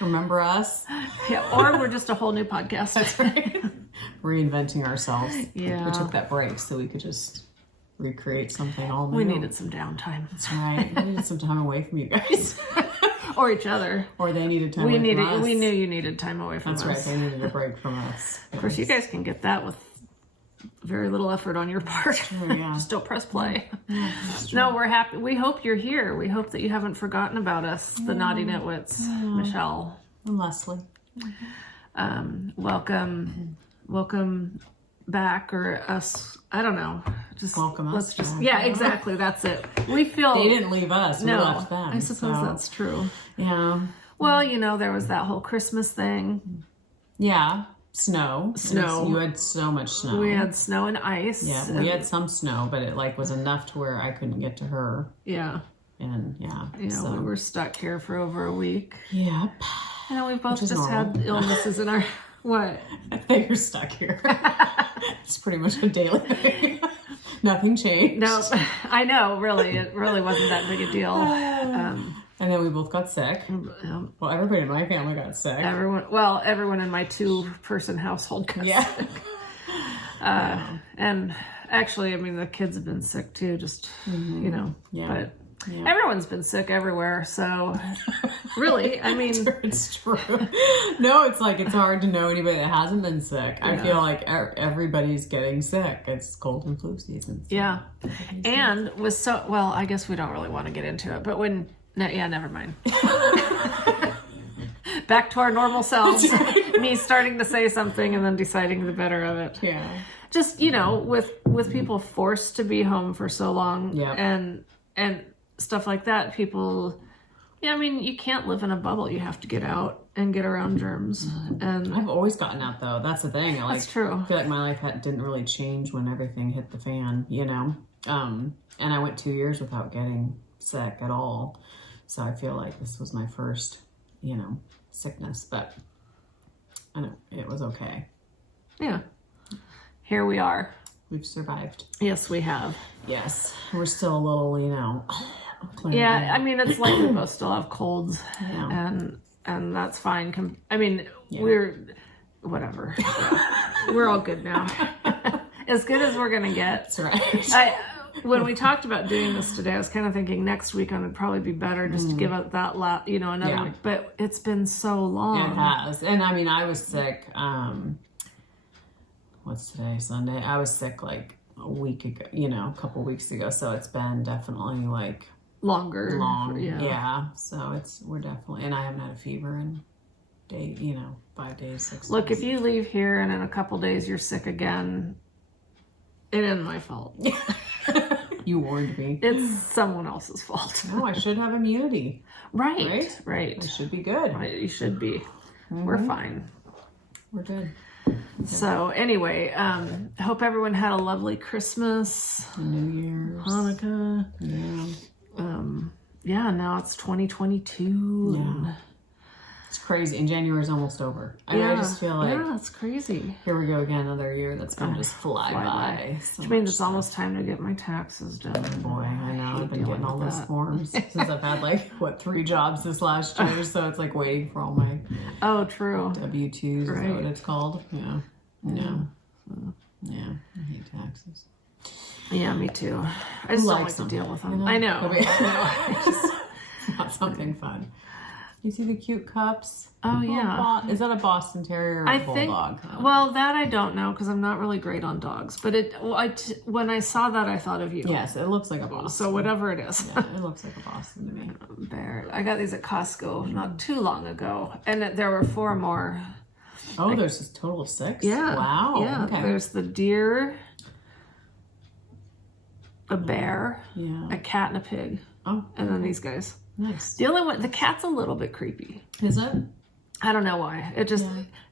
Remember us? Yeah, or we're just a whole new podcast. That's right. Reinventing ourselves. Yeah. We took that break so we could just recreate something all new. We needed some downtime. That's right. We needed some time away from you guys. Or each other. Or they needed time away from us. We knew you needed time away from us. That's right. They needed a break from us. Of course, you guys can get that with very little effort on your part. True, yeah. Just don't press play. Yeah, No, we're happy. We hope you're here. We hope that you haven't forgotten about us, the Naughty Nitwits. Michelle. And Leslie. Welcome back, or us. I don't know. Just welcome us. Yeah, exactly. That's it. We feel they didn't leave us. We left them. I suppose that's true. Yeah. Well, there was that whole Christmas thing. Yeah. Snow. You had so much snow. We had snow and ice. Yeah, we had some snow, but it was enough to where I couldn't get to her. Yeah. And we were stuck here for over a week. Yep. And we both just had illnesses in our what? They were stuck here. It's pretty much a daily thing. Nothing changed. No, I know. Really, it really wasn't that big a deal. And then we both got sick. Well, everybody in my family got sick. Everyone in my 2-person household got sick. And actually, the kids have been sick too, just, but everyone's been sick everywhere. So really, It's true. No, it's hard to know anybody that hasn't been sick. I feel like everybody's getting sick. It's cold and flu season. So yeah. And I guess we don't really want to get into it, but never mind. Back to our normal selves. Me starting to say something and then deciding the better of it. Yeah. Just, with people forced to be home for so long and stuff like that, people, you can't live in a bubble. You have to get out and get around germs. And I've always gotten out though. That's the thing. That's true. I feel like my life didn't really change when everything hit the fan, and I went 2 years without getting sick at all. So I feel like this was my first, sickness, but I know it was okay. Yeah. Here we are. We've survived. Yes, we have. Yes. We're still a little, yeah, it's like we both still have colds, and that's fine. We're whatever. We're all good now. As good as we're gonna get. That's right. When we talked about doing this today, I was kind of thinking next week would probably be better just to give up that another week. But it's been so long. It has. And I was sick. What's today? Sunday. I was sick like a week ago, a couple weeks ago. So it's been definitely longer. Yeah. So we're definitely, and I haven't had a fever in 5 days, 6 days. Look, if you leave here and in a couple days you're sick again, it isn't my fault. You warned me. It's someone else's fault. No, I should have immunity. Right. I should be good. Right, you should be. Mm-hmm. We're fine. We're good. So anyway, I hope everyone had a lovely Christmas. New Year's. Hanukkah. Yeah. Now it's 2022. Yeah. It's crazy. And January's almost over. I just feel like... Yeah, it's crazy. Here we go again, another year that's going to just fly by. So which means it's almost time to get my taxes done. Boy, I know. I've been getting all those forms since I've had 3 jobs this last year. So it's waiting for all my... Oh, true. W-2s, is that what it's called? Yeah. Yeah. Yeah. I hate taxes. Yeah, me too. I just don't like to deal with them. I know. It's not something fun. You see the cute cups? Oh, yeah. Is that a Boston Terrier or a Bulldog? Well, that I don't know because I'm not really great on dogs. But when I saw that, I thought of you. Yes, it looks like a Boston. So whatever it is. Yeah, it looks like a Boston to me. Bear. I got these at Costco not too long ago. And there were 4 more. Oh, there's a total of 6? Yeah. Wow. Yeah. Okay. There's the deer, a bear, a cat, and a pig. Oh. And then these guys. Nice. The only one, the cat's a little bit creepy. Is it? I don't know why. It just,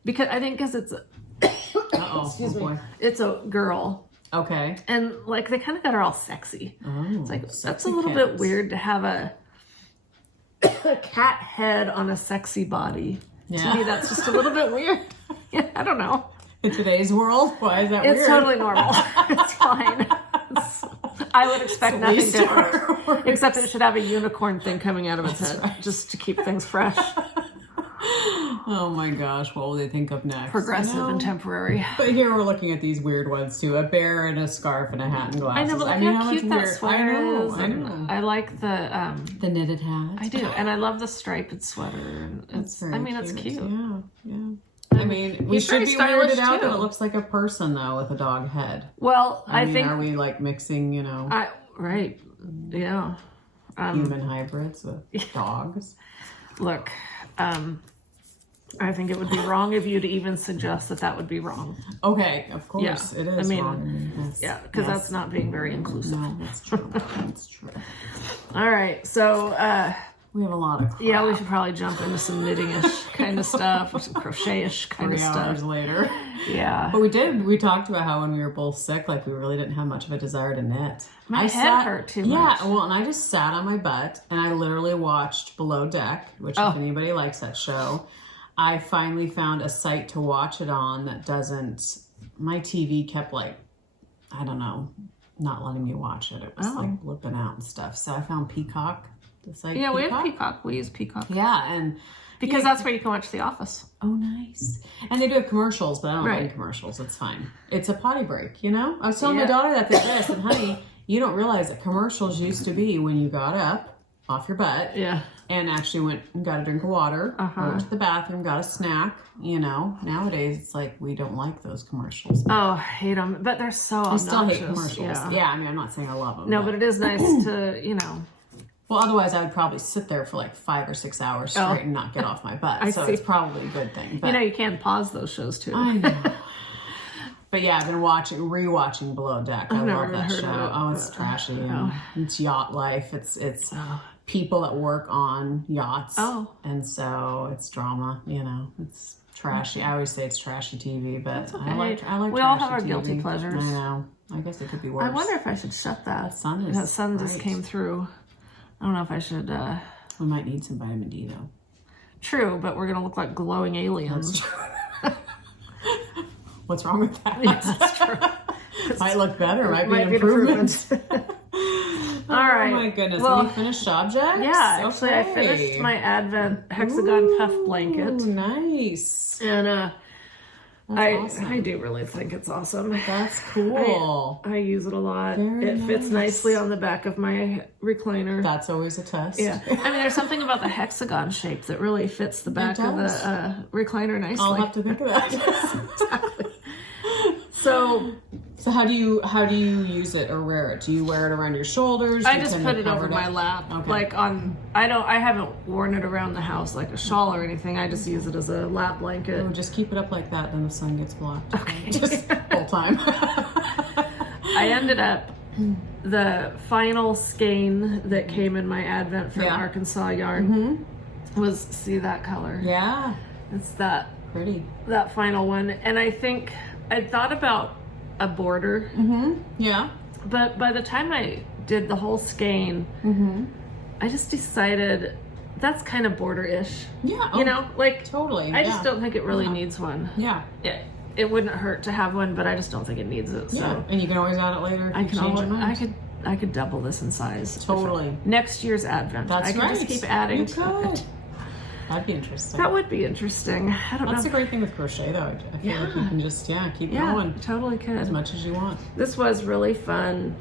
because it's a, excuse me, boy. It's a girl. Okay. And they kind of got her all sexy. Oh, it's that's a little bit weird to have a cat head on a sexy body. Yeah. To me, that's just a little bit weird. Yeah, I don't know. In today's world, why is that weird? It's totally normal. It's fine. I would expect nothing different. Except it should have a unicorn thing coming out of its head. Right. Just to keep things fresh. Oh my gosh, what will they think of next? Progressive and temporary. But here we're looking at these weird ones too. A bear and a scarf and a hat and glasses. I know, but look how cute that sweater is. I know. I like the knitted hat. I do, and I love the striped sweater. And it's it's cute. Yeah. I mean, we should be weirded out that it looks like a person though with a dog head. Well, I think are we like mixing? Right? Yeah. Human hybrids with dogs. Look, I think it would be wrong of you to even suggest that would be wrrong. Okay, of course it is wrong. Yeah, because that's not being very inclusive. No, that's true. That's true. All right, so we have a lot of crap. Yeah, we should probably jump into some knitting-ish kind of stuff, or some crochet-ish kind of stuff. 3 hours later. Yeah. But we talked about how when we were both sick, like we really didn't have much of a desire to knit. My head hurt too much. Yeah, well, and I just sat on my butt and I literally watched Below Deck, which if anybody likes that show, I finally found a site to watch it on that doesn't, my TV kept like, I don't know, not letting me watch it. It was like blipping out and stuff. So I found Peacock. Yeah, we have Peacock. We use Peacock. Yeah, and because that's where you can watch The Office. Oh, nice. And they do have commercials, but I don't like commercials. It's fine. It's a potty break, you know? I was telling my daughter that this. I said, honey, you don't realize that commercials used to be when you got up off your butt and actually went and got a drink of water, went to the bathroom, got a snack. You know, nowadays it's like we don't like those commercials. Oh, I hate them. But they're so obnoxious. I still hate commercials. Yeah, I mean, I'm not saying I love them. No, but it is nice to, Well, otherwise I would probably sit there for like 5 or 6 hours straight and not get off my butt. So it's probably a good thing. But, you can pause those shows too. I know. But yeah, I've been rewatching Below Deck. I love that show. It's trashy. It's yacht life. It's people that work on yachts. And so it's drama, it's trashy. I always say it's trashy TV, but I like we all have our guilty pleasures. I know. I guess it could be worse. I wonder if I should shut that. That sun just came through. I don't know if I should. We might need some vitamin D though. True, but we're gonna look like glowing aliens. What's wrong with that? Yes, that's true. Might look better. Might be an improvement. All right. Oh my goodness. Well, you finished objects? Yeah, actually, I finished my Advent Hexagon puff blanket. Nice. And I do really think it's awesome. That's cool. I use it a lot. Very fits nicely on the back of my recliner. That's always a test. Yeah. I mean, there's something about the hexagon shape that really fits the back of the recliner nicely. I'll have to think of that. Exactly. So how do you use it or wear it? Do you wear it around your shoulders? I just put it over my lap. Okay. Like I haven't worn it around the house like a shawl or anything. I just use it as a lap blanket. Oh, just keep it up like that, then the sun gets blocked. Okay. Just whole time. I ended up the final skein that came in my Advent from Arkansas yarn was, see that color? Yeah. It's that pretty. That final one. And I think I thought about a border. Yeah. But by the time I did the whole skein, I just decided that's kind of border-ish. Yeah. Totally. I just don't think it really needs one. Yeah. It wouldn't hurt to have one, but I just don't think it needs it. So. Yeah. And you can always add it later. I could double this in size. Totally. Next year's Advent. That's I can just keep adding to it. That'd be interesting. That would be interesting. I don't know. That's a great thing with crochet, though. I feel like you can just, keep going. Totally could. As much as you want. This was really fun.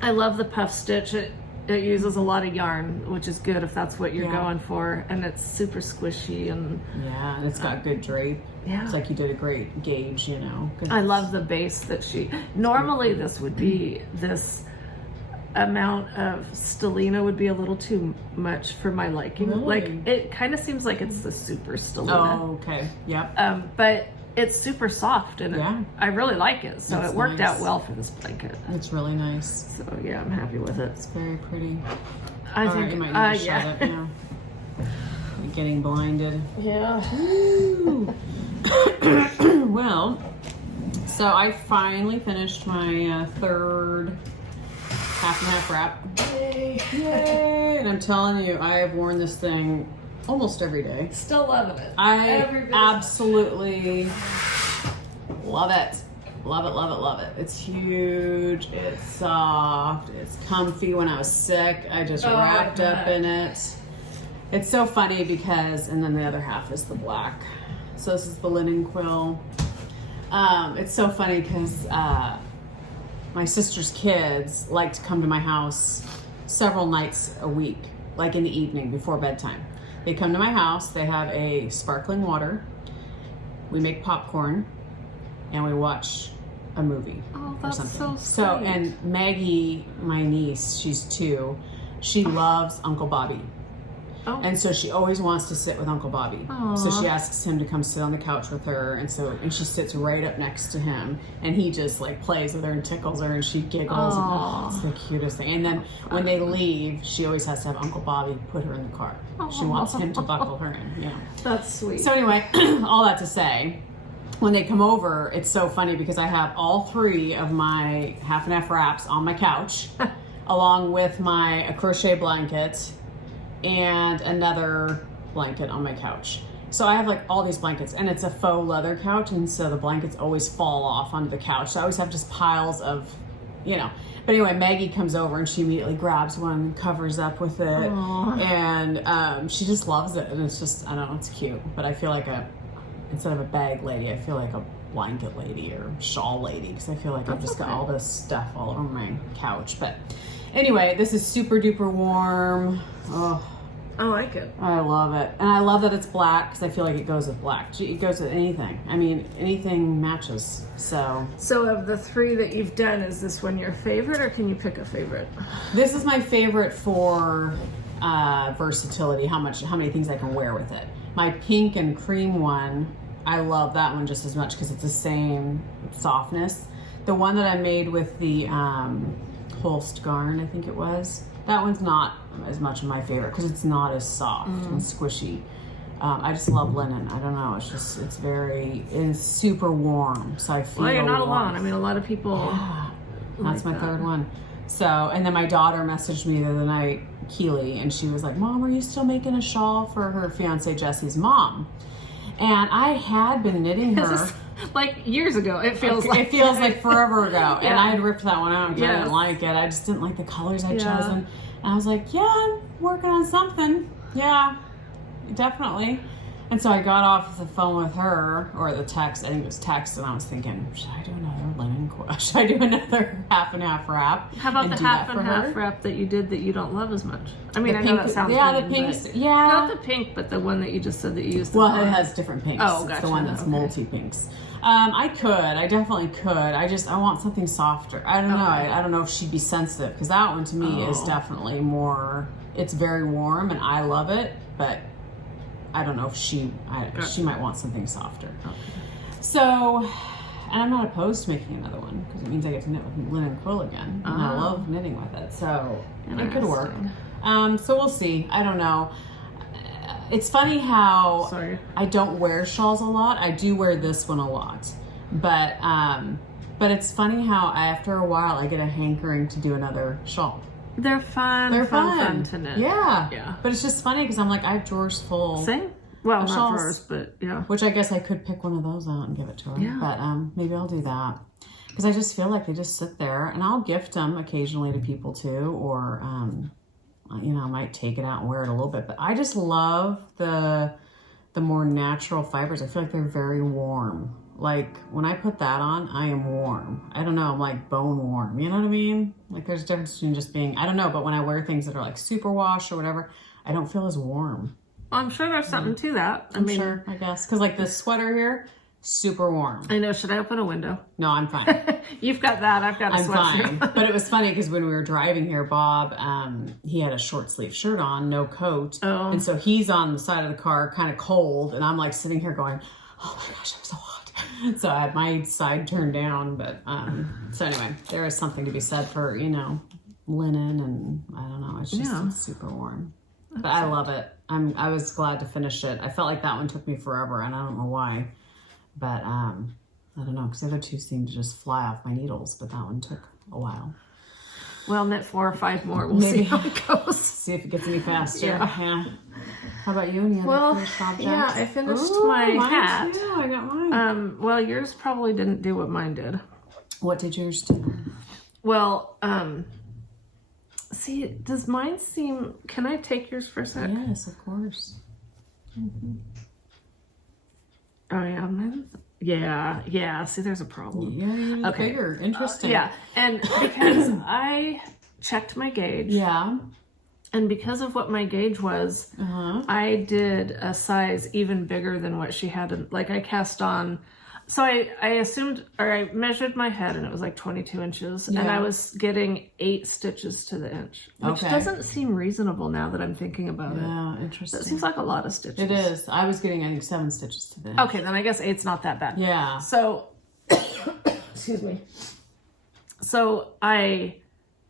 I love the puff stitch. It uses a lot of yarn, which is good if that's what you're going for. And it's super squishy. And and it's got good drape. Yeah. It's like you did a great gauge, I love the base that normally this would be this amount of stellina would be a little too much for my liking. Really? Like it kind of seems like it's the super stellina. Oh, okay. Yep. But it's super soft and I really like it. So it worked out well for this blanket. It's really nice. So yeah, I'm happy with it. It's very pretty. I think you might need to shut it now. You're getting blinded. Yeah. Well, so I finally finished my third half and half wrap. Yay! And I'm telling you, I have worn this thing almost every day. Still loving it. I absolutely love it. Love it, love it, love it. It's huge, it's soft, it's comfy. When I was sick, I just wrapped up in it. It's so funny because, and then the other half is the black. So this is the linen quill. It's so funny because my sister's kids like to come to my house several nights a week, like in the evening before bedtime. They come to my house, they have a sparkling water, we make popcorn, and we watch a movie or something. So, and Maggie, my niece, she's 2, she loves Uncle Bobby. Oh. And so she always wants to sit with Uncle Bobby. Aww. So she asks him to come sit on the couch with her, and she sits right up next to him, and he just like plays with her and tickles her, and she giggles. And it's the cutest thing. And then when they leave, she always has to have Uncle Bobby put her in the car. She wants him to buckle her in. Yeah, that's sweet. So anyway, all that to say, when they come over, it's so funny because I have all 3 of my half and half wraps on my couch, along with my crochet blanket and another blanket on my couch. So I have like all these blankets, and it's a faux leather couch, and so the blankets always fall off onto the couch. So I always have just piles of, But anyway, Maggie comes over and she immediately grabs one, covers up with it. Aww. And she just loves it. And it's just, I don't know, it's cute. But I feel like instead of a bag lady, I feel like a blanket lady or shawl lady, because I feel like I've just got all this stuff all over my couch. But anyway, this is super duper warm. Oh, I like it. I love it. And I love that it's black because I feel like it goes with black. It goes with anything. I mean, anything matches. So of the 3 that you've done, is this one your favorite, or can you pick a favorite? This is my favorite for versatility, how many things I can wear with it. My pink and cream one, I love that one just as much because it's the same softness. The one that I made with the Holst garn, I think it was, that one's not as much of my favorite because it's not as soft and squishy. I just love linen. I don't know. It's super warm. So I feel you're not warm. alone. I mean, a lot of people. Yeah, that's my third one. So, and then my daughter messaged me the other night, Keely, and she was like, "Mom, are you still making a shawl for her fiance Jesse's mom?" And I had been knitting her. Like years ago, it feels like forever ago. Yeah. And I had ripped that one out because I didn't like it. I just didn't like the colors I'd chosen. And I was like, yeah, I'm working on something. Yeah, definitely. And so I got off the phone with her, or the text, I think it was text, and I was thinking, should I do another linen quilt? Should I do another half and half wrap? How about the half and half wrap that you did that you don't love as much? I mean, I know that sounds mean, the pink, but not the pink, but the one that you just said that you used. Well, it has different pinks. Oh, gotcha. It's the one that's multi-pinks. I definitely could. I want something softer. I don't know. I don't know if she'd be sensitive, because that one to me is definitely more, it's very warm and I love it, but I don't know if she might want something softer. Okay. So, and I'm not opposed to making another one because it means I get to knit with linen quill again. And I love knitting with it. So it could work. So we'll see. I don't know. It's funny how I don't wear shawls a lot. I do wear this one a lot. But it's funny how after a while I get a hankering to do another shawl. They're fun. They're fun to knit. Yeah. But it's just funny because I'm like, I have drawers full. Same. Well, not shawls, drawers, but yeah. Which I guess I could pick one of those out and give it to her. Yeah. But maybe I'll do that. Because I just feel like they just sit there, and I'll gift them occasionally to people too, or I might take it out and wear it a little bit. But I just love the more natural fibers. I feel like they're very warm. Like when I put that on, I am warm. I don't know, I'm like bone warm. You know what I mean? Like there's a difference between just being, I don't know, but when I wear things that are like super wash or whatever, I don't feel as warm. I'm sure there's something to that. I'm sure, I guess. Because like this sweater here, super warm. I know. Should I open a window? No, I'm fine. You've got that. I've got a sweatshirt. I'm fine. But it was funny because when we were driving here, Bob, he had a short sleeve shirt on, no coat. Oh. And so he's on the side of the car, kind of cold. And I'm like sitting here going, oh my gosh, I'm so hot. So I had my side turned down. But so anyway, there is something to be said for, linen. And I don't know. It's just it's super warm. But I love it. I was glad to finish it. I felt like that one took me forever, and I don't know why. But I don't know, because the other two seemed to just fly off my needles, but that one took a while. Well, knit 4 or 5 more. We'll see how it goes. See if it gets any faster. Yeah. How about you? Any other finished objects? Yeah, I finished my hat. Too. I got mine. Well, yours probably didn't do what mine did. What did yours do? Well, See, does mine seem... Can I take yours for a sec? Yes, of course. Mm-hmm. Oh, yeah. Yeah. See, there's a problem. Yeah, okay. Bigger. Interesting. Yeah, and because I checked my gauge. Yeah. And because of what my gauge was, I did a size even bigger than what she had. Like, I cast on... So I assumed, or I measured my head, and it was like 22 inches, and I was getting 8 stitches to the inch, which doesn't seem reasonable now that I'm thinking about it. Yeah, interesting. That seems like a lot of stitches. It is. I was getting, I think, 7 stitches to the inch. Okay, then I guess 8's not that bad. Yeah. So, excuse me. So I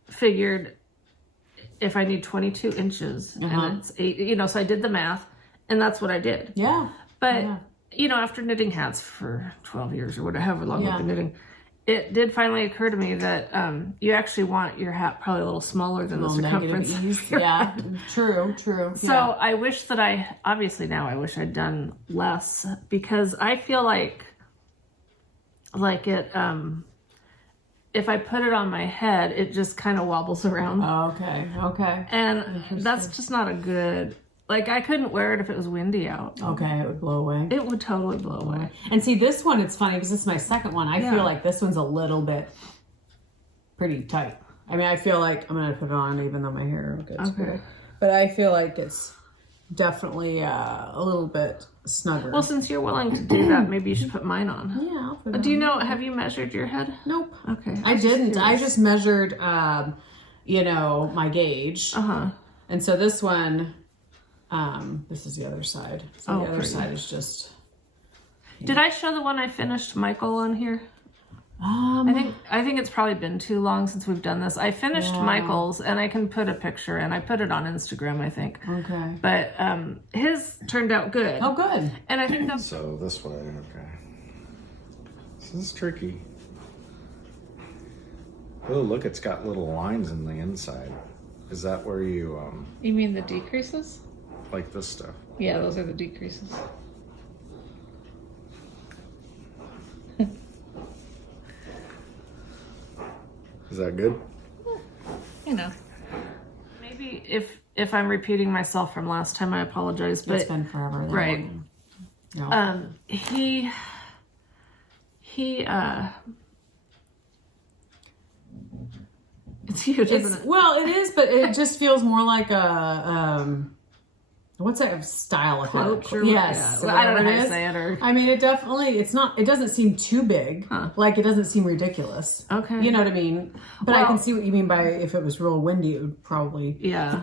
figured if I need 22 inches, and it's 8, so I did the math, and that's what I did. Yeah. But... after knitting hats for 12 years or whatever, however long I've been knitting, it did finally occur to me that you actually want your hat probably a little smaller than the circumference. Yeah, true. So I wish that obviously now I wish I'd done less, because I feel like it, if I put it on my head, it just kind of wobbles around. Okay. And that's just not a good... Like, I couldn't wear it if it was windy out. Okay, it would blow away. It would totally blow away. And see, this one, it's funny because this is my second one. I feel like this one's a little bit pretty tight. I mean, I feel like I'm going to put it on even though my hair gets cool. But I feel like it's definitely a little bit snugger. Well, since you're willing to do that, maybe you should put mine on. Yeah, I'll put it on. Do you know, have you measured your head? Nope. Okay. I didn't. I just measured, my gauge. And so this one... this is the other side. So the other side is just... Did I show the one I finished Michael on here? I think it's probably been too long since we've done this. I finished Michael's, and I can put a picture, and I put it on Instagram, I think. Okay. But his turned out good. Oh, good. And I think that's... So this way, okay. This is tricky. Oh, look, it's got little lines in the inside. Is that where you... You mean the decreases? Like this stuff. Yeah, those are the decreases. Is that good? Maybe if I'm repeating myself from last time, I apologize. But it's been forever. Right. No. He it's huge, isn't it? Well, it is, but it just feels more like a what's that style of Cloak it? Yes. Well, I don't know how to say it. Or... I mean, it doesn't seem too big. Like, it doesn't seem ridiculous. Okay. You know what I mean? But I can see what you mean by if it was real windy, it would probably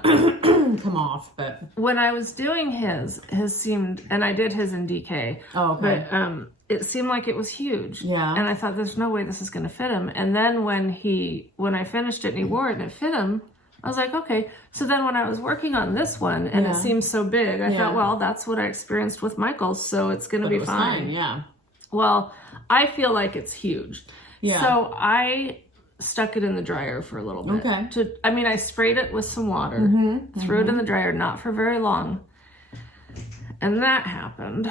come off. But when I was doing his seemed, and I did his in DK. Oh, okay. But it seemed like it was huge. Yeah. And I thought, there's no way this is going to fit him. And then when I finished it and he wore it and it fit him, I was like, okay. So then when I was working on this one and it seemed so big, I thought, well, that's what I experienced with Michael's, so it's going to be fine. Yeah. Well, I feel like it's huge. Yeah. So I stuck it in the dryer for a little bit. Okay. I sprayed it with some water, threw it in the dryer, not for very long. And that happened.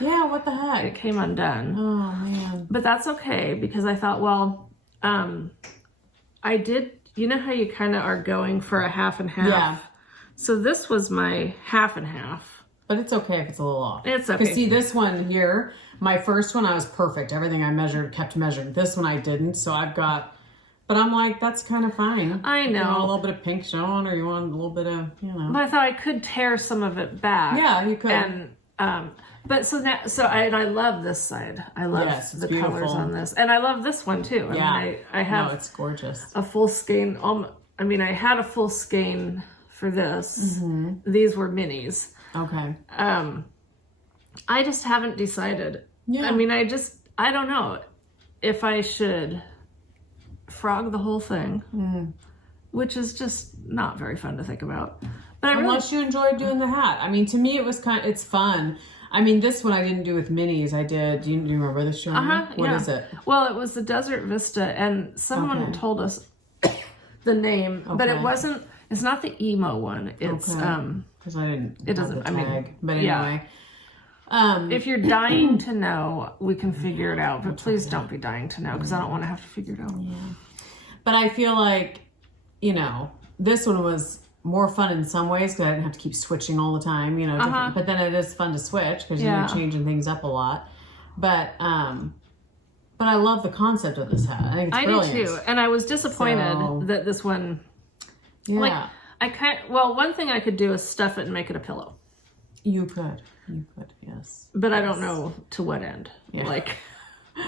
Yeah, what the heck? It came undone. Oh, man. But that's okay, because I thought, well, I did... You know how you kind of are going for a half and half? Yeah. So this was my half and half. But it's okay if it's a little off. It's okay. Because see, this one here, my first one, I was perfect. Everything I measured, kept measuring. This one I didn't, so I've got... But I'm like, that's kind of fine. I know. You want a little bit of pink showing, or you want a little bit of, But I thought I could tear some of it back. Yeah, you could. And, but I love this side. I love the beautiful. colors on this. And I love this one too. I have it's gorgeous. a full skein. I had a full skein for this. These were minis. Okay. I just haven't decided. Yeah. I don't know if I should frog the whole thing, which is just not very fun to think about. But unless you enjoyed doing the hat. I mean, to me, it's fun. I mean, this one I didn't do with minis. I did. Do you remember this show? What is it? Well, it was the Desert Vista, and someone told us the name, but it wasn't. It's not the emo one. It's because I didn't. It doesn't. The tag. But anyway. If you're dying to know, we can figure it out. But please don't be dying to know, because I don't want to have to figure it out. Yeah. But I feel like, this one was more fun in some ways because I didn't have to keep switching all the time, you know. But then it is fun to switch because you're changing things up a lot. But I love the concept of this hat. I think it's brilliant. I do too. And I was disappointed that this one, like, one thing I could do is stuff it and make it a pillow. You could, yes. But I don't know to what end. Yeah. Like,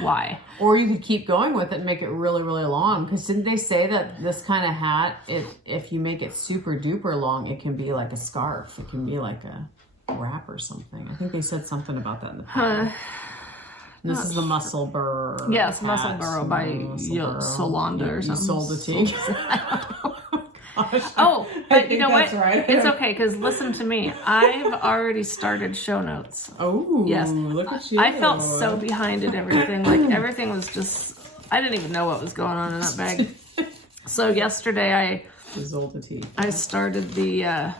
why? Or you could keep going with it and make it really, really long. Because didn't they say that this kind of hat, if you make it super duper long, it can be like a scarf. It can be like a wrap or something. I think they said something about that in the past. This is the Muscle Burr. Yes, Muscle Burr by Solanda or something. You sold the tea. Oh, but you know what? Right. It's okay because listen to me. I've already started show notes. Oh, yes. Look at you. I felt so behind in everything. Like everything was just. I didn't even know what was going on in that bag. So yesterday I started the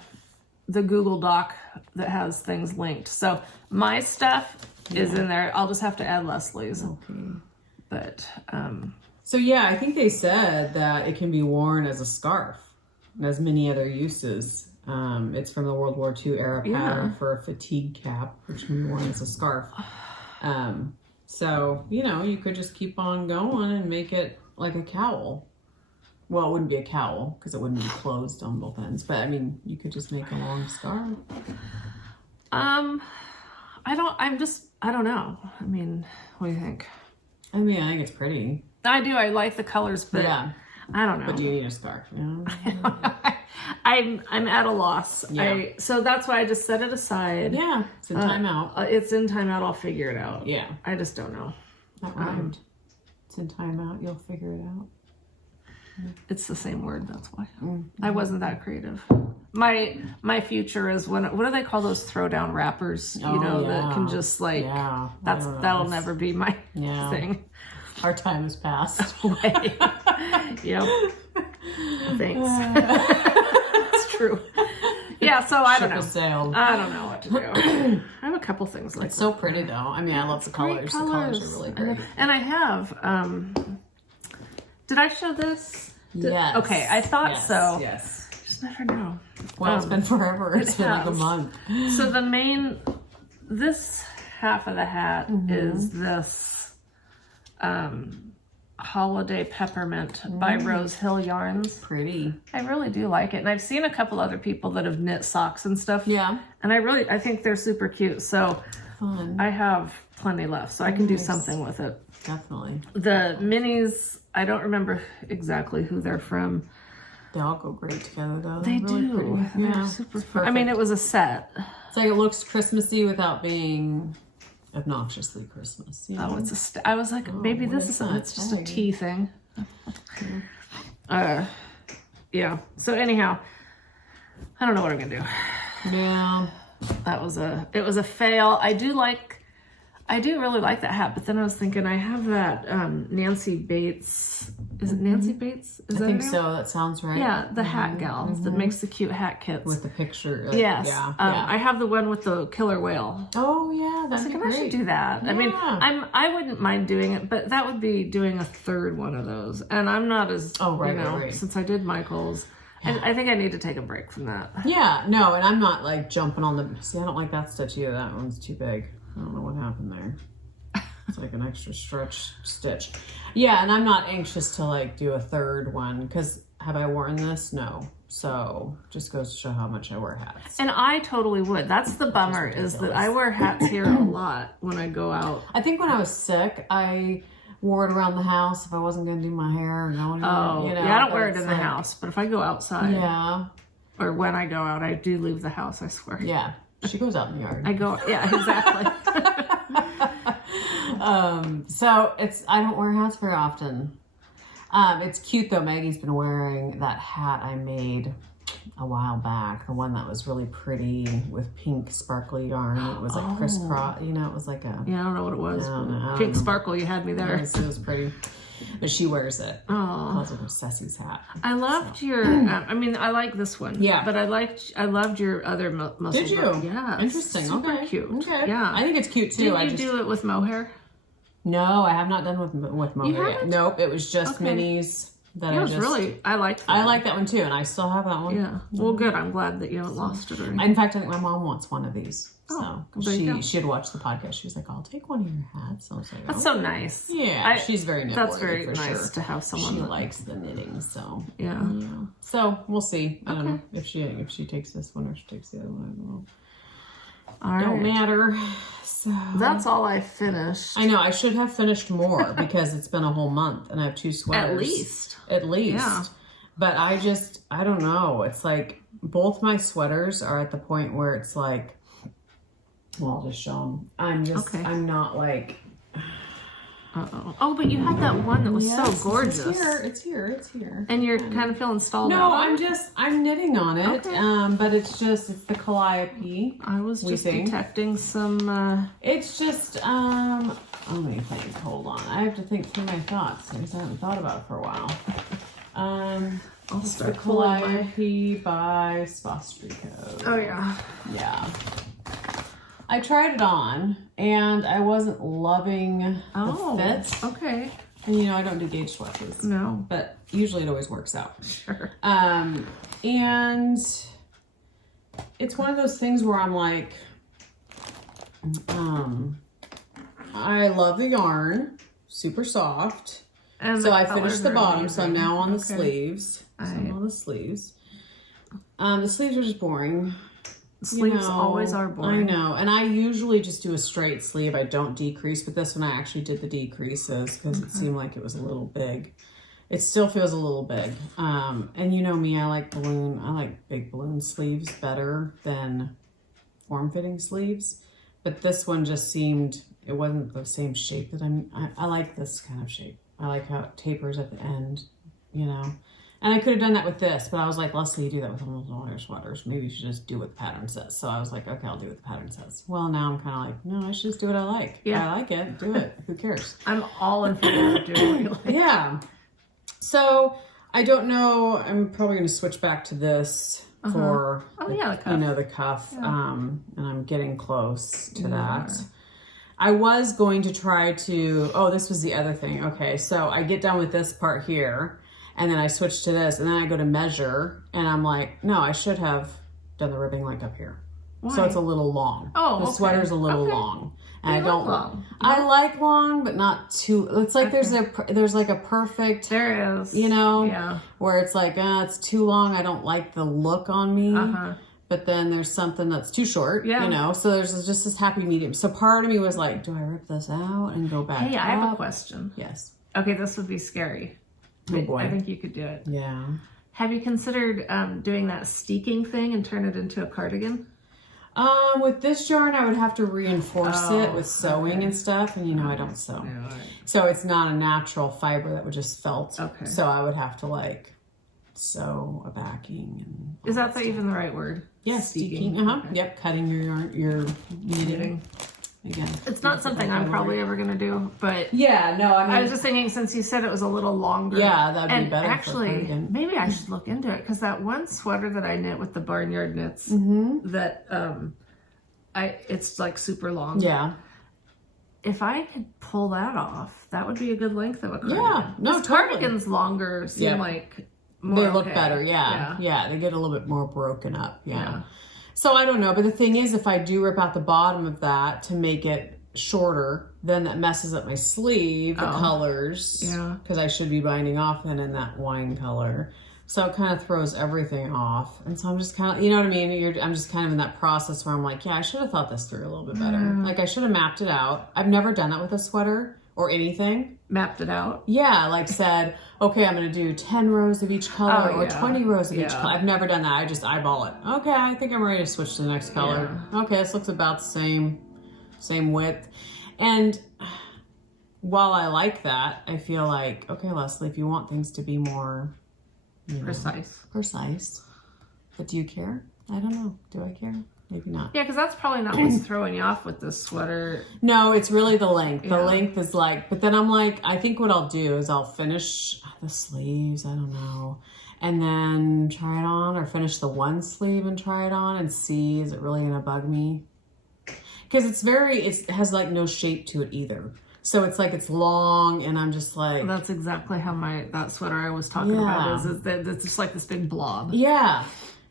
Google Doc that has things linked. So my stuff is in there. I'll just have to add Leslie's. Okay. But so yeah, I think they said that it can be worn as a scarf. Has many other uses. It's from the World War II era pattern for a fatigue cap, which can be worn as a scarf. So, you know, you could just keep on going and make it like a cowl. Well, it wouldn't be a cowl because it wouldn't be closed on both ends. But, I mean, you could just make a long scarf. I don't know. I mean, what do you think? I mean, I think it's pretty. I do. I like the colors, but... Yeah. I don't know. But do you need a scarf? You know? I'm at a loss. Yeah. So that's why I just set it aside. Yeah, it's in timeout. It's in timeout. I'll figure it out. Yeah. I just don't know. That rhymed. It's in timeout. You'll figure it out. It's the same word. That's why. I wasn't that creative. My future is what do they call those throwdown wrappers? You know, that can just like that'll never be my thing. Our time has passed. Yep. Thanks. It's true. Yeah, so I don't know. Sailed. I don't know what to do. I have a couple things like it's so pretty though. I mean, I love the colors. The colors are really pretty. And I have did I show this? Yes. Okay, I thought so. Yes. Just never know. Well, it's been forever. It's been like a month. So this half of the hat is this Holiday Peppermint by Rose Hill Yarns. Pretty. I really do like it. And I've seen a couple other people that have knit socks and stuff. Yeah. And I think they're super cute. So fun. I have plenty left. So I can do something with it. Definitely. The minis, I don't remember exactly who they're from. They all go great together though. They really do. Pretty. They're Yeah. super fun. I mean, it was a set. It's like it looks Christmassy without being obnoxiously Christmas. You know? Oh, it's I was like, maybe this is it's just a tea thing. Yeah. So anyhow, I don't know what I'm gonna do. Yeah. It was a fail. I do really like that hat, but then I was thinking I have that Nancy Bates. Is it Nancy Bates? I think so. That sounds right. Yeah, the hat gal that makes the cute hat kits with the picture. Yes. Yeah. I have the one with the killer whale. Oh yeah, that's great. I should do that. Yeah. I mean, I wouldn't mind doing it, but that would be doing a third one of those, and I'm not as right. Since I did Michael's. Yeah. I think I need to take a break from that. Yeah, no, and I'm not like jumping on the. See, I don't like that stitch either. That one's too big. I don't know what happened there. It's like an extra stretch stitch. Yeah, and I'm not anxious to like do a third one because have I worn this? No. So just goes to show how much I wear hats. And I totally would. That's the bummer is that I wear hats here a lot when I go out. I think when I was sick, I wore it around the house if I wasn't going to do my hair or going yeah, I don't wear it in the house, but if I go outside, or when I go out, I do leave the house, I swear. Yeah, she goes out in the yard. I go, yeah, exactly. So I don't wear hats very often. It's cute though. Maggie's been wearing that hat I made a while back, the one that was really pretty with pink sparkly yarn. It was like crisscross, it was like a... Yeah, I don't know what it was. Pink sparkle, you had me there. Yes, it was pretty. But she wears it. Oh. Because of her Ceci's hat. I loved your... I like this one. Yeah. But I loved your other muscle. Did you? Book. Yeah. Interesting. Super okay. cute. Okay. Yeah. I think it's cute too. Did you do it with mohair? No, I have not done with mohair yet. Nope, it was just minis. that it was really, I liked that. I like that one too, and I still have that one. Yeah. Well, good. I'm glad that you haven't lost it or anything. In fact, I think my mom wants one of these. Oh, So she had watched the podcast. She was like, "I'll take one of your hats." So I was like, that's so nice. Yeah, she's very knit. That's very nice sure. to have someone She that likes the knitting. So yeah. So we'll see. I don't know if she takes this one or she takes the other one. I don't know. All Don't right. matter. So That's all I finished. I know I should have finished more because it's been a whole month and I have 2 sweaters. At least. Yeah. But I don't know. It's like both my sweaters are at the point where it's like, well, I'll just show them. I'm not like. Uh-oh. Oh, but you had that one that was so gorgeous. It's here. And you're kind of feeling stalled No, out. I'm knitting on it. Okay. But it's the Calliope. I was just detecting some. It's just, let me think. Hold on. I have to think through my thoughts because I haven't thought about it for a while. I'll start the Calliope by Spostrico. Oh, yeah. Yeah. I tried it on and I wasn't loving the fit. Okay. And I don't do gauge swatches. No. But usually it always works out. Sure. And it's one of those things where I'm like, I love the yarn, super soft. And so I finished the bottom, so I'm now on the sleeves. I'm on the sleeves. The sleeves are just boring. Sleeves always are boring. I know, and I usually just do a straight sleeve. I don't decrease, but this one I actually did the decreases because it seemed like it was a little big. It still feels a little big. And you know me, I like big balloon sleeves better than form-fitting sleeves. But this one just seemed, it wasn't the same shape that I like this kind of shape. I like how it tapers at the end, And I could have done that with this, but I was like, Leslie, you do that with almost all your sweaters. Maybe you should just do what the pattern says. So I was like, okay, I'll do what the pattern says. Well, now I'm kind of like, no, I should just do what I like. Yeah. I like it. Do it. Who cares? I'm all in favor of doing what you like. Yeah. So I don't know. I'm probably going to switch back to this for the cuff. The cuff. Yeah. And I'm getting close to that. I was going to try to, this was the other thing. Okay, so I get done with this part here, and then I switch to this, and then I go to measure, and I'm like, no, I should have done the ribbing like up here. Why? So it's a little long. Oh, the sweater's a little long. And I don't long. I like long, but not too. It's like there's like a perfect. There is. Yeah. Where it's like, it's too long. I don't like the look on me. But then there's something that's too short. Yeah. So there's just this happy medium. So part of me was like, do I rip this out and go back? Hey, I have a question. Yes. Okay, this would be scary. Oh boy. I think you could do it. Yeah. Have you considered doing that steeking thing and turn it into a cardigan? With this yarn, I would have to reinforce it with sewing and stuff, and I don't sew. Yeah, right. So it's not a natural fiber that would just felt. Okay. So I would have to sew a backing. And is that even the right word? Yes, steeking. Okay. Yep, cutting your yarn, your knitting. Again, it's not something I'm probably ever going to do, but yeah, no, I was just thinking since you said it was a little longer. Yeah, that'd be better. Actually, maybe I should look into it because that one sweater that I knit with the barnyard knits, that it's like super long. Yeah. If I could pull that off, that would be a good length of a cardigan. Yeah, no, cardigans longer seem like more they look better. Yeah, they get a little bit more broken up. Yeah. So I don't know, but the thing is, if I do rip out the bottom of that to make it shorter, then that messes up my sleeve, the colors. Yeah. Because I should be binding off then in that wine color. So it kind of throws everything off. And so I'm just kind of, you know what I mean? I'm just kind of in that process where I'm like, I should have thought this through a little bit better. Like I should have mapped it out. I've never done that with a sweater or anything. Mapped it out? Yeah, said, okay, I'm going to do 10 rows of each color or 20 rows of each color. I've never done that. I just eyeball it. Okay, I think I'm ready to switch to the next color. Yeah. Okay, this looks about the same width. And while I like that, I feel like, okay, Leslie, if you want things to be more precise. But do you care? I don't know. Do I care? Maybe not. Yeah, because that's probably not what's throwing you off with this sweater. No, it's really the length. The length is but then I'm like, I think what I'll do is I'll finish the sleeves, I don't know, and then try it on, or finish the one sleeve and try it on and see, is it really going to bug me? Because it has no shape to it either. So it's like it's long, and I'm just like... That's exactly how that sweater I was talking about is that it's just like this big blob. Yeah.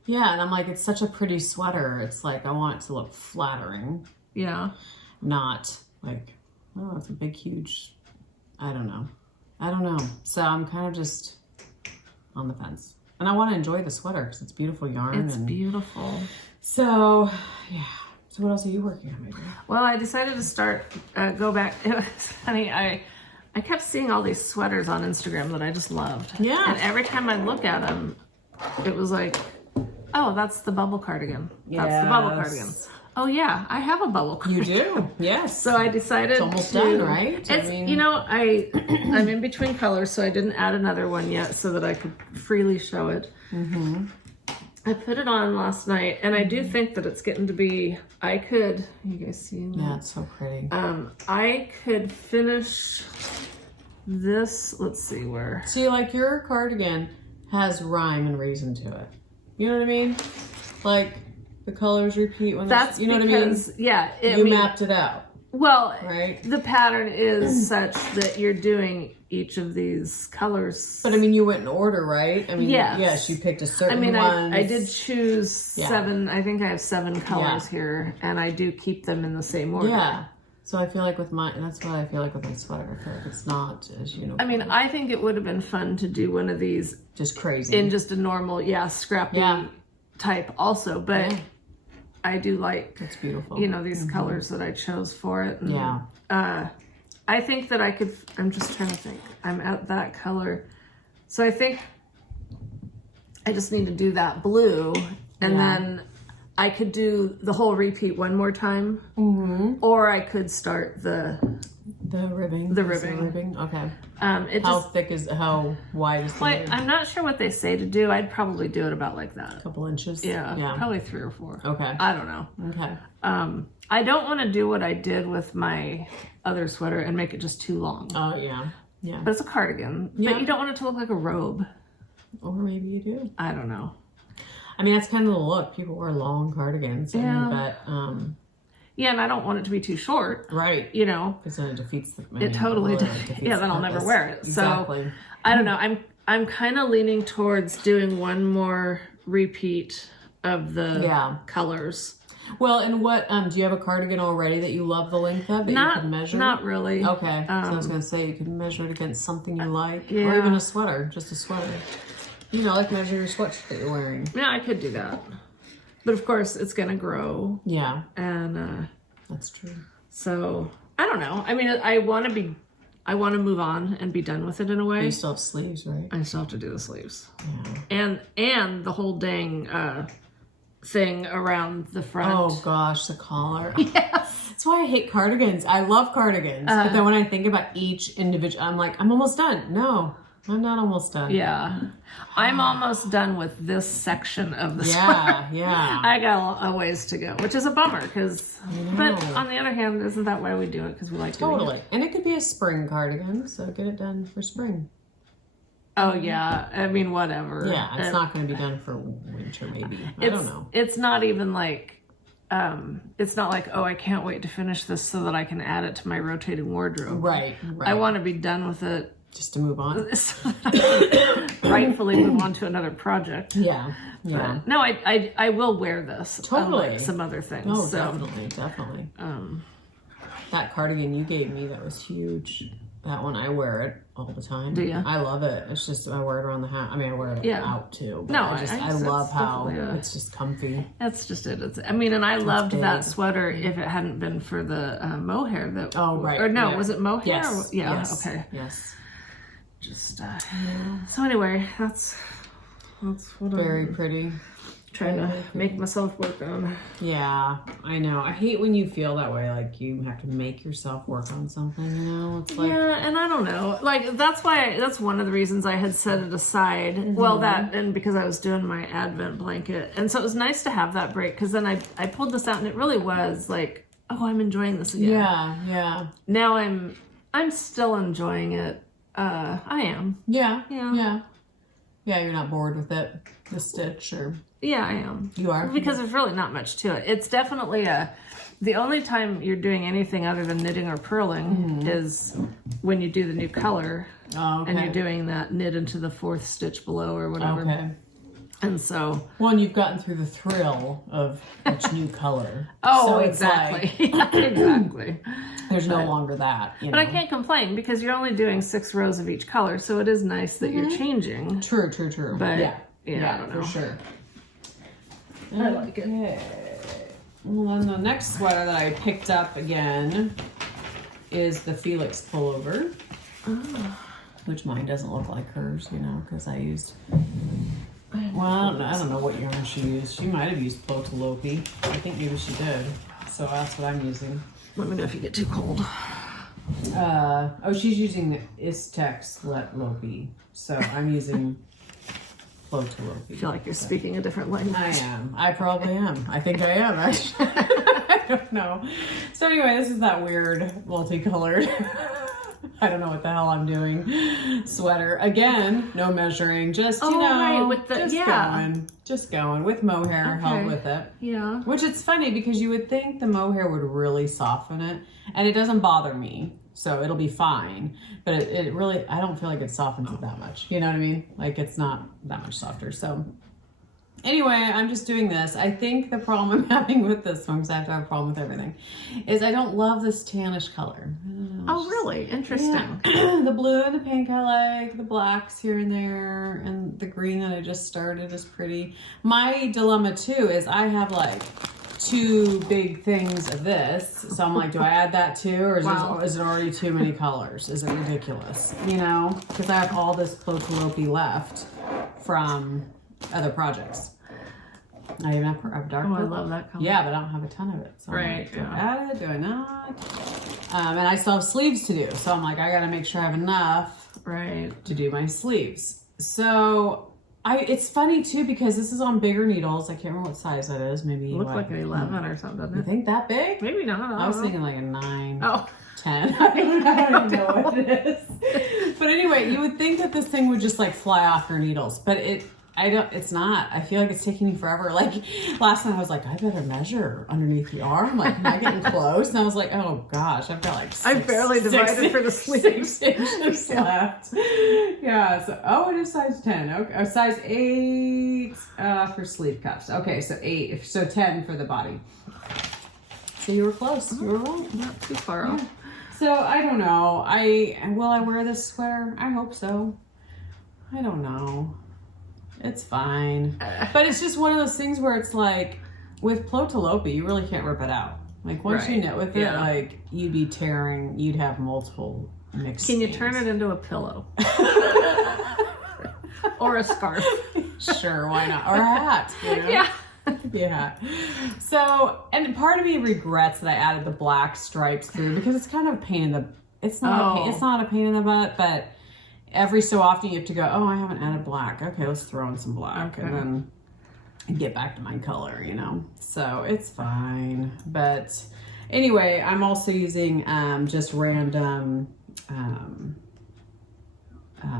Yeah, and I'm like, it's such a pretty sweater. It's like, I want it to look flattering. Yeah. Not like, oh, it's a big, huge... I don't know. So I'm kind of just on the fence. And I want to enjoy the sweater because it's beautiful yarn. It's beautiful. So, yeah. So what else are you working on, maybe? Well, I decided to go back. It was funny. I kept seeing all these sweaters on Instagram that I just loved. Yeah. And every time I look at them, it was like, oh, that's the bubble cardigan. That's the bubble cardigan. Oh yeah, I have a bubble cardigan. You do, yes. So I decided it's almost done, right? It's, I'm in between colors, so I didn't add another one yet so that I could freely show it. Mm-hmm. I put it on last night, and I do think that it's getting to be, you guys see that? Yeah, it's so pretty. I could finish this, let's see where. See, like your cardigan has rhyme and reason to it. You know what I mean? Like the colors repeat when that's you know because, what I mean? Yeah. You mapped it out. Well, right? The pattern is such that you're doing each of these colors. But I mean, you went in order, right? I mean, yes. Yes, you picked a certain one. I did choose 7. I think I have 7 colors here, and I do keep them in the same order. Yeah. So I feel like that's what I feel like with my sweater. I feel like it's not as I mean, I think it would have been fun to do one of these. Just crazy. In just a normal, scrappy type also, but. Yeah. I do like, it's beautiful. These colors that I chose for it. And, I think that I'm just trying to think. I'm at that color. So I think I just need to do that blue, and then I could do the whole repeat one more time. Mm-hmm. Or I could start the ribbing. The ribbing. Okay. How wide is the ribbing? I'm not sure what they say to do. I'd probably do it about like that. A couple inches? Yeah. Probably 3 or 4. Okay. I don't know. Okay. I don't want to do what I did with my other sweater and make it just too long. Oh, yeah. Yeah. But it's a cardigan. Yeah. But you don't want it to look like a robe. Or maybe you do. I don't know. I mean, that's kind of the look. People wear long cardigans. Yeah. Yeah, and I don't want it to be too short. Right. Because then it defeats the... It totally does. Yeah, then I'll never wear it. Exactly. So, I don't know. I'm kind of leaning towards doing one more repeat of the colors. Well, and what, do you have a cardigan already that you love the length of that you can measure? Not really. Okay. So I was going to say, you can measure it against something you like. Yeah. Or even a sweater, just a sweater. Like measure your sweatshirt that you're wearing. Yeah, I could do that. But of course, it's going to grow. Yeah. And that's true. So, I don't know. I mean, I want to move on and be done with it in a way. You still have sleeves, right? I still have to do the sleeves. Yeah. And the whole dang thing around the front. Oh gosh, the collar. Yes. That's why I hate cardigans. I love cardigans. But then when I think about each individual, I'm like, I'm almost done. No. I'm not almost done. Yeah. I'm almost done with this section of the sweater. Yeah. I got a ways to go, which is a bummer but on the other hand, isn't that why we do it? Because we like doing it. And it could be a spring cardigan, so get it done for spring. Oh, yeah. I mean, whatever. Yeah, it's not going to be done for winter, maybe. I don't know. It's not even like, it's not like, oh, I can't wait to finish this so that I can add it to my rotating wardrobe. Right. I want to be done with it. Just to move on. Rightfully move on to another project. Yeah. But, no, I will wear this. Totally. Unlike some other things. Oh, definitely. That cardigan you gave me, that was huge. That one, I wear it all the time. Do you? I love it. It's just, I wear it around the house. I mean, I wear it out too. But I love how it's just comfy. That's just it. And I loved that sweater if it hadn't been for the mohair. Right. Or no, was it mohair? Yes. Yes. Okay. Yes. Just, so anyway, that's what very pretty. Trying to make myself work on. Yeah, I know. I hate when you feel that way, like you have to make yourself work on something, It's like... Yeah, and I don't know. Like, that's one of the reasons I had set it aside. Mm-hmm. Well, and because I was doing my Advent blanket. And so it was nice to have that break, because then I pulled this out, and it really was like, oh, I'm enjoying this again. Yeah. Now I'm still enjoying it. I am. Yeah, you're not bored with it, the stitch, or... Yeah, I am. You are? Because there's really not much to it. It's definitely The only time you're doing anything other than knitting or purling is when you do the new color and you're doing that knit into the 4th stitch below or whatever. Okay. And so... Well, and you've gotten through the thrill of each new color. Oh, so it's exactly. Yeah, exactly. There's no longer that. But I can't complain because you're only doing 6 rows of each color, so it is nice that you're changing. True. But yeah, I don't know. for sure. I like it. Okay. Well, then the next sweater that I picked up again is the Felix Pullover. Oh. Which mine doesn't look like hers, because I used... Well, I don't know what yarn she used. She might have used Plotalopi. I think maybe she did. So that's what I'm using. Let me know if you get too cold. She's using the Istex Let Lopi. So I'm using Plotalopi. I feel like you're speaking a different language. I am. I probably am. I think I am, actually. I don't know. So anyway, this is that weird multicolored... I don't know what the hell I'm doing. Sweater. Again, no measuring. Just, right, with the, just going with mohair held with it. Yeah. Which it's funny because you would think the mohair would really soften it. And it doesn't bother me. So it'll be fine. But it really, I don't feel like it softens it that much. You know what I mean? Like it's not that much softer. So anyway, I'm just doing this. I think the problem I'm having with this one, because I have to have a problem with everything, is I don't love this tannish color. Oh, really? Interesting. Yeah. The blue and the pink I like, the blacks here and there, and the green that I just started is pretty. My dilemma too is I have like 2 big things of this. So I'm like, do I add that too? Or is it already too many colors? Is it ridiculous? Because I have all this Plotalopi left from other projects. I even have dark purple. I love that color. Yeah, but I don't have a ton of it. So right. Do I add it? Do I not? And I still have sleeves to do. So I'm like, I got to make sure I have enough to do my sleeves. So it's funny too, because this is on bigger needles. I can't remember what size that is. Maybe it looks like an 11 or something, doesn't it? You think that big? Maybe not. I was thinking like a 9. Oh. 10. I don't even know what it is. But anyway, you would think that this thing would just like fly off your needles, but it's not. I feel like it's taking me forever. Like last night I was like, I better measure underneath the arm. Like, am I getting close? And I was like, oh gosh, I've got like I barely divided for the sleeves. 6 inches left. Yeah. So, it is size 10. Okay. Size 8 for sleeve cuffs. Okay. So 8. So 10 for the body. So you were close. You were right. Not too far off. So I don't know. Will I wear this sweater? I hope so. I don't know. It's fine. But it's just one of those things where it's like, with Plotalopi, you really can't rip it out. Like, once you knit with it, like, you'd be tearing, you'd have multiple mixed Can you things. turn it into a pillow? Or a scarf? Sure, why not? Or a hat. Yeah. Yeah. So, and part of me regrets that I added the black stripes through, because it's kind of a pain in the, it's not a pain in the butt, but every so often you have to go, I haven't added black. Okay, let's throw in some black and then get back to my color, So it's fine. But anyway, I'm also using just random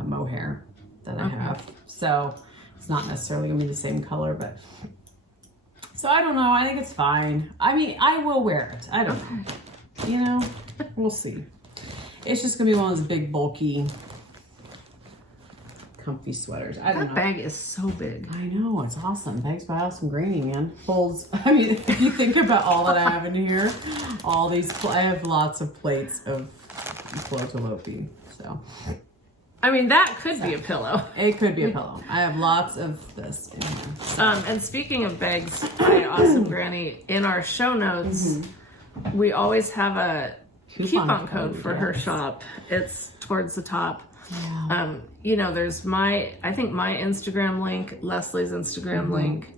mohair that I have. So it's not necessarily going to be the same color, but... So I don't know. I think it's fine. I mean, I will wear it. I don't know. We'll see. It's just going to be one of those big, bulky... comfy sweaters. I don't know. That bag is so big. I know, it's awesome. Thanks by Austen Graining, man. Folds. I mean, if you think about all that I have in here, all these, I have lots of plates of Plotalopi. So, I mean, that could be a pillow. It could be a pillow. I have lots of this in here. So. And speaking of bags by Austen Granny, in our show notes, we always have a coupon code for her shop. It's towards the top. Yeah. There's I think my Instagram link, Leslie's Instagram link,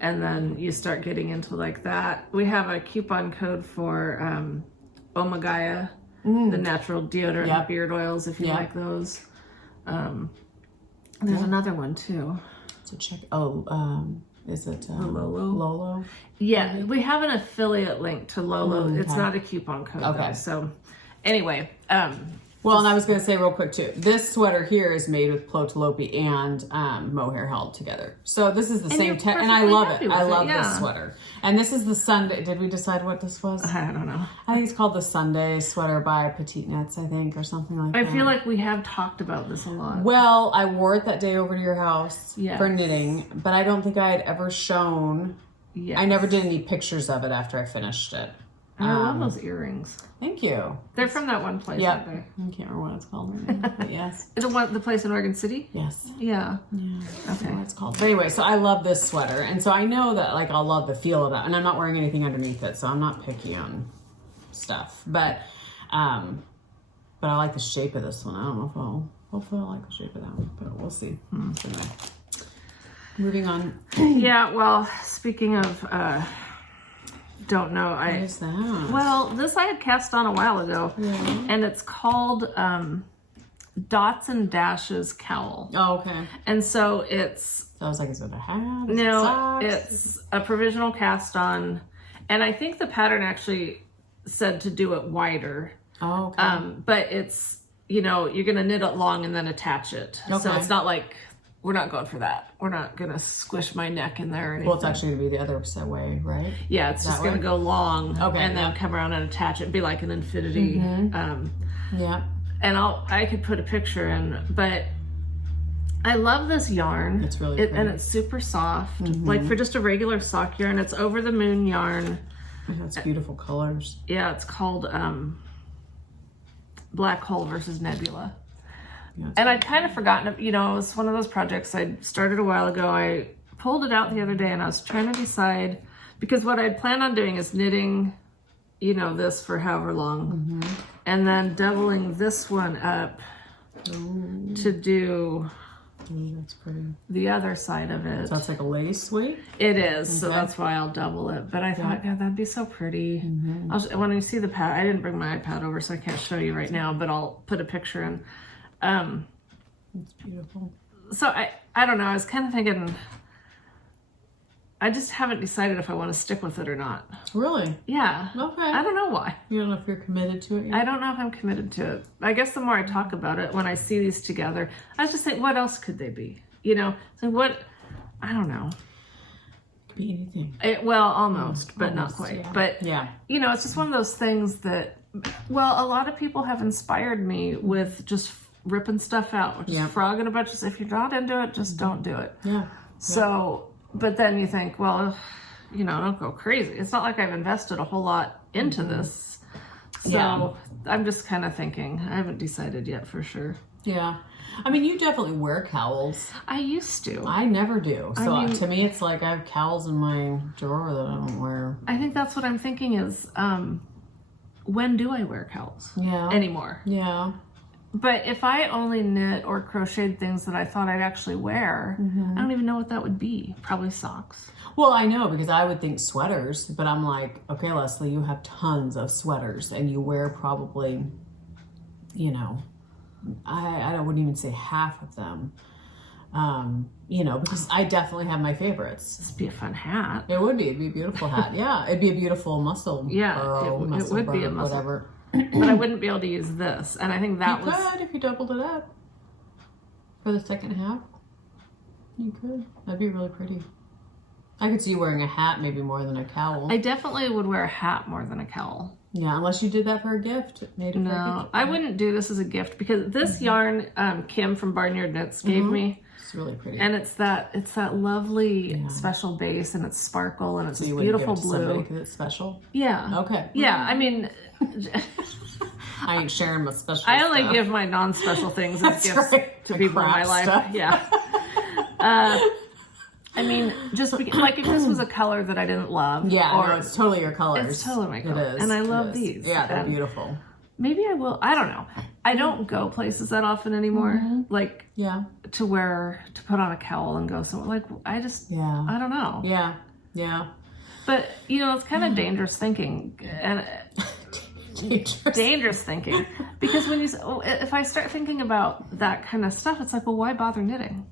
and then you start getting into like that. We have a coupon code for Omagaya, the natural deodorant and beard oils, if you like those. There's another one too. So check. Is it Lolo? Lolo? Yeah, we have an affiliate link to Lolo. It's not a coupon code though. So anyway, Well, and I was going to say real quick too, this sweater here is made with Plotalopi and mohair held together. So this is the same tech, and I love it. I love this sweater. And this is the Sunday. Did we decide what this was? I don't know. I think it's called the Sunday sweater by Petite Knits, I think, or something like that. I feel like we have talked about this a lot. Well, I wore it that day over to your house for knitting, but I don't think I had ever shown. Yes. I never did any pictures of it after I finished it. I love those earrings. Thank you. They're from that one place. Yeah. I can't remember what it's called right now, but yes. The place in Oregon City? Yes. Yeah. Okay. What it's called. But anyway, so I love this sweater. And so I know that I'll love the feel of that. And I'm not wearing anything underneath it, so I'm not picky on stuff. But I like the shape of this one. I don't know if hopefully I'll like the shape of that one, but we'll see. So anyway. Moving on. Yeah, well, speaking of don't know. What is that? Well, this I had cast on a while ago, and it's called Dots and Dashes Cowl. Oh, okay. And so it's... I was like, is it a hat? No, it's a provisional cast on, and I think the pattern actually said to do it wider. Oh, okay. But it's, you're going to knit it long and then attach it. Okay. So it's not like... We're not going for that. We're not going to squish my neck in there or anything. Well, it's actually going to be the other way, right? Yeah, it's just going to go long and then come around and attach it. It'd be like an infinity. Yeah. And I could put a picture in, but I love this yarn. It's really pretty. And it's super soft. Like for just a regular sock yarn. It's over the moon yarn. It's beautiful colors. Yeah, it's called Black Hole versus Nebula. Yeah, and I'd kind of forgotten, it was one of those projects I started a while ago. I pulled it out the other day and I was trying to decide, because what I'd planned on doing is knitting, this for however long, and then doubling this one up to do that's pretty. The other side of it. So that's like a lace weight? It is, so that's why I'll double it. But I thought, God, that'd be so pretty. When you see the pad, I didn't bring my iPad over, so I can't show you right now, but I'll put a picture in. It's beautiful. So I don't know. I was kind of thinking, I just haven't decided if I want to stick with it or not. Really? Yeah. Okay. I don't know why. You don't know if you're committed to it yet? I don't know if I'm committed to it. I guess the more I talk about it, when I see these together, I was just saying, what else could they be? So what? I don't know. It could be anything. Almost, but not quite. Yeah. But it's just one of those things that, a lot of people have inspired me with just ripping stuff out, just frogging a bunch of stuff. If you're not into it, just don't do it. Yeah. So, but then you think, don't go crazy. It's not like I've invested a whole lot into this. So I'm just kind of thinking. I haven't decided yet for sure. Yeah. I mean, you definitely wear cowls. I used to. I never do. So to me, it's like I have cowls in my drawer that I don't wear. I think that's what I'm thinking is, when do I wear cowls? Yeah. Anymore? Yeah. But if I only knit or crocheted things that I thought I'd actually wear, I don't even know what that would be. Probably socks. Well, I know, because I would think sweaters, but I'm like, okay, Leslie, you have tons of sweaters and you wear probably, I wouldn't even say half of them. Because I definitely have my favorites. This would be a fun hat. It would be. It'd be a beautiful hat. Yeah. It'd be a beautiful muscle. Yeah. Burrow, it would be a muscle. Whatever. But I wouldn't be able to use this. And I think that you could if you doubled it up for the second half. You could. That'd be really pretty. I could see you wearing a hat maybe more than a cowl. I definitely would wear a hat more than a cowl. Yeah, unless you did that for a gift. No, I wouldn't do this as a gift because this yarn Kim from Barnyard Knits gave me. It's really pretty. And it's that lovely special base, and it's sparkle, and it's this beautiful blue. Because it's special? Yeah. Okay. Yeah, I mean... I ain't sharing my special I only stuff. give my non-special things as gifts to people in my life. Stuff. Yeah. I mean, just because, like if this was a color that I didn't love. Yeah, no, it's totally your colors. It's totally my color. It is. And I love these. Yeah, they're beautiful. Maybe I will. I don't know. I don't go places that often anymore. Like, to put on a cowl and go somewhere. Like, I don't know. Yeah, yeah. But, it's kind of dangerous thinking. And dangerous thinking. Because if I start thinking about that kind of stuff, it's like, well, why bother knitting?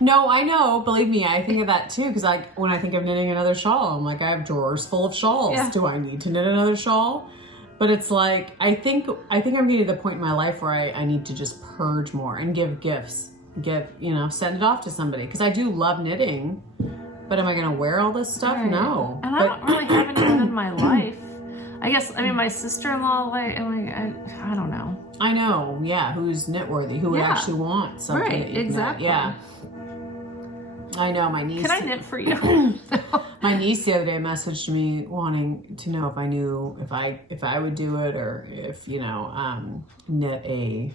No, I know. Believe me, I think of that too. Because when I think of knitting another shawl, I'm like, I have drawers full of shawls. Yeah. Do I need to knit another shawl? But it's like, I think I'm getting to the point in my life where I need to just purge more and give gifts. Send it off to somebody. Because I do love knitting. But am I going to wear all this stuff? Right. No. And I don't really have anyone in my life. I guess, my sister-in-law, I don't know. I know, yeah, who's knit-worthy, who would actually want something. Right, that you exactly. Yeah. I know, my niece. Can I knit for you? My niece the other day messaged me wanting to know if I knew if I would do it, or if, knit it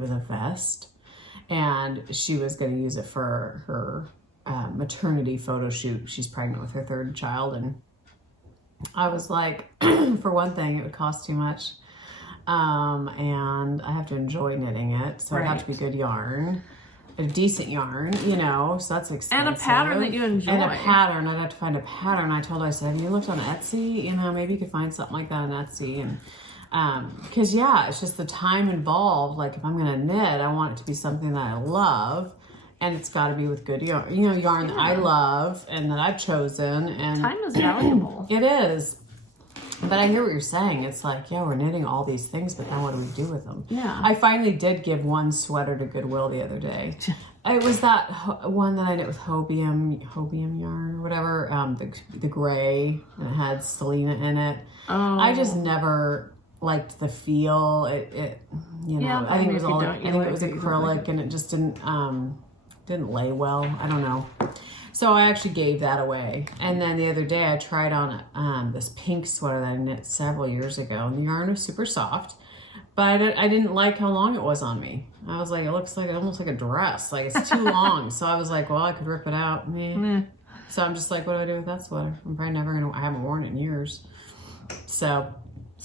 was a vest. And she was going to use it for her maternity photo shoot. She's pregnant with her third child, and I was like, for one thing, it would cost too much, and I have to enjoy knitting it, so it'd have to be good yarn, a decent yarn, so that's expensive. And a pattern that you enjoy. And a pattern. I'd have to find a pattern. I told her, I said, have you looked on Etsy? Maybe you could find something like that on Etsy. And because it's just the time involved. Like, if I'm going to knit, I want it to be something that I love. And it's got to be with good yarn, yarn that I love and that I've chosen. And time is valuable. It is. But I hear what you're saying. It's like, we're knitting all these things, but now what do we do with them? Yeah. I finally did give one sweater to Goodwill the other day. It was that one that I knit with hobium yarn or whatever, the gray, and it had Selena in it. Oh. I just never liked the feel. I think it was acrylic, and it just didn't lay well. I don't know. So I actually gave that away. And then the other day I tried on this pink sweater that I knit several years ago, and the yarn was super soft, but I didn't like how long it was on me. I was like, it looks like almost like a dress. Like, it's too long. So I was like, well, I could rip it out. So I'm just like, what do I do with that sweater? I'm probably never I haven't worn it in years. So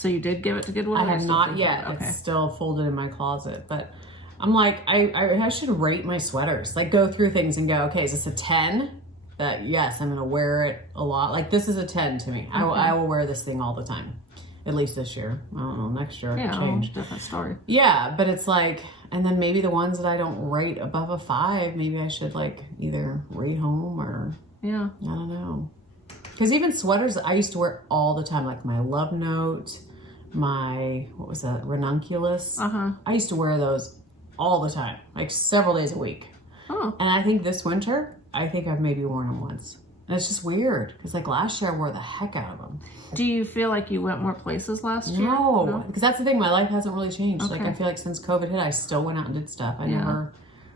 you did give it to Goodwill? I have not yet. Okay. It's still folded in my closet, but I'm like, I should rate my sweaters. Like, go through things and go, okay, is this a 10? That, yes, I'm going to wear it a lot. Like, this is a 10 to me. Okay. I will wear this thing all the time. At least this year. I don't know, next year I can change. Different story. Yeah, but it's like, and then maybe the ones that I don't rate above a 5, maybe I should, like, either rate home or, I don't know. Because even sweaters that I used to wear all the time, like my Love Note, my, what was that, Ranunculus. I used to wear those all the time, like several days a week. And I think this winter, I think I've maybe worn them once. And it's just weird, because like last year I wore the heck out of them. Do you feel like you went more places last year? No, because that's the thing, my life hasn't really changed. Okay. Like, I feel like since COVID hit, I still went out and did stuff. I never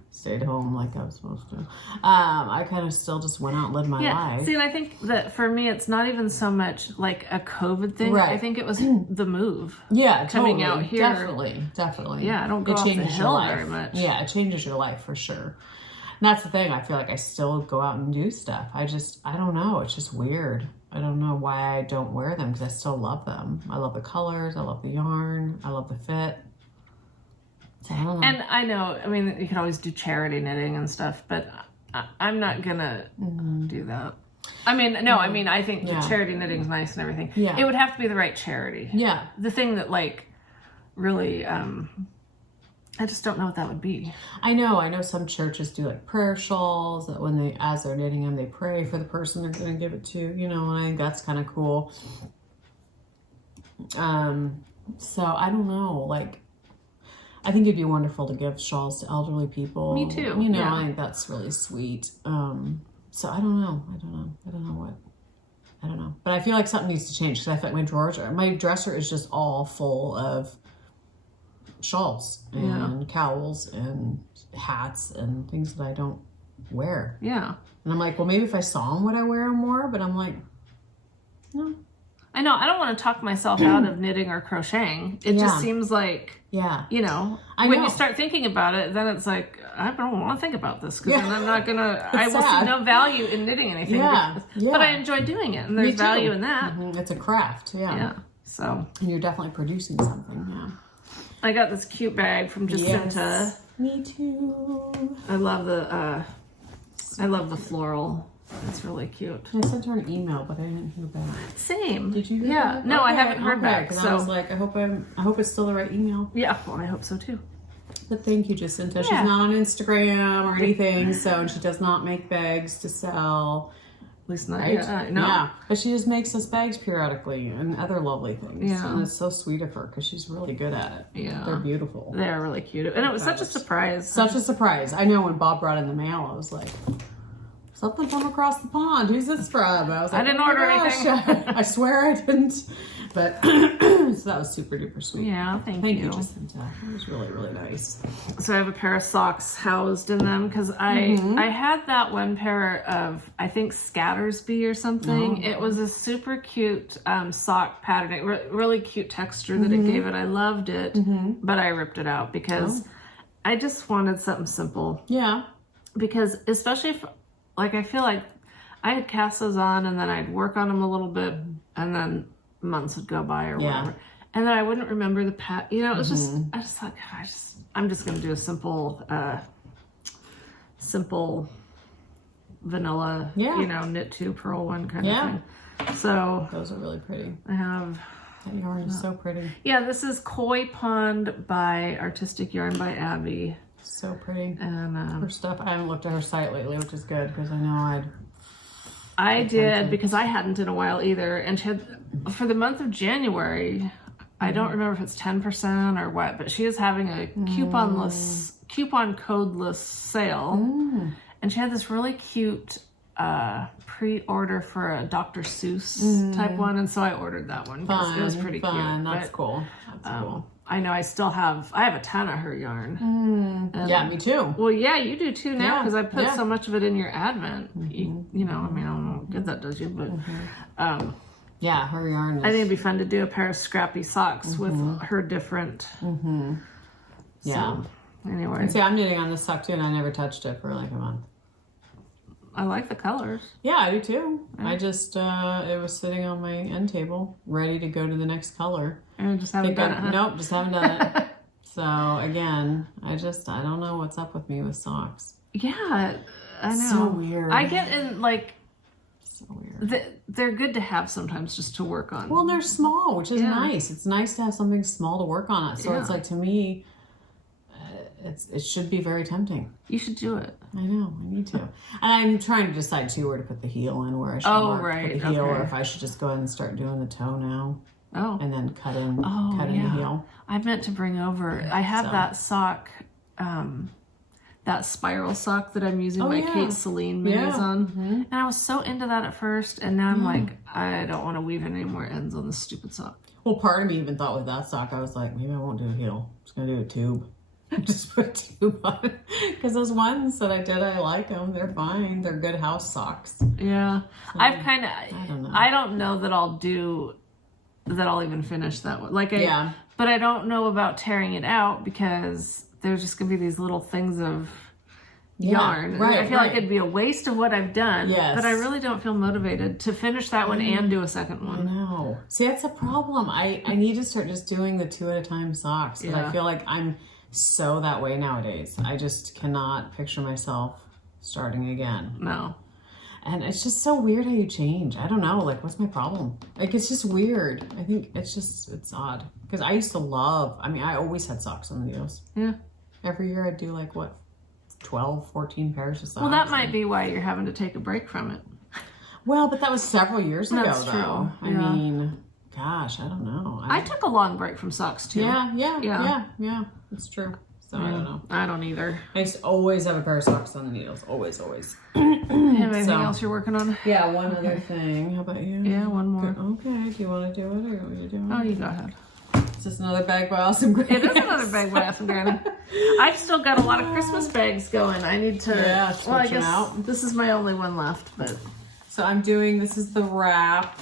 stayed home like I was supposed to. I kind of still just went out and lived my life. See, and I think that for me, it's not even so much like a COVID thing. Right. I think it was the move. Yeah, coming out here. Definitely. Yeah, I don't go off the hill very much. Yeah, it changes your life for sure. And that's the thing. I feel like I still go out and do stuff. I don't know. It's just weird. I don't know why I don't wear them, because I still love them. I love the colors. I love the yarn. I love the fit. So I don't know. And I know, I mean, you can always do charity knitting and stuff, but I'm not going to do that. I mean, no, I mean, I think the charity knitting is nice and everything. Yeah. It would have to be the right charity. Yeah. The thing that, like, really... I just don't know what that would be. I know some churches do like prayer shawls that when as they're knitting them, they pray for the person they're going to give it to, and I think that's kind of cool. So I don't know, like, I think it'd be wonderful to give shawls to elderly people. Me too. I think that's really sweet. So I don't know. But I feel like something needs to change, because I feel like my dresser is just all full of shawls and cowls and hats and things that I don't wear. Yeah. And I'm like, well, maybe if I saw them, would I wear them more? But I'm like, no. I know. I don't want to talk myself out of knitting or crocheting. It just seems like, when you start thinking about it, then it's like, I don't want to think about this, because then I'm not going to, I will see no value in knitting anything. But I enjoy doing it, and there's value in that. It's a craft. Yeah. So. And you're definitely producing something. Yeah. I got this cute bag from Jacinta. Yes, me too. I love the floral. It's really cute. I sent her an email, but I didn't hear back. Same. Did you hear back? No, I haven't heard back. So I was like, I hope it's still the right email. Yeah, well, I hope so too. But thank you, Jacinta. She's not on Instagram or anything, and she does not make bags to sell. least not Right? yet. No. Yeah. But she just makes us bags periodically and other lovely things. Yeah. And it's so sweet of her because she's really good at it. Yeah. They're beautiful. They're really cute. And it was such a surprise. Such a surprise. I know when Bob brought in the mail, I was like, something from across the pond. Who's this from? I was like, I didn't order anything. I swear I didn't. But so that was super duper sweet. Yeah, thank you. Jacinta. It was really, really nice. So I have a pair of socks housed in them because I had that one pair of, I think, Scattersby or something. It was a super cute sock patterning, really cute texture that it gave it. I loved it, but I ripped it out because I just wanted something simple. Yeah. Because especially if, like, I feel like I had cast those on and then I'd work on them a little bit and then months would go by or whatever. And then I wouldn't remember the it was just, I just thought, God, I'm just going to do a simple vanilla, knit 2, purl 1 kind of thing. So those are really pretty. I have, that yarn is so pretty. Yeah, this is Koi Pond by Artistic Yarn by Abby. So pretty. And her stuff, I haven't looked at her site lately, which is good because I know I did because I hadn't in a while either. And she had, for the month of January, I don't remember if it's 10% or what, but she is having a coupon codeless sale. And she had this really cute pre-order for a Dr. Seuss type one. And so I ordered that one because it was pretty cute. That's cool. That's cool. I know I have a ton of her yarn. Yeah, me too. Well, yeah, you do too now because I put so much of it in your Advent. You know, I mean, I don't know how good that does you, but yeah, her yarn is... I think it'd be fun to do a pair of scrappy socks with her different. Yeah. So, anyway. And see, I'm knitting on this sock too, and I never touched it for like a month. I like the colors. Yeah, I do too. I just, it was sitting on my end table, ready to go to the next color. And just haven't done it, huh? Nope, just haven't done it. So, again, I don't know what's up with me with socks. Yeah, I know. So weird. I get in, like... So weird. They're good to have sometimes just to work on. Well, they're small, which is nice. It's nice to have something small to work on. So it's like, to me... it should be very tempting. You should do it. I know, I need to. And I'm trying to decide too where to put the heel in, where I should put the heel, or if I should just go ahead and start doing the toe now. Oh. And then cut in the heel. I meant to bring over, I have that sock, that spiral sock that I'm using my Kate Celine minis on. And I was so into that at first, and now I'm like, I don't want to weave any more ends on this stupid sock. Well, part of me even thought with that sock, I was like, maybe I won't do a heel. I'm just going to do a tube. Just put a tube on it. Because those ones that I did, I like them. They're fine. They're good house socks. Yeah. So, I've kind of, I don't know that I'll even finish that one. But I don't know about tearing it out because there's just going to be these little things of yarn. Right, I feel like it'd be a waste of what I've done. Yes. But I really don't feel motivated to finish that one and do a second one. I know. See, that's a problem. I need to start just doing the 2 at a time socks. Because I feel like I'm so that way nowadays. I just cannot picture myself starting again. No. And it's just so weird how you change. I don't know. Like, what's my problem? Like, it's just weird. I think it's odd. Because I used to I always had socks on the needles. Yeah. Every year I'd do 12, 14 pairs of socks. Well, that might be why you're having to take a break from it. Well, but that was several years ago, That's though. true. I mean, gosh, I don't know. I took a long break from socks, too. Yeah. It's true. So I don't know. I don't either. I used to always have a pair of socks on the needles. Always. Have anything else you're working on? Yeah, one other thing. How about you? Yeah, one more. Okay. Do you want to do it or you want me to do it? Oh, you go ahead. Is this another bag by Austen Granny? It is another bag by Austen Granny. I've still got a lot of Christmas bags going. I need to switch them out. This is my only one left, but so I'm doing, this is the wrap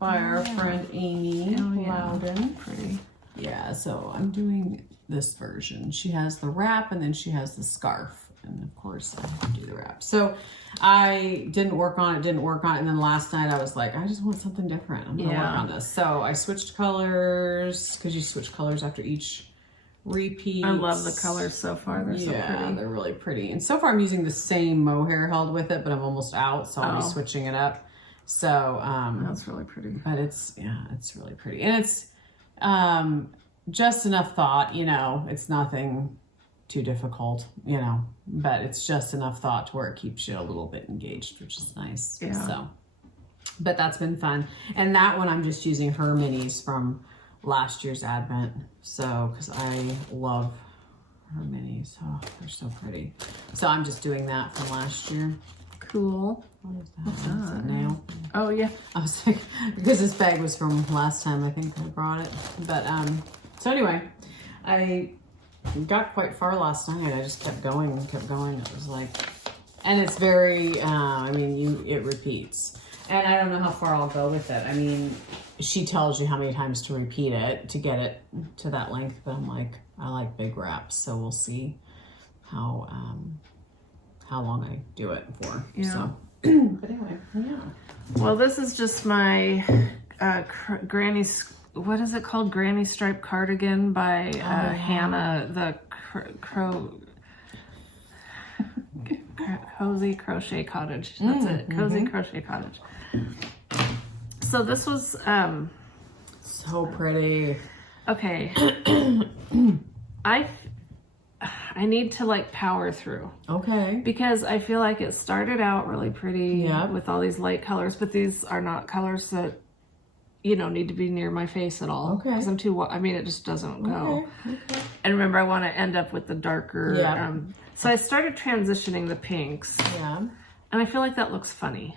by our friend Amy Loudon. Pretty. Yeah, so I'm doing this version. She has the wrap and then she has the scarf. And of course I have to do the wrap. So I didn't work on it. And then last night I was like, I just want something different. I'm going to work on this. So I switched colors because you switch colors after each repeat. I love the colors so far. They're so pretty. They're really pretty. And so far I'm using the same mohair held with it, but I'm almost out. So I'll be switching it up. So that's really pretty. But it's really pretty. And it's just enough thought, it's nothing too difficult, but it's just enough thought to where it keeps you a little bit engaged, which is nice. Yeah. So, but that's been fun. And that one I'm just using her minis from last year's Advent. So, because I love her minis. Oh, they're so pretty. So I'm just doing that from last year. Cool. What is that? Is that nail? Oh yeah. I was like, because this bag was from last time I think I brought it. But so anyway, I got quite far last night. I just kept going and kept going. It was like, and it's very, it repeats. And I don't know how far I'll go with it. I mean, she tells you how many times to repeat it to get it to that length, but I'm like, I like big wraps, so we'll see how long I do it for. Yeah. So. But anyway, yeah. Well, this is just my granny's. What is it called? Granny Stripe Cardigan by Hannah, the Cozy Crochet Cottage. That's it. Cozy Crochet Cottage. So this was so pretty. Okay. I need to like power through. Okay. Because I feel like it started out really pretty with all these light colors, but these are not colors that need to be near my face at all. Okay. Because I'm too, it just doesn't go. Okay. And remember, I want to end up with the darker. Yeah. So I started transitioning the pinks. Yeah. And I feel like that looks funny.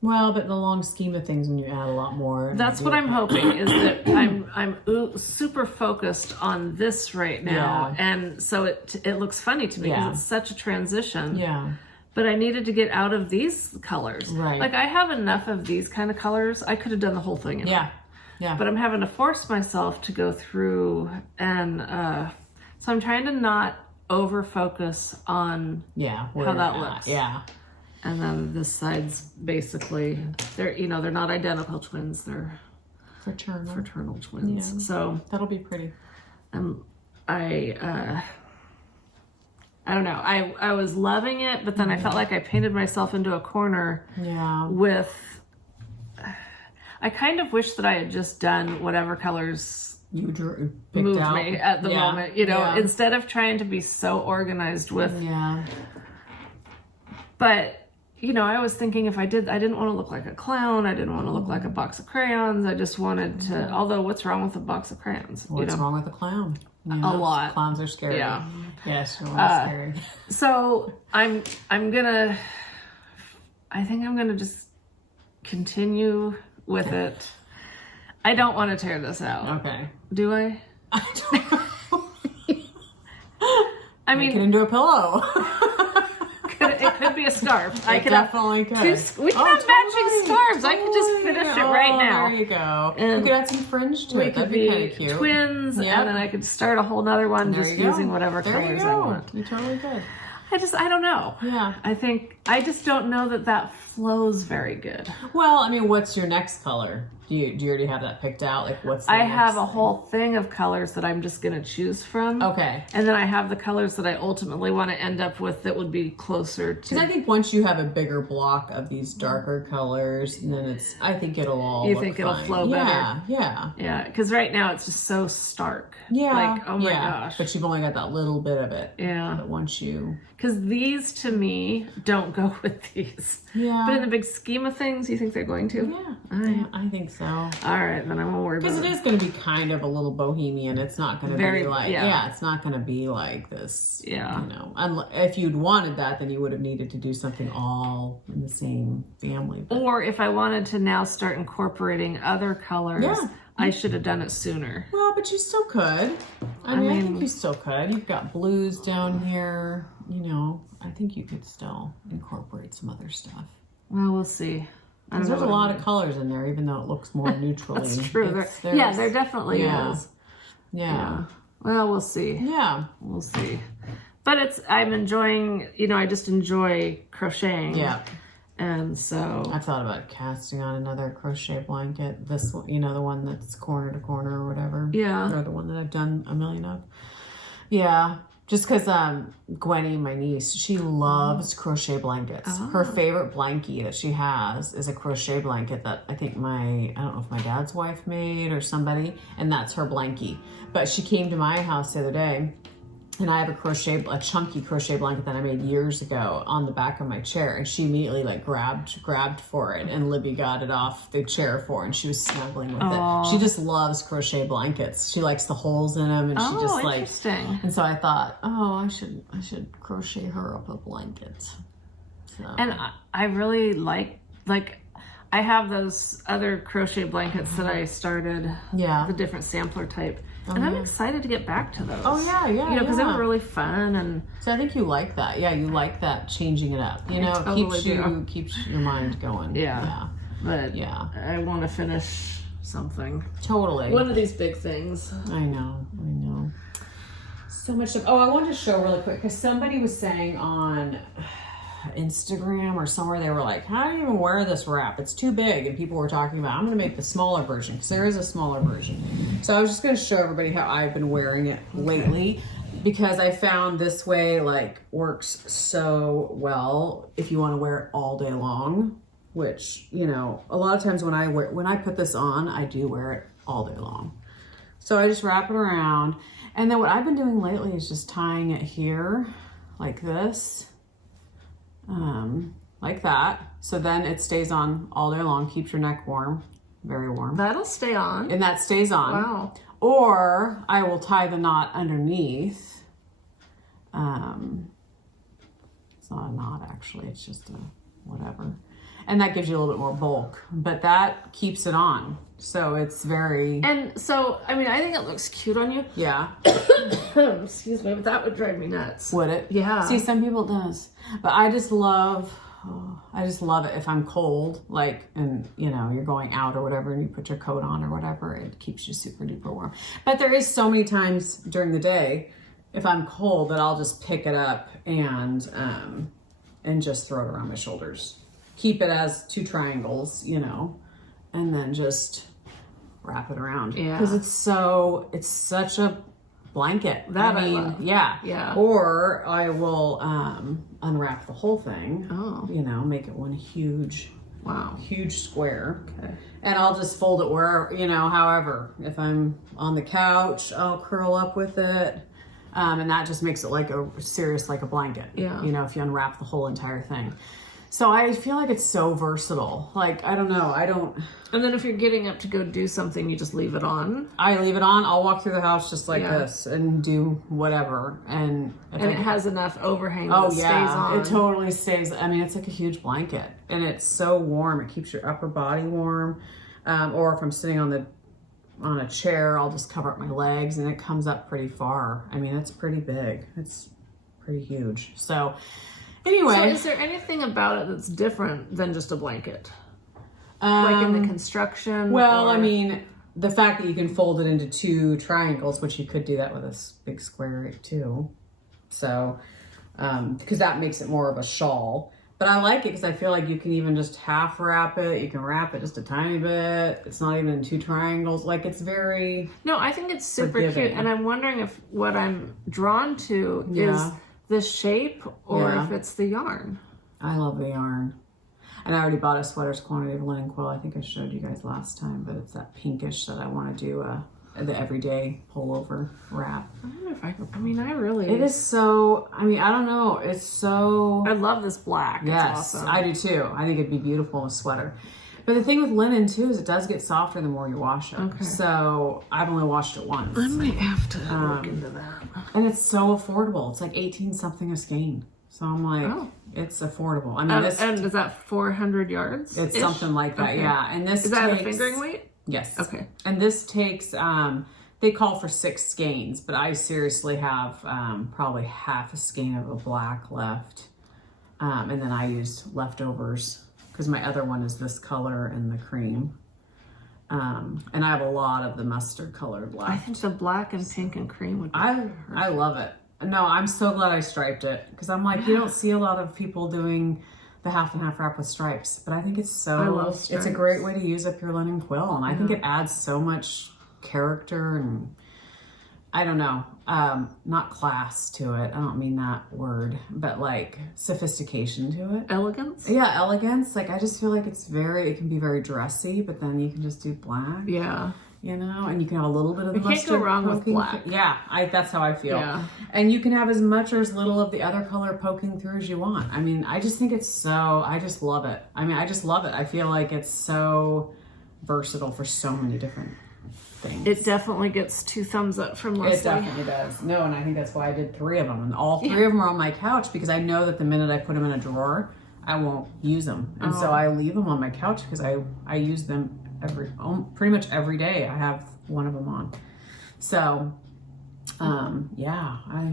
Well, but in the long scheme of things, when you add a lot more. That's what I'm hoping, is that I'm super focused on this right now. Yeah. And so it looks funny to me because it's such a transition. Yeah. But I needed to get out of these colors. Right. Like I have enough of these kind of colors. I could have done the whole thing in them. Yeah. But I'm having to force myself to go through and so I'm trying to not over focus on how that looks. Yeah. And then this side's basically they're not identical twins, they're fraternal twins. Yeah. So that'll be pretty. I don't know. I was loving it, but then I felt like I painted myself into a corner with... I kind of wish that I had just done whatever colors you picked moved out. me at the moment, instead of trying to be so organized with... Yeah. But, I was thinking I didn't want to look like a clown. I didn't want to look like a box of crayons. I just wanted to... Although, what's wrong with a box of crayons? What's wrong with a clown? A lot. Clowns are scary. Yeah. Yes, they're scary. So I think I'm gonna just continue with it. I don't want to tear this out. Okay. Do I? I don't know. I mean, make it into a pillow. It could be a scarf. I could definitely could. We can have matching scarves. I could just finish it right now. There you go. And we could add some fringe to it. That'd be kind of cute. Twins, and then I could start a whole nother one just using whatever colors I want. You totally could. I don't know. Yeah. I just don't know that flows very good. Well, I mean, what's your next color? Do you already have that picked out? Like, what's the I next have a whole thing of colors that I'm just going to choose from. Okay. And then I have the colors that I ultimately want to end up with that would be closer to... Because I think once you have a bigger block of these darker colors, then I think it'll all You look think it'll fine. flow better? Yeah. Yeah, because right now it's just so stark. Yeah. Like, oh my gosh. But you've only got that little bit of it. Yeah. But once you... Because these, to me, don't go with these. Yeah. But in the big scheme of things, you think they're going to? Yeah, I think so. All right, then I won't worry about it. Because it is going to be kind of a little bohemian. It's not going to be like... Yeah. It's not going to be like this. Yeah. If you'd wanted that, then you would have needed to do something all in the same family. But... Or if I wanted to now start incorporating other colors... Yeah. I should have done it sooner. Well, but you still could. I mean, I think you still could. You've got blues down here. I think you could still incorporate some other stuff. Well, we'll see. Because there's a lot of colors in there, even though it looks more neutrally. That's true. There definitely is. Yeah. Well, we'll see. Yeah. We'll see. But I'm enjoying, I just enjoy crocheting. Yeah. And so I thought about casting on another crochet blanket. This one, the one that's corner to corner or whatever. Yeah. Or the one that I've done a million of. Yeah. Just because Gwenny, my niece, she loves crochet blankets. Oh. Her favorite blankie that she has is a crochet blanket that I think I don't know if my dad's wife made or somebody, and that's her blankie. But she came to my house the other day, And I have a chunky crochet blanket that I made years ago on the back of my chair. And she immediately like grabbed for it. And Libby got it off the chair for her, and she was snuggling with it. She just loves crochet blankets. She likes the holes in them, and she just like. Interesting. And so I thought, I should crochet her up a blanket. So. And I really like I have those other crochet blankets that I started. Yeah. The different sampler type. And I'm excited to get back to those. Oh, yeah. Because they were really fun. And so I think you like that. Yeah, you like that, changing it up. You know, it keeps your mind going. Yeah. But yeah, I want to finish something. Totally. One of these big things. I know. So much stuff. Oh, I wanted to show really quick, because somebody was saying on Instagram or somewhere, they were like, how do you even wear this wrap? It's too big. And people were talking about, I'm going to make the smaller version, because there is a smaller version. So I was just going to show everybody how I've been wearing it lately, because I found this way like works so well if you want to wear it all day long, which, you know, a lot of times when I put this on, I do wear it all day long. So I just wrap it around. And then what I've been doing lately is just tying it here like this. Like that. So then it stays on all day long, keeps your neck warm, very warm. That'll stay on. And that stays on. Wow. Or I will tie the knot underneath. It's not a knot actually, it's just a whatever. And that gives you a little bit more bulk, but that keeps it on. So it's very... And so, I mean, I think it looks cute on you. Yeah. Excuse me, but that would drive me nuts. Would it? Yeah. See, some people it does. But I just love it if I'm cold, like, and, you know, you're going out or whatever, and you put your coat on or whatever, it keeps you super duper warm. But there is so many times during the day, if I'm cold, that I'll just pick it up and just throw it around my shoulders. Keep it as 2 triangles, you know, and then just wrap it around. Yeah. Because it's such a blanket. That I love. Yeah. Yeah. Or I will unwrap the whole thing. Oh. You know, make it one huge square. Okay. And I'll just fold it wherever, you know, however. If I'm on the couch, I'll curl up with it. And that just makes it like a blanket. Yeah. You know, if you unwrap the whole entire thing. So I feel like it's so versatile. Like, I don't know. And then if you're getting up to go do something, you just leave it on. I leave it on. I'll walk through the house just like this and do whatever. And it has enough overhang that it stays on. It totally stays. I mean, it's like a huge blanket. And it's so warm. It keeps your upper body warm. Or if I'm sitting on a chair, I'll just cover up my legs, and it comes up pretty far. I mean, it's pretty big. It's pretty huge. So anyway. So is there anything about it that's different than just a blanket? Like in the construction? Well, I mean, the fact that you can fold it into 2 triangles, which you could do that with a big square too. So, because that makes it more of a shawl. But I like it because I feel like you can even just half wrap it. You can wrap it just a tiny bit. It's not even in 2 triangles. Like, it's very... No, I think it's super forgiving. cute. And I'm wondering if what I'm drawn to is the shape or if it's the yarn. I love the yarn. And I already bought a sweater's quantity of linen quill. I think I showed you guys last time, but it's that pinkish that I want to do the everyday pullover wrap. I don't know if I could. I mean, I really... It is so... I mean, I don't know. It's so... I love this black. Yes, it's awesome. I do too. I think it'd be beautiful in a sweater. But the thing with linen too is it does get softer the more you wash it. Okay. So I've only washed it once. I might have to look into that. And it's so affordable. It's like 18 something a skein. So I'm like, it's affordable. I mean, and is that 400 yards? It's something like that, yeah. And this is that a fingering weight? Yes. Okay. And this takes, they call for 6 skeins, but I seriously have probably half a skein of a black left. And then I used leftovers because my other one is this color and the cream. And I have a lot of the mustard colored left. I think the black and pink and cream would be I love it. No, I'm so glad I striped it because I'm like, you don't see a lot of people doing the half and half wrap with stripes, but I think it's I love stripes. It's a great way to use up your linen quill, and I think it adds so much character and I don't know, not class to it. I don't mean that word, but like sophistication to it. Elegance? Yeah, elegance. Like I just feel like it can be very dressy, but then you can just do black. Yeah. you know, and you can have a little bit of the You can't mustard. go wrong with poking black. Yeah, that's how I feel. Yeah. And you can have as much or as little of the other color poking through as you want. I mean, I just think it's so, I just love it. I mean, I just love it. I feel like it's so versatile for so many different things. It definitely gets 2 thumbs up from Leslie. It definitely does. No, and I think that's why I did 3 of them. And all 3 of them are on my couch because I know that the minute I put them in a drawer, I won't use them. And so I leave them on my couch because I use them pretty much every day. I have one of them on. So, yeah, I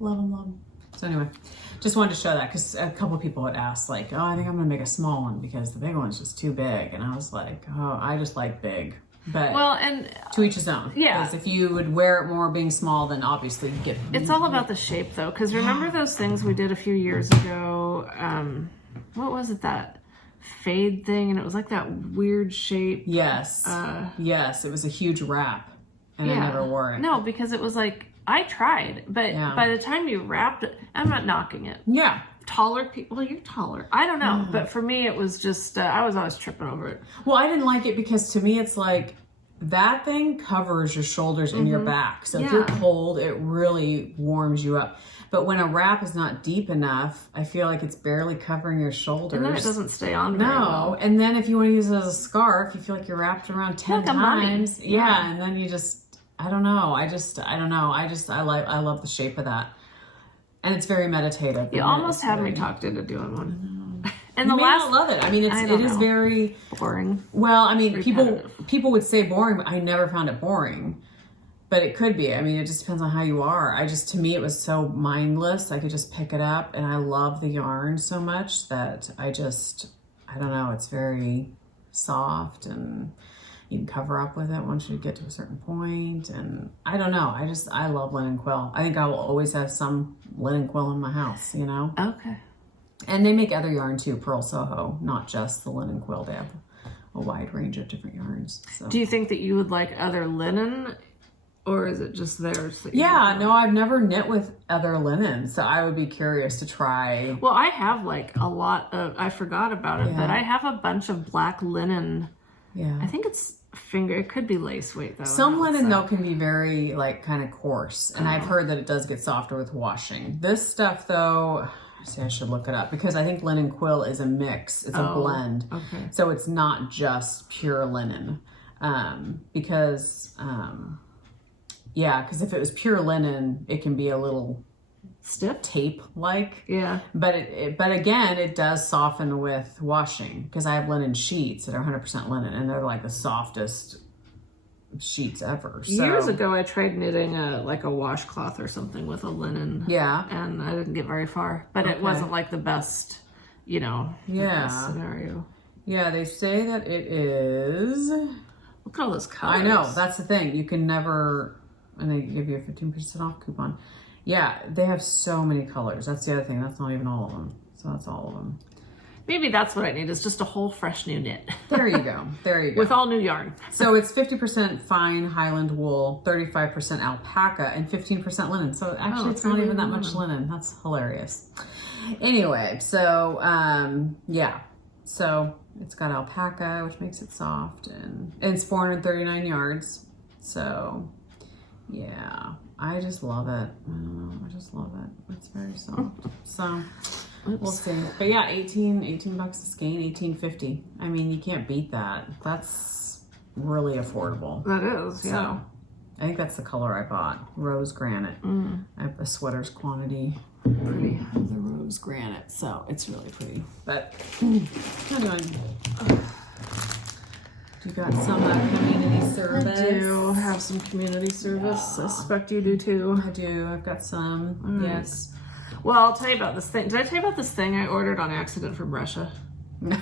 love them. So anyway, just wanted to show that because a couple of people had asked like, oh, I think I'm going to make a small one because the big one's just too big. And I was like, oh, I just like big. But and to each his own. Yeah. Because if you would wear it more being small, then obviously you get... It's all about the shape, though. Because remember those things we did a few years ago? What was it, that fade thing? And it was like that weird shape. Yes. Yes, it was a huge wrap. And I never wore it. No, because it was like, I tried. But by the time you wrapped it, I'm not knocking it. Yeah. Taller people, well, you're taller. I don't know. But for me, it was just, I was always tripping over it. Well, I didn't like it because to me, it's like, that thing covers your shoulders and your back. So if you're cold, it really warms you up. But when a wrap is not deep enough, I feel like it's barely covering your shoulders. And then it doesn't stay on very well. And then if you want to use it as a scarf, you feel like you're wrapped around 10 times. Yeah, and then you just, I don't know. I love the shape of that. And it's very meditative. You almost had me talked into doing one. And you may not love it. I mean, it is very boring. Well, I mean, people would say boring, but I never found it boring. But it could be. I mean, it just depends on how you are. To me, it was so mindless. I could just pick it up, and I love the yarn so much that I don't know. It's very soft, and you can cover up with it once you get to a certain point. And I don't know. I love linen quill. I think I will always have some linen quill in my house. You know. Okay. And they make other yarn too, Pearl Soho, not just the linen quill. They have a wide range of different yarns. So. Do you think that you would like other linen, or is it just theirs? No, I've never knit with other linen, so I would be curious to try. Well, I have like a lot of, I forgot about it, but I have a bunch of black linen. Yeah. I think it's it could be lace weight though. Some linen though can be very like kind of coarse, and I've heard that it does get softer with washing. This stuff though, see, I should look it up because I think linen quill is a mix. It's a blend. Okay. So it's not just pure linen. Because if it was pure linen, it can be a little stiff, tape-like. Yeah. But but again, it does soften with washing because I have linen sheets that are 100% linen, and they're like the softest sheets ever. So. Years ago, I tried knitting a washcloth or something with a linen. Yeah. And I didn't get very far, but it wasn't like the best, the best scenario. Yeah, they say that it is. Look at all those colors. I know, that's the thing. You can never, and they give you a 15% off coupon. Yeah, they have so many colors. That's the other thing. That's not even all of them. So that's all of them. Maybe that's what I need, is just a whole fresh new knit. There you go. There you go. With all new yarn. So it's 50% fine Highland wool, 35% alpaca, and 15% linen. So actually it's not even that much linen. That's hilarious. Anyway, so so it's got alpaca, which makes it soft, and it's 439 yards. So yeah, I just love it. I don't know, I just love it. It's very soft. So we'll see. But yeah, 18 bucks a skein, $18.50. I mean, you can't beat that. That's really affordable. That is, yeah. So, I think that's the color I bought, rose granite. I have the sweater's quantity. Pretty, the rose granite, so it's really pretty. But anyway, you got some community service. I do have some community service. I suspect you do too. I do. I've got some. Yes. Well, I'll tell you about this thing. Did I tell you about this thing I ordered on accident from Russia? No.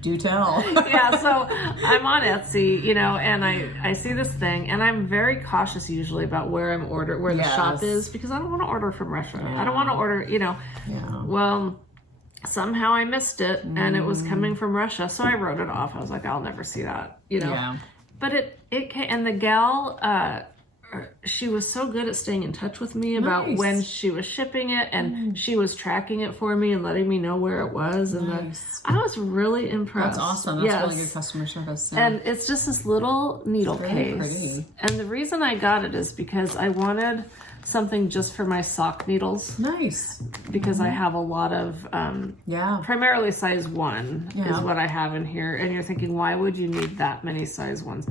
Do tell. Yeah, so I'm on Etsy, and I see this thing, and I'm very cautious usually about where the shop is, because I don't want to order from Russia. Yeah. I don't want to order, Yeah. Well, somehow I missed it, and it was coming from Russia, so I wrote it off. I was like, I'll never see that, Yeah. But it came, and the gal, she was so good at staying in touch with me about when she was shipping it, and she was tracking it for me and letting me know where it was. And I was really impressed. That's awesome. That's really good customer service. Yeah. And it's just this little needle case. Pretty. And the reason I got it is because I wanted something just for my sock needles. Nice. Because I have a lot of, primarily size 1 is what I have in here. And you're thinking, why would you need that many size 1s?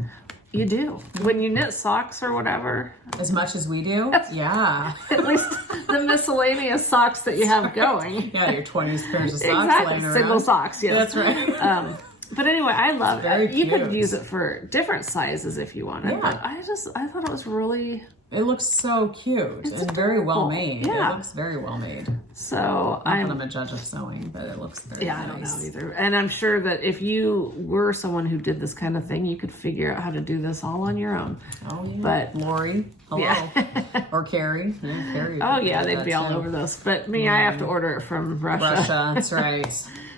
You do. When you knit socks or whatever. As much as we do? Yeah. At least the miscellaneous socks that you have going. Yeah, your 20 pairs of socks laying around. Single socks, yes. That's right. But anyway, I love it. You cute. could use it for different sizes if you wanted. Yeah. But I thought it was really... It looks so cute and very well made. Yeah. It looks very well made. So I'm a judge of sewing, but it looks very nice. I don't know either. And I'm sure that if you were someone who did this kind of thing, you could figure out how to do this all on your own. Oh yeah. But Lori, hello. Yeah. Or Carrie. Yeah, Carrie. Oh yeah, they'd be all over this. But me, I have to order it from Russia. That's right.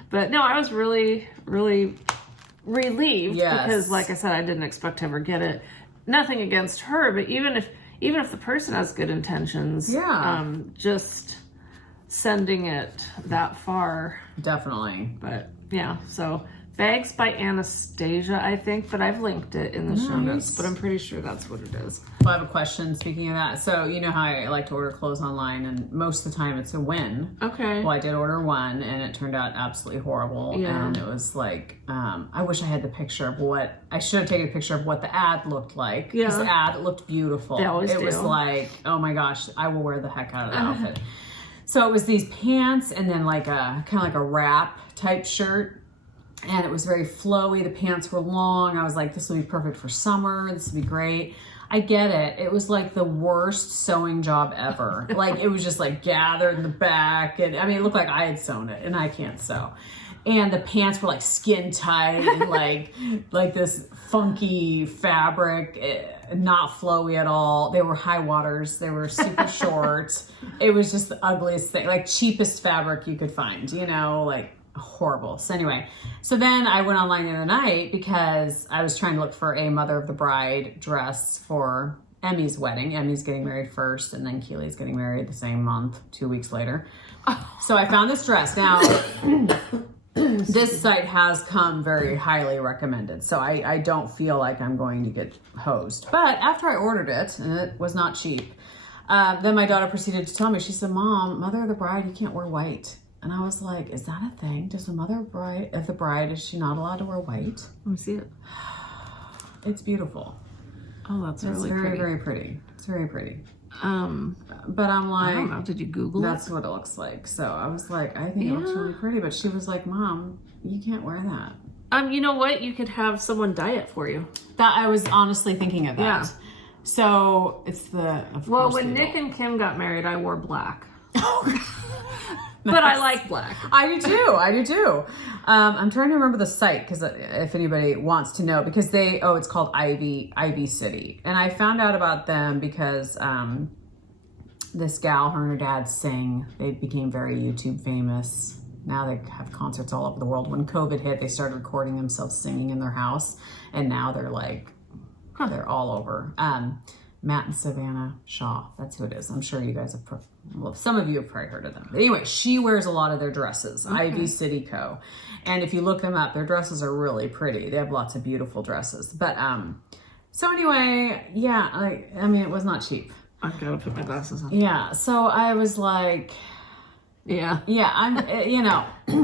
But no, I was really, really relieved because, like I said, I didn't expect to ever get it. Nothing against her, but even if the person has good intentions, just sending it that far. Definitely. But yeah, so Bags by Anastasia, I think, but I've linked it in the show notes, but I'm pretty sure that's what it is. Well, I have a question speaking of that. So you know how I like to order clothes online, and most of the time it's a win. Okay. Well, I did order one, and it turned out absolutely horrible. Yeah. And it was like, I wish I had the picture of what, I should have taken a picture of what the ad looked like. Yeah. Because the ad looked beautiful. They always do. It was like, oh my gosh, I will wear the heck out of the outfit. So it was these pants and then like a, kind of like a wrap type shirt. And it was very flowy. The pants were long. I was like, this will be perfect for summer. This would be great. I get it. It was like the worst sewing job ever. Like it was just like gathered in the back. And I mean, it looked like I had sewn it and I can't sew. And the pants were like skin tight and like this funky fabric, not flowy at all. They were high waters. They were super short. It was just the ugliest thing, like cheapest fabric you could find, you know, like horrible. So anyway, so then I went online the other night because I was trying to look for a Mother of the Bride dress for Emmy's wedding. Emmy's getting married first, and then Keely's getting married the same month, 2 weeks later. So I found this dress. Now, this site has come very highly recommended, so I don't feel like I'm going to get hosed. But after I ordered it, and it was not cheap, then my daughter proceeded to tell me, she said, Mom, Mother of the Bride, you can't wear white. And I was like, is that a thing? Does the Mother of the Bride, is she not allowed to wear white? Let me see it. It's beautiful. Oh, that's really very, pretty. very pretty. It's very pretty. But I'm like, I don't know. Did you Google that's it? what it looks like. So I was like, I think it looks really pretty. But she was like, Mom, you can't wear that. You know what? You could have someone dye it for you. That I was honestly thinking of that. Yeah. So it's the. Well, when Nick and Kim got married, I wore black. But I like black. I do too. I'm trying to remember the site because if anybody wants to know, because it's called Ivy City, and I found out about them because this gal, her and her dad sing. They became very YouTube famous. Now they have concerts all over the world. When COVID hit, they started recording themselves singing in their house, and now they're like, they're all over. Matt and Savannah Shaw, that's who it is. I'm sure you guys have, some of you have probably heard of them. But anyway, she wears a lot of their dresses, Ivy City Co. And if you look them up, their dresses are really pretty. They have lots of beautiful dresses. But, so anyway, yeah, it was not cheap. I've got to put my glasses on. Yeah, so I was like, yeah, I'm,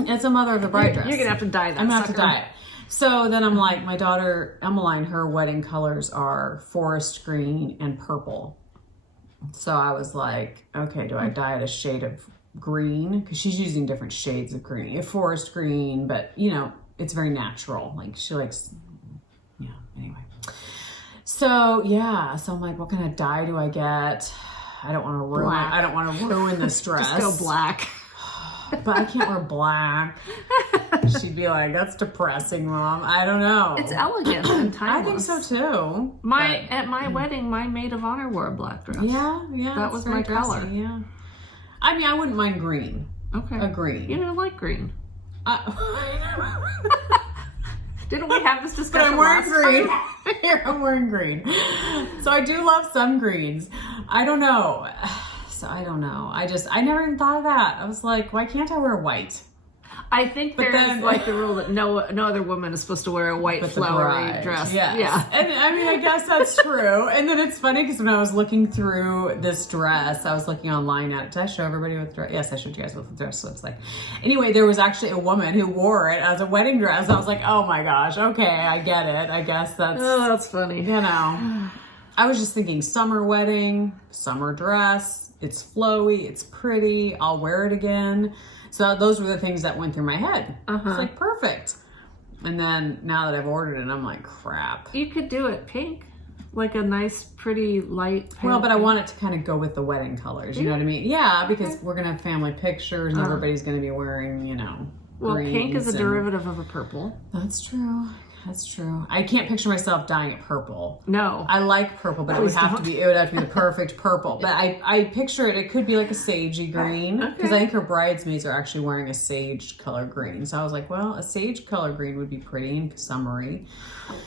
it's a Mother of the Bride dress. You're going to have to dye that. I'm going to have to dye it. So then I'm like, my daughter, Emmeline, her wedding colors are forest green and purple. So I was like, okay, do I dye it a shade of green? Because she's using different shades of green. Forest green, but, it's very natural. Like, she likes, anyway. So, so I'm like, what kind of dye do I get? I don't want to ruin this dress. Just go black. But I can't wear black. She'd be like, that's depressing, Mom. I don't know. It's elegant and timeless. I think so too. At my wedding, my maid of honor wore a black dress. Yeah. That was my color. Yeah. I mean, I wouldn't mind green. Okay. A green. You don't like green. Didn't we have this But discussion I'm wearing last green. time? Here, I'm wearing green. So I do love some greens. I don't know. So I don't know. I never even thought of that. I was like, why can't I wear white? I think there's like the rule that no other woman is supposed to wear a white flowery dress. Yes. Yeah. And I mean, I guess that's true. And then it's funny because when I was looking through this dress, I was looking online at it. Did I show everybody what the dress? Yes, I showed you guys what the dress looks like. Anyway, there was actually a woman who wore it as a wedding dress. I was like, oh my gosh, okay, I get it. I guess that's... Oh, that's funny. You know. I was just thinking summer wedding, summer dress. It's flowy, it's pretty. I'll wear it again. So those were the things that went through my head. It's like, perfect. And then now that I've ordered it, I'm like, crap. You could do it pink. Like a nice, pretty, light pink. Well, but I want it to kind of go with the wedding colors. You know what I mean? Yeah, because we're going to have family pictures and everybody's going to be wearing, you know, well, pink is a derivative of a purple. That's true. That's true. I can't picture myself dyeing it purple. No. I like purple, but it would have to be the perfect purple. But I picture it could be like a sagey green. Because I think her bridesmaids are actually wearing a sage color green. So I was like, well, a sage color green would be pretty and summery.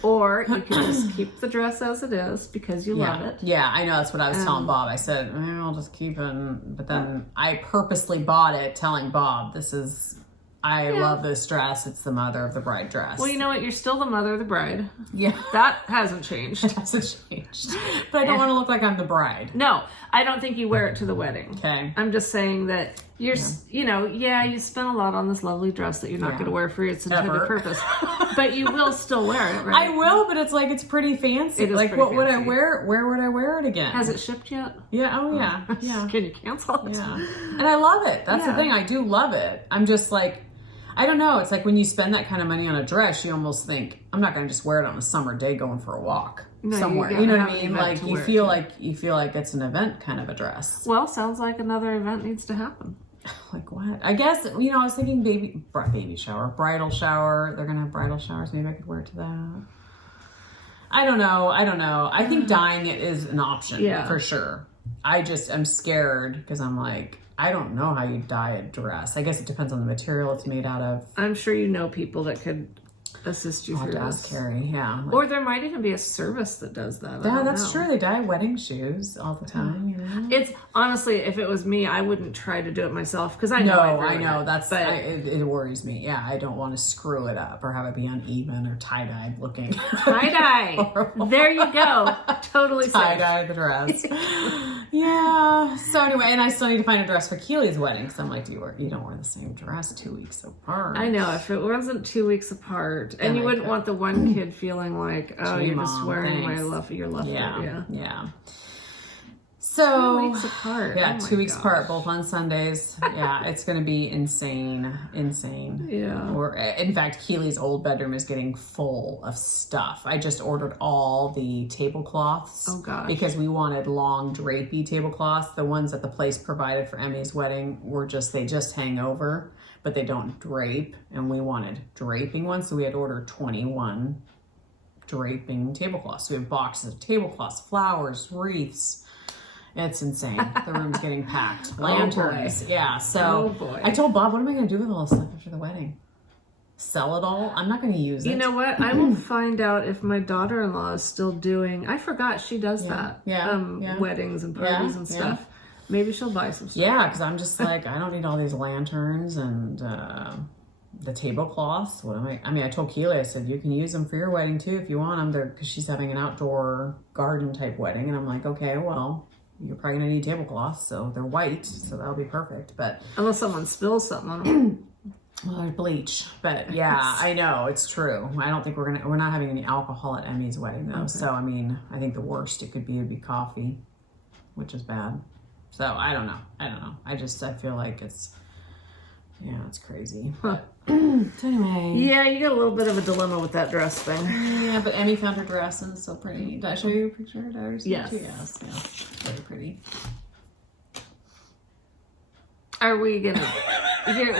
Or you can just keep the dress as it is because you love it. Yeah, I know. That's what I was telling Bob. I said, I'll just keep it. But then I purposely bought it telling Bob, I love this dress. It's the mother of the bride dress. Well, you know what? You're still the mother of the bride. Yeah. That hasn't changed. It hasn't changed. But I don't want to look like I'm the bride. No, I don't think you wear it to the wedding. Okay. I'm just saying that you spent a lot on this lovely dress that you're not going to wear for its intended purpose. But you will still wear it, right? I will, but it's like, it's pretty fancy. It is like, pretty what would I fancy. wear? Where would I wear it again? Has it shipped yet? Yeah. Oh, yeah. Yeah. Can you cancel it? Yeah. And I love it. That's the thing. I do love it. I'm just like, I don't know. It's like when you spend that kind of money on a dress, you almost think, I'm not going to just wear it on a summer day going for a walk somewhere. You know what I mean? Like you feel like it's an event kind of a dress. Well, sounds like another event needs to happen. Like what? I guess, I was thinking baby shower, bridal shower. They're going to have bridal showers. Maybe I could wear it to that. I don't know. I think dyeing it is an option for sure. I just am scared because I'm like, I don't know how you dye a dress. I guess it depends on the material it's made out of. I'm sure you know people that could assist you through this. Ask Carrie, yeah. Or there might even be a service that does that. Yeah, that's true. They dye wedding shoes all the time. You know? It's honestly, if it was me, I wouldn't try to do it myself because I know. It worries me. Yeah, I don't want to screw it up or have it be uneven or tie-dye looking. Tie-dye. There you go. Totally safe. Tie-dye the dress. Yeah. So anyway, and I still need to find a dress for Keely's wedding because I'm like, you don't wear the same dress 2 weeks apart. I know. If it wasn't 2 weeks apart, and you wouldn't want the one kid feeling like, oh, you're just wearing your left foot. Yeah. So 2 weeks apart. Yeah, 2 weeks apart, both on Sundays. Yeah, it's going to be insane. Yeah. Or in fact, Keely's old bedroom is getting full of stuff. I just ordered all the tablecloths. Oh gosh. Because we wanted long drapey tablecloths. The ones that the place provided for Emmy's wedding they just hang over, but they don't drape. And we wanted draping ones, so we had ordered 21 draping tablecloths. So we have boxes of tablecloths, flowers, wreaths. It's insane. The room's getting packed. Lanterns. Yeah. So I told Bob, what am I going to do with all this stuff after the wedding? Sell it all? I'm not going to use it. You know what? I will find out if my daughter-in-law is still doing. I forgot she does that. Weddings and parties and stuff. Maybe she'll buy some stuff. Yeah, because I'm just like, I don't need all these lanterns and the tablecloths. I told Keely, I said, you can use them for your wedding too if you want them. Because she's having an outdoor garden type wedding. And I'm like, okay, well, you're probably going to need tablecloths, so they're white, so that'll be perfect. But unless someone spills something on them. Well, there's bleach. But yeah, I know, it's true. I don't think we're not having any alcohol at Emmy's wedding though. Okay. So I mean, I think the worst it could be would be coffee, which is bad. So I don't know. I feel like it's crazy. But, so anyway. Yeah, you got a little bit of a dilemma with that dress thing. Yeah, but Emmy found her dress and it's so pretty. Did I show you a picture? Did I already see Yes. it too? Yes. Yeah. Very pretty. Are we gonna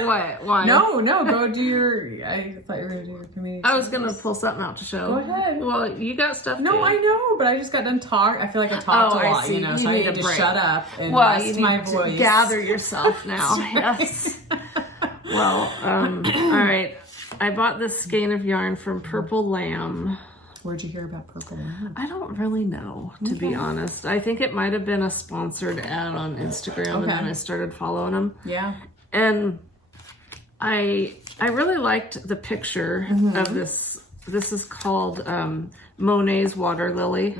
what? Why? No, go do your I thought you were gonna do your community. I was gonna pull something out to show. Go ahead. Well, you got stuff No, too. I know, but I just got done talking. I feel like I talked a lot, see. So I need to shut up and you rest need my to voice. gather yourself now. Yes. Well, all right. I bought this skein of yarn from Purple Lamb. Where'd you hear about Purple Lamb? I don't really know, to be honest. I think it might have been a sponsored ad on Instagram, and then I started following them. Yeah. And I really liked the picture of this. This is called Monet's Water Lily.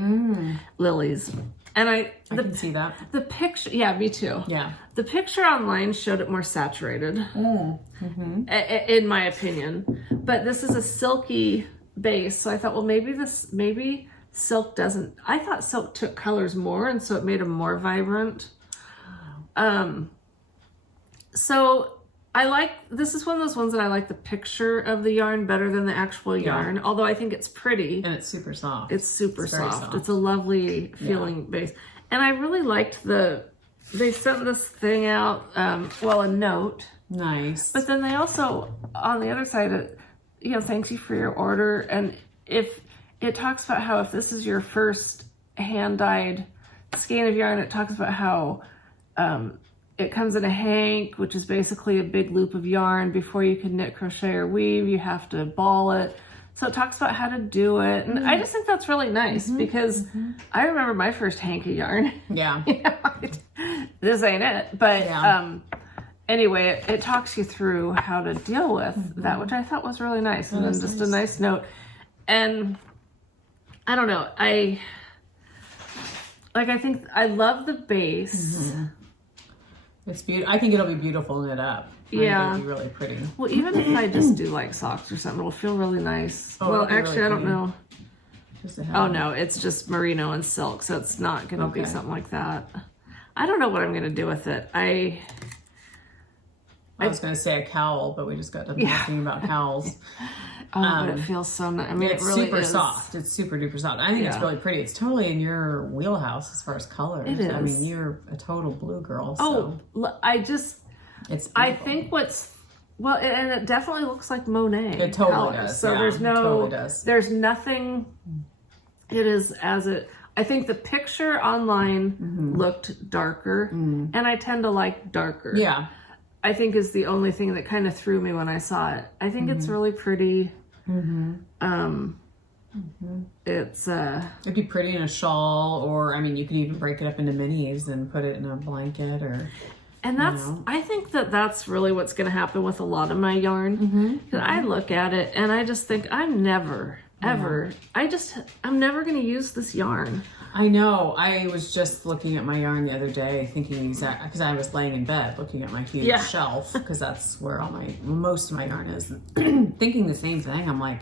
Lilies. And I can see that. The picture, yeah, me too. Yeah. The picture online showed it more saturated, in my opinion. But this is a silky base, so I thought, well, maybe silk doesn't. I thought silk took colors more, and so it made them more vibrant. So this is one of those ones that I like the picture of the yarn better than the actual yarn, although I think it's pretty. And it's super soft. It's super soft. It's a lovely feeling base. And I really liked they sent this thing out, a note. Nice. But then they also, on the other side, thanks you for your order. And if it talks about how if this is your first hand-dyed skein of yarn, it talks about how it comes in a hank, which is basically a big loop of yarn. Before you can knit, crochet, or weave, you have to ball it. So it talks about how to do it. And I just think that's really nice because I remember my first hank of yarn. Yeah. This ain't it. But anyway, it talks you through how to deal with that, which I thought was really nice. And then just a nice note. And I don't know. I think I love the base. It's beautiful. I think it'll be beautiful knit up. Yeah. It'll be really pretty. Well, even if I just do like socks or something, it'll feel really nice. Oh, well, actually, really I don't know. Oh, no, it's just merino and silk, so it's not going to be something like that. I don't know what I'm going to do with it. I was going to say a cowl, but we just got done talking about cowls. But it feels so nice. I mean, it's it really super is. Soft. It's super duper soft. I think it's really pretty. It's totally in your wheelhouse as far as colors. It is. I mean, you're a total blue girl. So. It's I think and it definitely looks like Monet. It totally colors. does. So there's nothing. It is I think the picture online looked darker, and I tend to like darker. Yeah. I think is the only thing that kind of threw me when I saw it. I think it's really pretty. It's it'd be pretty in a shawl, or I mean, you could even break it up into minis and put it in a blanket, or. And I think that's really what's going to happen with a lot of my yarn. Because I look at it and I just think I'm never going to use this yarn. I know. I was just looking at my yarn the other day, thinking because I was laying in bed looking at my huge shelf, because that's where most of my yarn is. Thinking the same thing. I'm like,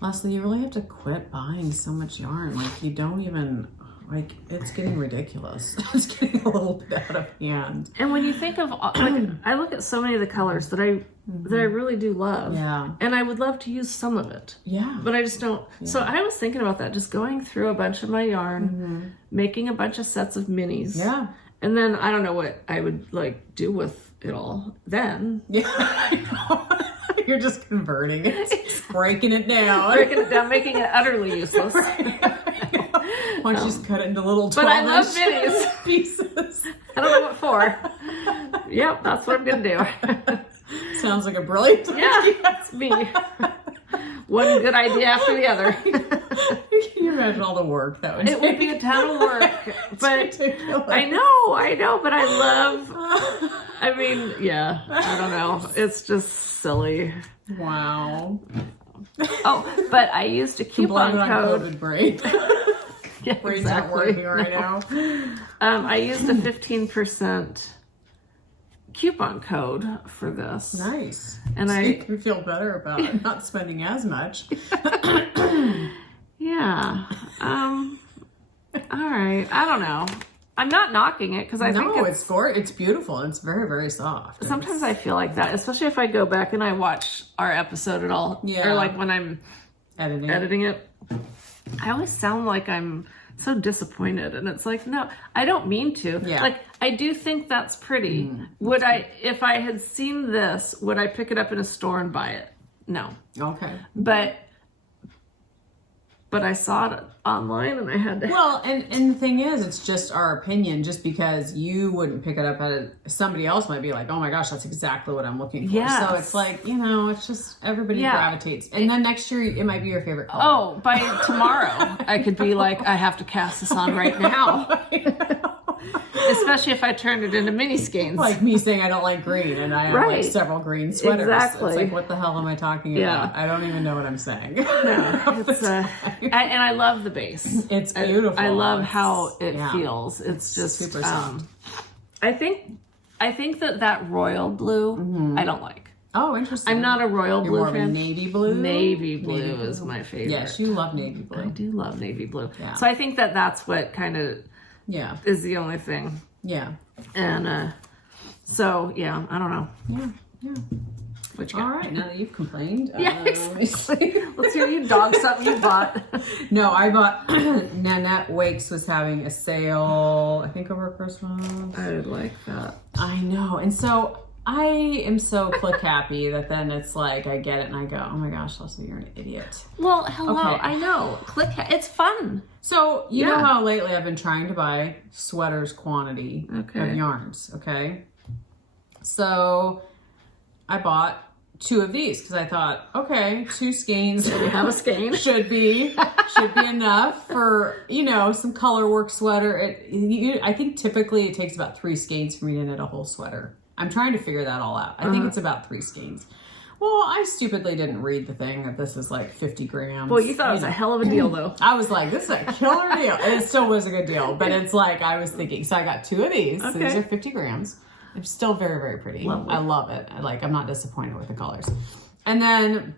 Leslie, you really have to quit buying so much yarn. Like, you don't even. Like, it's getting ridiculous. It's getting a little bit out of hand. And when you think of, I look at so many of the colors that I really do love. Yeah. And I would love to use some of it. Yeah. But I just don't. Yeah. So I was thinking about that, just going through a bunch of my yarn, making a bunch of sets of minis. Yeah. And then I don't know what I would do with it all then. Yeah, I know. You're just converting it, breaking it down, making it utterly useless. Why don't you just cut it into little 12-inch but I love minis. pieces? I don't know what for. Yep, that's what I'm gonna do. Sounds like a brilliant idea. Yeah, that's me. One good idea after the other. Can you imagine all the work that would take? It would be a ton of work. But ridiculous. I know, but I love, I mean, yeah, I don't know. It's just silly. Wow. Oh, but I used a coupon code. Brain. Yeah, Brain's not working right now. I used a 15% coupon code for this. Nice. And so you can feel better about not spending as much. Yeah. All right. I don't know. I'm not knocking it because I think it's gorgeous. It's beautiful. It's very, very soft. Sometimes I feel like that, especially if I go back and I watch our episode at all. Yeah. Or like when I'm editing it. I always sound like I'm so disappointed, and it's like, no, I don't mean to. Yeah. Like, I do think that's pretty. If I had seen this, would I pick it up in a store and buy it? No. Okay. But but I saw it online and I had to. Well, and the thing is, it's just our opinion. Just because you wouldn't pick it up somebody else might be like, oh my gosh, that's exactly what I'm looking for. Yes. So it's like, it's just everybody gravitates. And then next year, it might be your favorite color. Oh, by tomorrow, I could be like, I have to cast this on right now. Especially if I turned it into mini skeins. Like me saying I don't like green, and I have like several green sweaters. Exactly. It's like, what the hell am I talking about? I don't even know what I'm saying. No, it's and I love the base. It's beautiful. I love how it feels. It's just super soft. I think that royal blue I don't like. Oh, interesting. I'm not a royal blue more fan. Of a navy blue. Navy blue is my favorite. Yes, you love navy blue. I do love navy blue. Yeah. So I think that's what kind of is the only thing. Yeah. And so I don't know. Yeah. What you All got? right, now that you've complained. Let's hear you dog something you bought. No, I bought Nanette Wakes was having a sale, I think over Christmas. I would like that. I know. And so I am so click happy that then it's like I get it and I go, oh my gosh, Leslie, you're an idiot. Well, hello. Okay. I know. It's fun. So you know how lately I've been trying to buy sweaters quantity of yarns, okay? So I bought 2 of these because I thought, okay, 2 skeins. You have a skein. should be enough for some color work sweater. I think typically it takes about 3 skeins for me to knit a whole sweater. I'm trying to figure that all out. I think it's about 3 skeins. Well, I stupidly didn't read the thing that this is like 50 grams. Well, you thought it was a hell of a deal, though. I was like, this is a killer deal. And it still was a good deal. But it's like, I was thinking, so I got 2 of these. Okay. So these are 50 grams. They're still very, very pretty. Lovely. I love it. I'm not disappointed with the colors. And then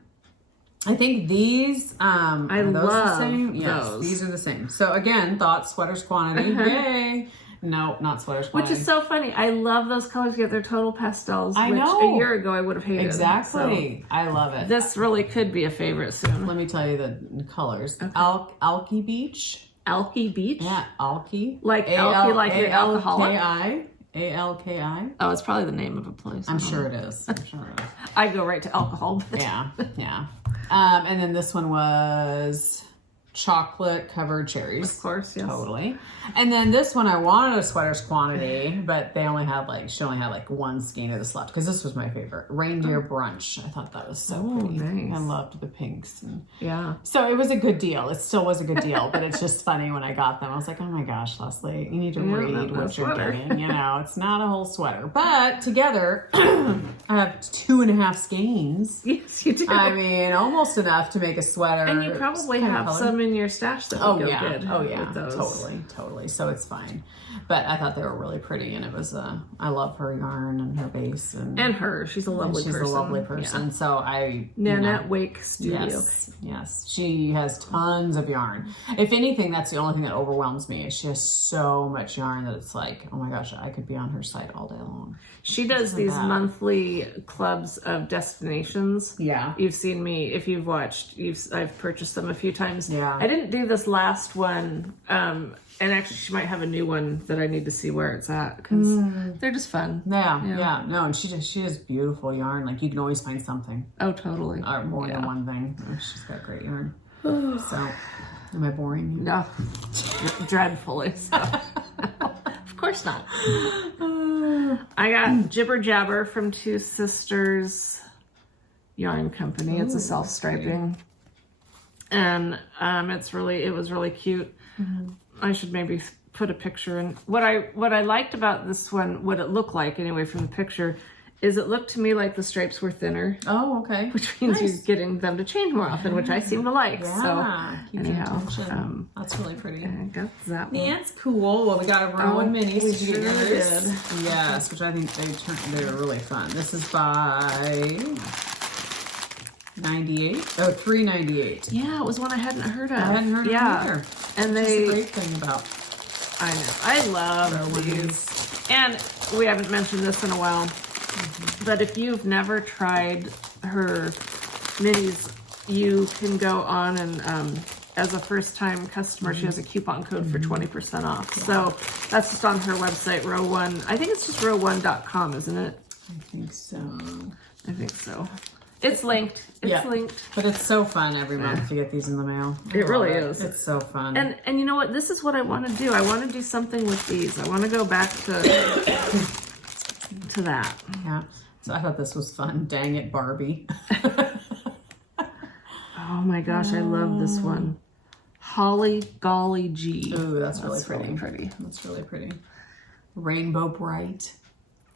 I think these, are those the same? Yes, those. These are the same. So again, thought sweaters quantity. Yay. No, not sweaters quantity. Which is so funny. I love those colors, yet they're total pastels. I which know. A year ago I would have hated. Exactly. So I love it. This really could be a favorite soon. Let me tell you the colors. Okay. Alki Beach. Alki Beach? Yeah, Alki. Like Alki, like you're alcoholic? A-L-K-I. Oh, it's probably the name of a place. I'm sure it is. I go right to alcohol. But Yeah. And then this one was chocolate covered cherries. Of course, yes. Totally. And then this one I wanted a sweaters quantity, but she only had like 1 skein of this left because this was my favorite. Reindeer brunch. I thought that was so pretty. Nice. I loved the pinks. And so it was a good deal. It still was a good deal, but it's just funny when I got them. I was like, oh my gosh, Leslie, you need to read what you're getting. It's not a whole sweater. But together, I have 2.5 skeins. Yes, you do. I mean, almost enough to make a sweater. And you probably have some in your stash that would go good. Oh yeah, with those. totally. So it's fine. But I thought they were really pretty, and it was I love her yarn and her base and her. She's a lovely person. She's a lovely person. Yeah. So Nanette Wake Studio. Yes. She has tons of yarn. If anything, that's the only thing that overwhelms me. Is she has so much yarn that it's like, oh my gosh, I could be on her site all day long. She does these monthly clubs of destinations. Yeah. You've seen me, if you've watched, I've purchased them a few times. Yeah. I didn't do this last one. And actually she might have a new one that I need to see where it's at because they're just fun. Yeah. No, and she has beautiful yarn. Like you can always find something. Oh, totally. Or more than one thing. She's got great yarn. So, am I boring you? No. Dreadfully so. Of course not. I got Jibber Jabber from Two Sisters Yarn Company. It's a self-striping. And it was really cute. Mm-hmm. I should maybe put a picture in. What I liked about this one, what it looked like anyway from the picture, is it looked to me like the stripes were thinner. Oh, okay. Which means you're getting them to change more often, which I seem to like. Yeah. So anyhow, that's really pretty. I got that one. That's cool. Well, we got a row of minis. Did you get yours? Did. Yes, which I think they were really fun. This is by 398. Yeah, it was one I hadn't heard of. I hadn't heard of either. And that's the great thing about. I know. I love these. And we haven't mentioned this in a while, but if you've never tried her minis, you can go on and as a first-time customer, she has a coupon code for 20% off. Yeah. So that's just on her website, Row One. I think it's just row1.com, isn't it? I think so. I think so. It's linked. It's Yeah. linked. But it's so fun every month to get these in the mail. I It love really is. It's so fun. And you know what? This is what I want to do. I want to do something with these. I want to go back to that. Yeah. So I thought this was fun. Dang it, Barbie. Oh my gosh, I love this one. Holly Golly G. Ooh, that's really really pretty. pretty. That's really pretty. Rainbow Bright.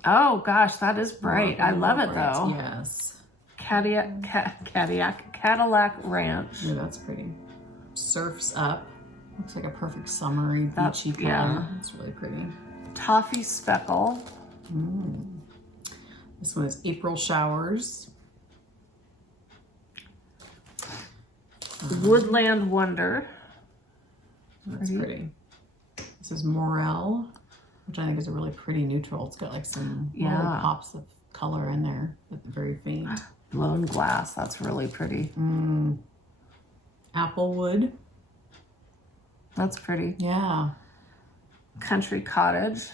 Oh gosh, that is bright. I love it Bright. though. Yes. Cadillac Ranch. Ooh, that's pretty. Surfs Up. Looks like a perfect summery, That's- beachy color. yeah. It's really pretty. Toffee Speckle. This one is April Showers. Woodland Wonder. That's pretty. This is Morel, which I think is a really pretty neutral. It's got like some little Yeah. pops of color in there, but very faint. Blown Glass. That's really pretty. Applewood. That's pretty. Yeah. Country Cottage.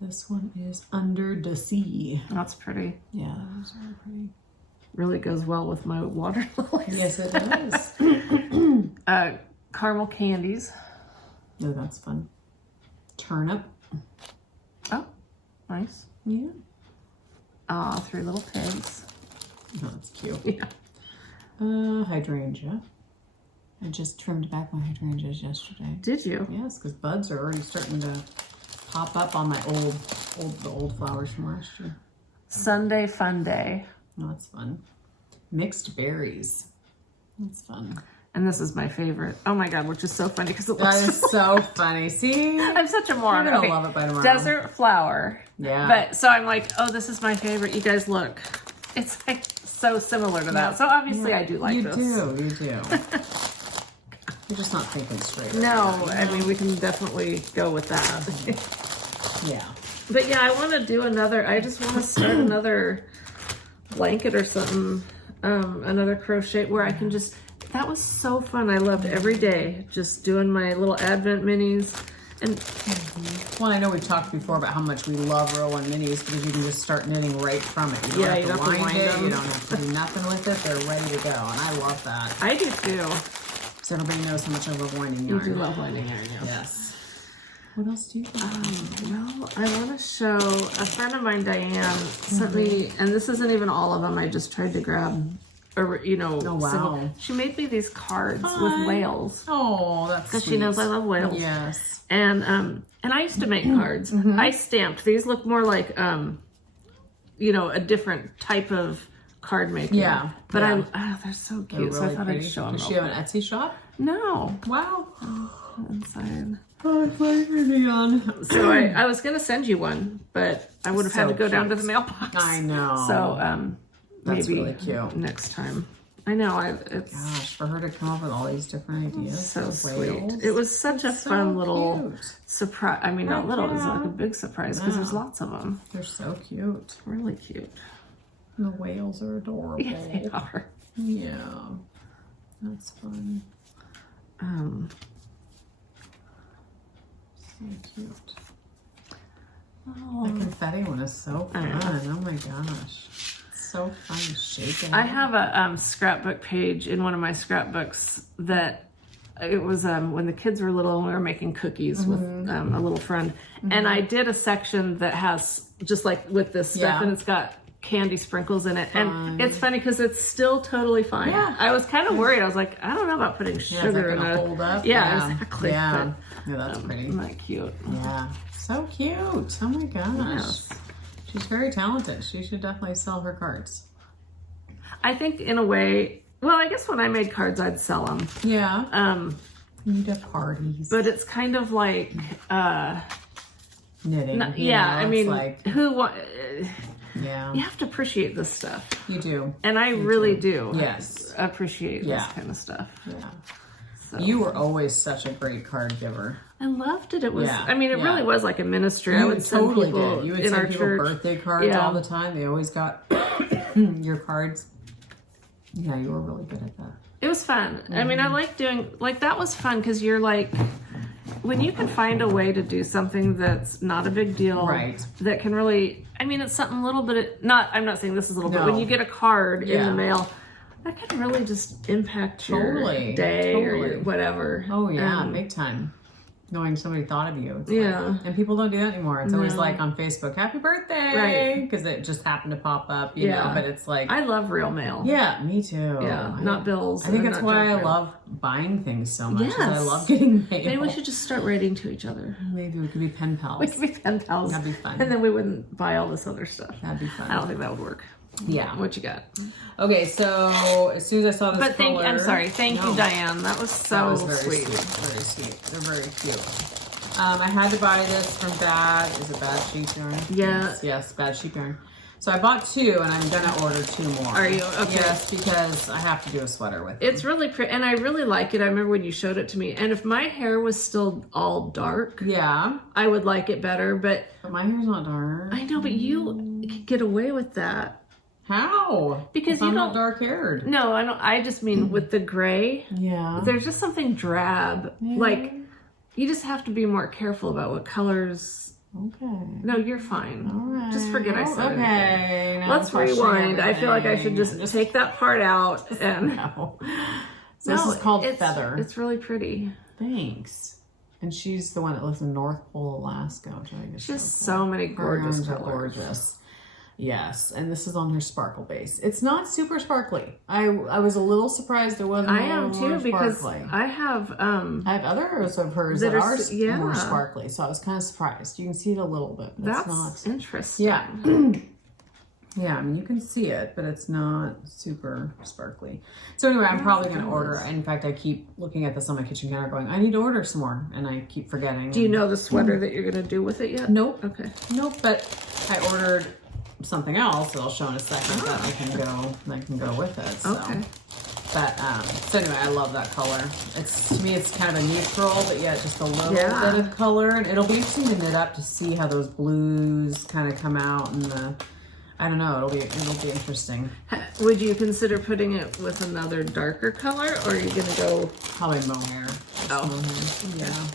This one is Under the Sea. That's pretty. Yeah, that was really pretty. Really goes well with my water lilies. Yes, it does. Caramel Candies. Oh, that's fun. Turnip. Oh, nice. Yeah. Three Little Pigs. Oh, that's cute. Yeah. Hydrangea. I just trimmed back my hydrangeas yesterday. Did you? Yes, because buds are already starting to pop up on my the old flowers from last year. Sunday Fun Day. Oh, that's fun. Mixed berries. That's fun. And this is my favorite. Oh my god, which is so funny because it That looks is so funny. See? I'm such a moron. You're gonna Okay, love it by tomorrow. Desert Flower. Yeah. But so I'm like, oh, this is my favorite. You guys look. It's like so similar to that. So obviously I do like this. You do. You're just not thinking straight. No, I mean we can definitely go with that. Yeah. But yeah, I want to do another. I just want to start another blanket or something, another crochet where I can just. That was so fun. I loved every day just doing my little Advent minis. And Well, I know we've talked before about how much we love Rowan minis because you can just start knitting right from it. You don't have to wind it. them. You don't have to do nothing with it. They're ready to go, and I love that. I do too. So everybody knows how much I love winding You yarn. do love winding yarn, yeah. Yes. What else do you think? Well, I want to show a friend of mine, Diane, sent me, and this isn't even all of them. I just tried to grab, or Oh, wow. She made me these cards with whales Oh, that's because she sweet. knows I love whales. Yes. And I used to make cards. I stamped. These look more like a different type of card making. Yeah. But yeah. they're so cute. They're so I really thought pretty. I'd show them. Does she have an Etsy shop? No. Wow. Inside. Oh, it's like on. So I was gonna send you one, but I would have had So to go down to cute. the mailbox. I know. So That's maybe really cute. next time. I know. It's Gosh, for her to come up with all these different ideas. so of sweet. whales. It was such a So fun little cute. surprise. I mean, not little. It was yeah. like a big surprise because there's Yeah. lots of them. They're so cute. Really cute. The whales are adorable. Yeah, they are. Yeah. That's fun. So cute. Oh. The confetti one is so I fun. know. Oh my gosh. It's so fun to shake it. I have a scrapbook page in one of my scrapbooks that it was when the kids were little and we were making cookies with a little friend. And I did a section that has just like with this stuff Yeah. and it's got candy sprinkles in it. And it's funny because it's still totally fine. Yeah. I was kind of worried. I was like, I don't know about putting Yeah, is that sugar in gonna it. hold up? Yeah, exactly. Yeah. Yeah, that's But, pretty. isn't that cute? Yeah. So cute. Oh my gosh. Yes. She's very talented. She should definitely sell her cards. I think in a way, well, I guess when I made cards, I'd sell them. Yeah. You'd have parties. But it's kind of like, knitting. yeah, I mean, like, yeah, you have to appreciate this stuff. you do. And I really do. Yes. Appreciate Yeah. this kind of stuff. Yeah. So. You were always such a great card giver. I loved it. It was, Yeah, I mean, it yeah. really was like a ministry. I would send totally people did. You would in our send people church. birthday cards Yeah. all the time. They always got your cards. Yeah, you were really good at that. It was fun. I mean, I like doing, like, that was fun because you're like, when you can find a way to do something that's not a big deal, Right. that can really, I mean, it's something a little bit, I'm not saying this is a little bit, No. when you get a card in Yeah. the mail, that can really just impact your Totally. day or Totally. your whatever. Oh yeah, big time. Knowing somebody thought of you. It's Yeah. like, and people don't do that anymore. It's always No. like on Facebook, happy birthday. Right. Because it just happened to pop up, you know, but it's like. I love real mail. Yeah, me too. Yeah, not bills. I think and that's not why I junk mail. love buying things so much. Yes. I love getting mail. Maybe we should just start writing to each other. Maybe we could be pen pals. We could be pen pals. That'd be fun. And then we wouldn't buy all this other stuff. That'd be fun. I don't think that would work. Yeah. What you got? Okay, so as soon as I saw this But color, I'm sorry. Thank you, Diane. That was so that was very sweet. Very sweet. They're very cute. I had to buy this from Bad Sheep Yarn? Yeah. Yes, Bad Sheep Yarn. So I bought 2, and I'm gonna order 2 more. Are you? Okay. Yes, because I have to do a sweater with it. It's really pretty, and I really like it. I remember when you showed it to me. And if my hair was still all dark, Yeah, I would like it better. But but my hair's not dark. I know, but you could get away with that. How? Because I'm you not don't. dark haired. No, I don't. I just mean with the gray. Yeah. There's just something drab. Like, you just have to be more careful about what colors. Okay. No, you're fine. All right. Just forget I said anything. Okay. Now Let's I'm questioning rewind. I feel like I should everything. just take that part out and. No. So this is called Feather. It's really pretty. Thanks. And she's the one that lives in North Pole, Alaska, which I think is Just so cool. so many gorgeous Her colors. gorgeous. Yes, and this is on her sparkle base. It's not super sparkly. I was a little surprised it wasn't. I am too because sparkly. I have I have others of hers that are yeah. more sparkly, so I was kind of surprised. You can see it a little bit, but that's it's not. interesting. Yeah. Yeah, I mean, you can see it, but it's not super sparkly. So anyway, I'm probably going to order. In fact, I keep looking at this on my kitchen counter going, I need to order some more, and I keep forgetting. Do you know the sweater that you're going to do with it yet? Nope. Okay. Nope, but I ordered something else that I'll show in a second that I can go with it. So. Okay. But so anyway, I love that color. It's to me, it's kind of a neutral, but yet just a little Yeah. bit of color. And it'll be interesting to knit up to see how those blues kind of come out, and I don't know. It'll be interesting. Would you consider putting it with another darker color, or are you going to go? Probably mohair. Oh. Mohair. Yeah.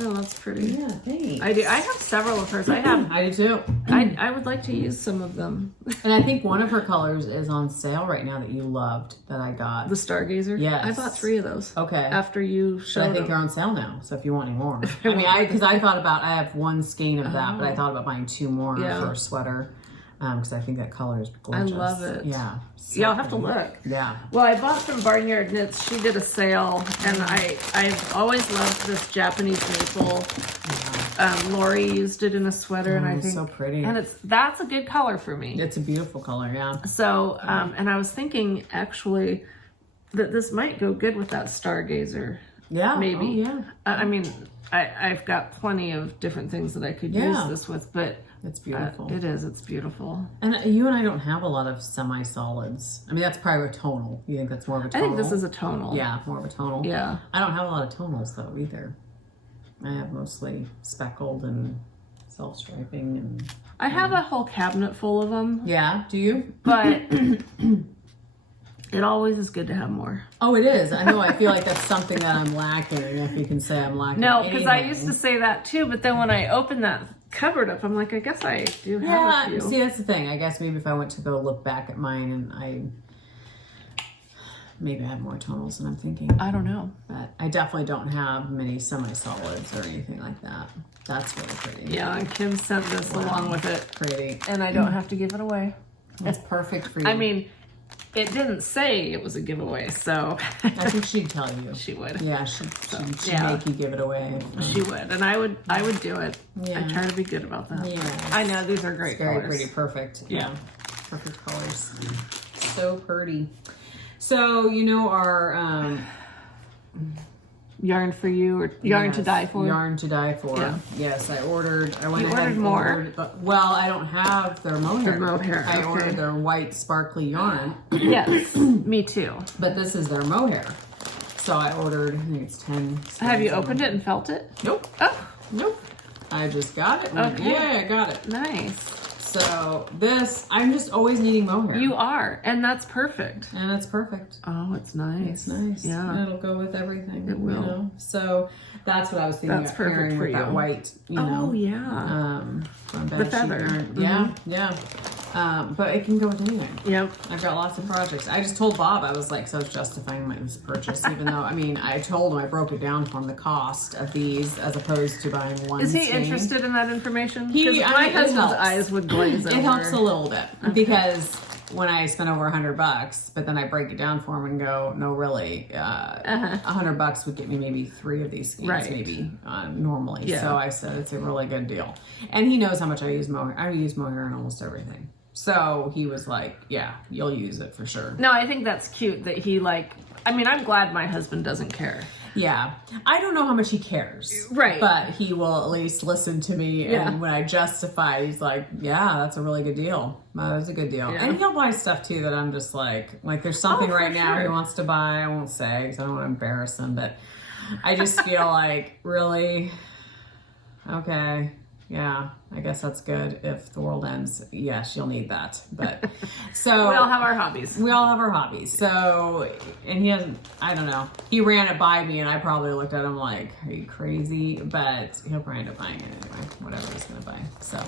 Oh, that's pretty. Yeah. Thanks. I do. I have several of hers. I do too. I would like to use some of them. And I think one of her colors is on sale right now that you loved that I got. The Stargazer. Yes. I bought 3 of those. Okay. After you So showed I think them. they're on sale now. So if you want any more, I mean, because I thought about, I have 1 skein of that, but I thought about buying 2 more Yeah. for a sweater. Because I think that color is gorgeous. I love it. Yeah. So Yeah, I'll have to pretty. look. Yeah. Well, I bought from Barnyard Knits. She did a sale, and I've always loved this Japanese maple. Lori used it in a sweater, and I think so pretty. And that's a good color for me. It's a beautiful color, yeah. So, and I was thinking actually that this might go good with that Stargazer. Yeah. Maybe. Oh, yeah. I mean, I've got plenty of different things that I could use this with, but It's beautiful. it is. It's beautiful. And you and I don't have a lot of semi-solids. I mean, that's probably a tonal. You think that's more of a I tonal? think this is a tonal. Yeah, more of a tonal. Yeah. I don't have a lot of tonals, though, either. I have mostly speckled and self-striping. And I have a whole cabinet full of them, yeah, do you? but it always is good to have more. Oh, it is. I know. I feel like that's something that I'm lacking, if you can say I'm lacking. No, because I anything. used to say that too, but then when I opened that cupboard up, I'm like, I guess I do have a Yeah, few. see, that's the thing. I guess maybe if I went to go look back at mine and maybe I have more tonals than I'm thinking. I don't know. But I definitely don't have many semi-solids or anything like that. That's really pretty. Yeah, and Kim sent this along with it, Pretty. and I don't have to give it away. It's perfect for you. I mean, it didn't say it was a giveaway, so I think she'd tell you. she would. Yeah, she'd yeah. make you give it away. She would, and I would do it. Yeah. I try to be good about that. Yeah. I know these are great It's very colors. pretty. Perfect. Yeah. Perfect colors. So pretty. So, our Yarn for you, or yarn to die for. Yarn to die for. Yeah. Yes, I ordered. I went You ahead ordered and more? ordered. Well, I don't have their mohair. Their mohair, I okay. ordered their white sparkly yarn, Yes, me too. but this is their mohair. So I ordered. I think it's 10. Have you opened it and felt it? Nope. Oh, Nope. I just got it. Okay. Yeah, I got it. nice. So this, I'm just always needing mohair. You are, and that's perfect. And it's perfect. Oh, it's nice. It's nice. Yeah. And it'll go with everything. It will. You know? So that's what I was thinking That's of perfect pairing for with that you. white, you know. Oh, yeah. From The bed sheet feather. yarn. Mm-hmm. Yeah. But it can go with anything. Yep. I've got lots of projects. I just told Bob, I was like, so I was justifying this purchase, even though, I mean, I told him I broke it down for him, the cost of these, as opposed to buying one Is he skein. interested in that information? He- Because I my mean, it husband's helps. eyes would glaze over. It helps a little bit because when I spend over $100, but then I break it down for him and go, no, really, $100 would get me maybe 3 of these skeins, Right. maybe normally. Yeah. So I said it's a really good deal, and he knows how much I use mohair. I use mohair in almost everything. So he was like, yeah, you'll use it for sure. No, I think that's cute that he I mean, I'm glad my husband doesn't care. Yeah. I don't know how much he cares. Right. But he will at least listen to me. Yeah. And when I justify, he's like, yeah, that's a really good deal. That's a good deal. Yeah. And he'll buy stuff too that I'm just like there's something for right now sure. he wants to buy. I won't say because I don't want to embarrass him. But I just feel like, really? Okay. Yeah, I guess that's good. If the world ends, yes, you'll need that. But so We all have our hobbies. we all have our hobbies. So, and he hasn't, I don't know. He ran it by me and I probably looked at him like, are you crazy? But he'll probably end up buying it anyway, whatever he's going to buy. So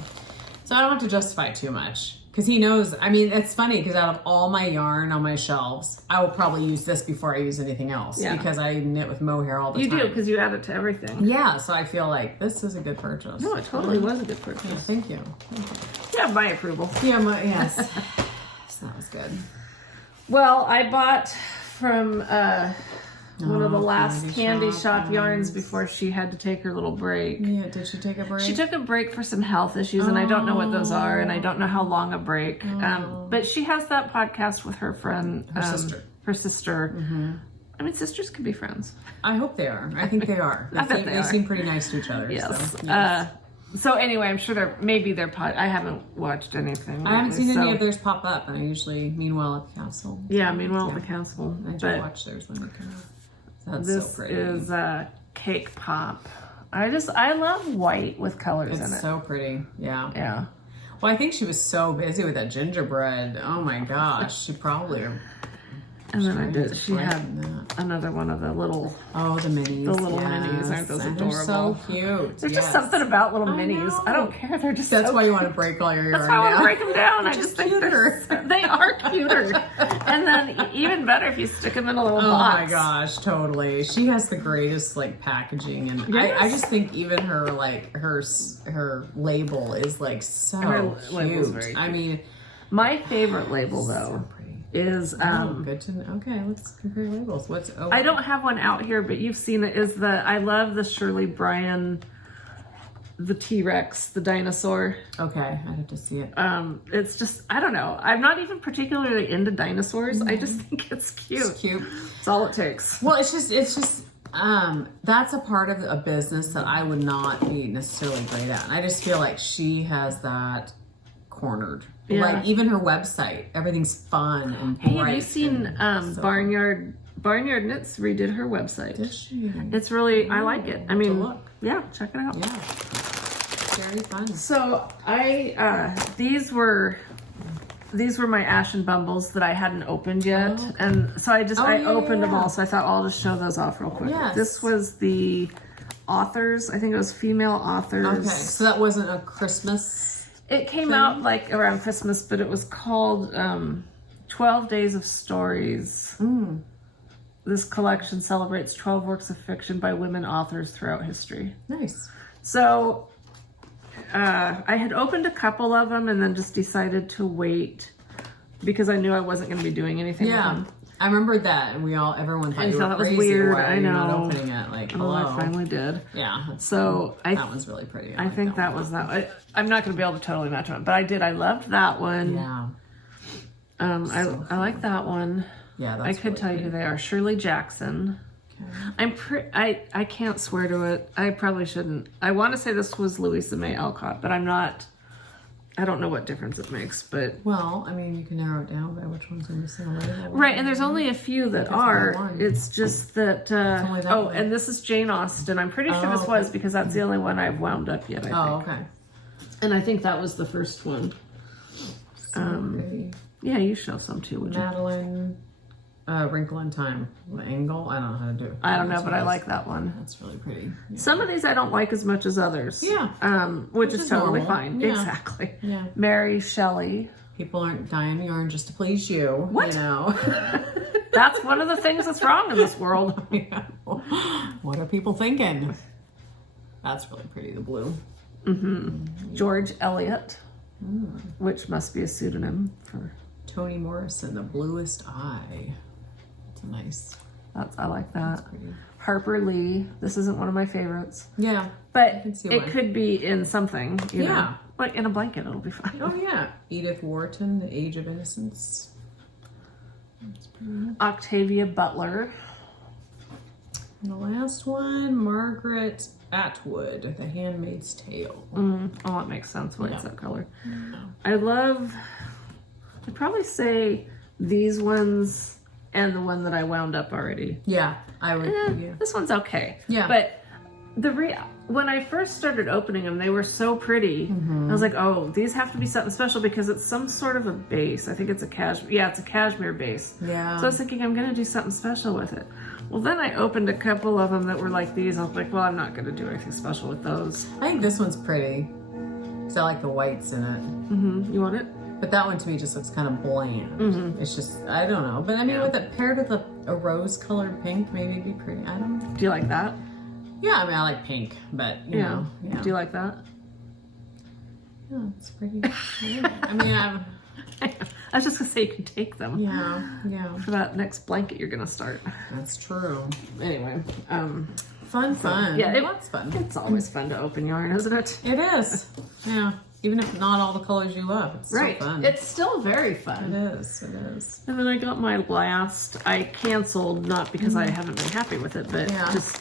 I don't have to justify too much because he knows. I mean, it's funny because out of all my yarn on my shelves, I will probably use this before I use anything else because I knit with mohair all the time. You do, because you add it to everything. Yeah, so I feel like this is a good purchase. No, it totally was a good purchase. Yeah, thank you. You have my approval. Yeah, yes. So that was good. Well, I bought from one of the last candy shop yarns before she had to take her little break. Yeah, did she take a break? She took a break for some health issues, and I don't know what those are, and I don't know how long a break. But she has that podcast with her friend. Her sister. Her sister. Mm-hmm. I mean, sisters can be friends. I hope they are. I think they are. I bet They seem pretty nice to each other. Yes. So, yes. So anyway, I'm sure they're I haven't watched anything. I haven't lately, seen any of theirs pop up, and I usually, meanwhile, at the castle. Yeah, meanwhile at the castle. I do But watch theirs when they come out. That's this so pretty. is Cake Pop. I love white with colors in It's it. so pretty. Yeah. Yeah. Well, I think she was so busy with that gingerbread. Oh my gosh, she probably. And then she break had in that. another one of the little. Oh, the minis. The little minis, aren't those And they're so adorable? cute. There's just Yes. something about little I minis. know. I don't care. They're just. That's so why you want to break all your yarn That's why I want to down. break them down. I Just just think cuter. they are cuter. And then even better if you stick them in a little Oh box. my gosh, totally. She has the greatest packaging, and Yes. I just think even her her label is so Her cute. label's very cute. I mean, My favorite label though is good to know. Okay, let's compare labels. I don't have one out here, but you've seen it. Is I love the Shirley Bryan, the T-Rex, the dinosaur. Okay, I have to see it. It's just, I don't know. I'm not even particularly into dinosaurs. I just think it's cute. It's cute. It's all it takes. Well, it's just that's a part of a business that I would not be necessarily great at. And I just feel like she has that cornered. Yeah. Like even her website, everything's fun and bright. Hey, have you seen so Barnyard Knits redid her website? Did she? It's really, I like it. I mean, look. yeah, check it out. Yeah. Very fun. So these were my Ashen Bumbles that I hadn't opened yet, Oh, okay. and so I opened them yeah. all. So I thought I'll just show those off real quick. Yes. This was the authors. I think it was female authors. Okay, so that wasn't a Christmas. It came out around Christmas, but it was called 12 Days of Stories. This collection celebrates 12 works of fiction by women authors throughout history. Nice. So I had opened a couple of them and then just decided to wait because I knew I wasn't going to be doing anything with them. I remember that, and everyone thought I you were thought that was crazy. weird. Why are I you not know. opening it? Well, hello. I finally did. Yeah. So that one's really pretty. I think that was that. I'm not going to be able to totally match it, but I did. I loved that one. Yeah. I like that one. Yeah, I could tell you who they are. Shirley Jackson. Okay. I can't swear to it. I probably shouldn't. I want to say this was Louisa May Alcott, but I'm not. I don't know what difference it makes, but Well, I mean, you can narrow it down by which ones are missing a label. right. And there's only a few that That's only are. one. It's just that. only that one. And this is Jane Austen. I'm pretty sure this okay. was because that's the only one I've wound up yet. I think. Okay. And I think that was the first one. really pretty. Yeah, you show some too, would you? Madeline, Wrinkle in Time. The angle, I don't know how to do it. I don't know, but I like that one. That's really pretty. Yeah. Some of these I don't like as much as others. Yeah. Which is totally normal. fine. Yeah. Exactly. Yeah. Mary Shelley. People aren't dyeing yarn just to please you. What? You know? That's one of the things that's wrong in this world. Yeah. What are people thinking? That's really pretty, the blue. George Eliot, which must be a pseudonym for... Toni Morrison, The Bluest Eye. It's a nice. I like that. That's pretty. Harper Lee. This isn't one of my favorites. Yeah. But can see it why. could be in something, you know. Yeah. Like in a blanket, it'll be fine. Oh, yeah. Edith Wharton, The Age of Innocence. That's pretty nice. Octavia Butler. And the last one, Margaret Atwood, The Handmaid's Tale. Oh, it makes sense why it's Yeah. that color. I'd probably say these ones and the one that I wound up already. Yeah, I would. Yeah. This one's okay. Yeah. But when I first started opening them, they were so pretty. I was like, oh, these have to be something special because it's some sort of a base. I think it's a cashmere. Yeah, it's a cashmere base. Yeah. So I was thinking I'm going to do something special with it. Well, then I opened a couple of them that were like these. I was like, well, I'm not going to do anything special with those. I think this one's pretty. Because I like the whites in it. You want it? But that one to me just looks kind of bland. It's just, I don't know. But I mean, with it paired with a rose-colored pink, maybe it'd be pretty. I don't know. Do you like that? Yeah, I mean, I like pink, but, you know. Yeah. Do you like that? Yeah, it's pretty. I mean, I was just going to say you can take them. yeah, For that next blanket you're going to start. that's true. Anyway, Fun. yeah, Lots fun. it's always fun to open yarn, isn't it? It is. Yeah. Even if not all the colors you love, it's still fun. It's still very fun. It is. And then I got my last, I canceled, not because I haven't been happy with it, but Yeah. just,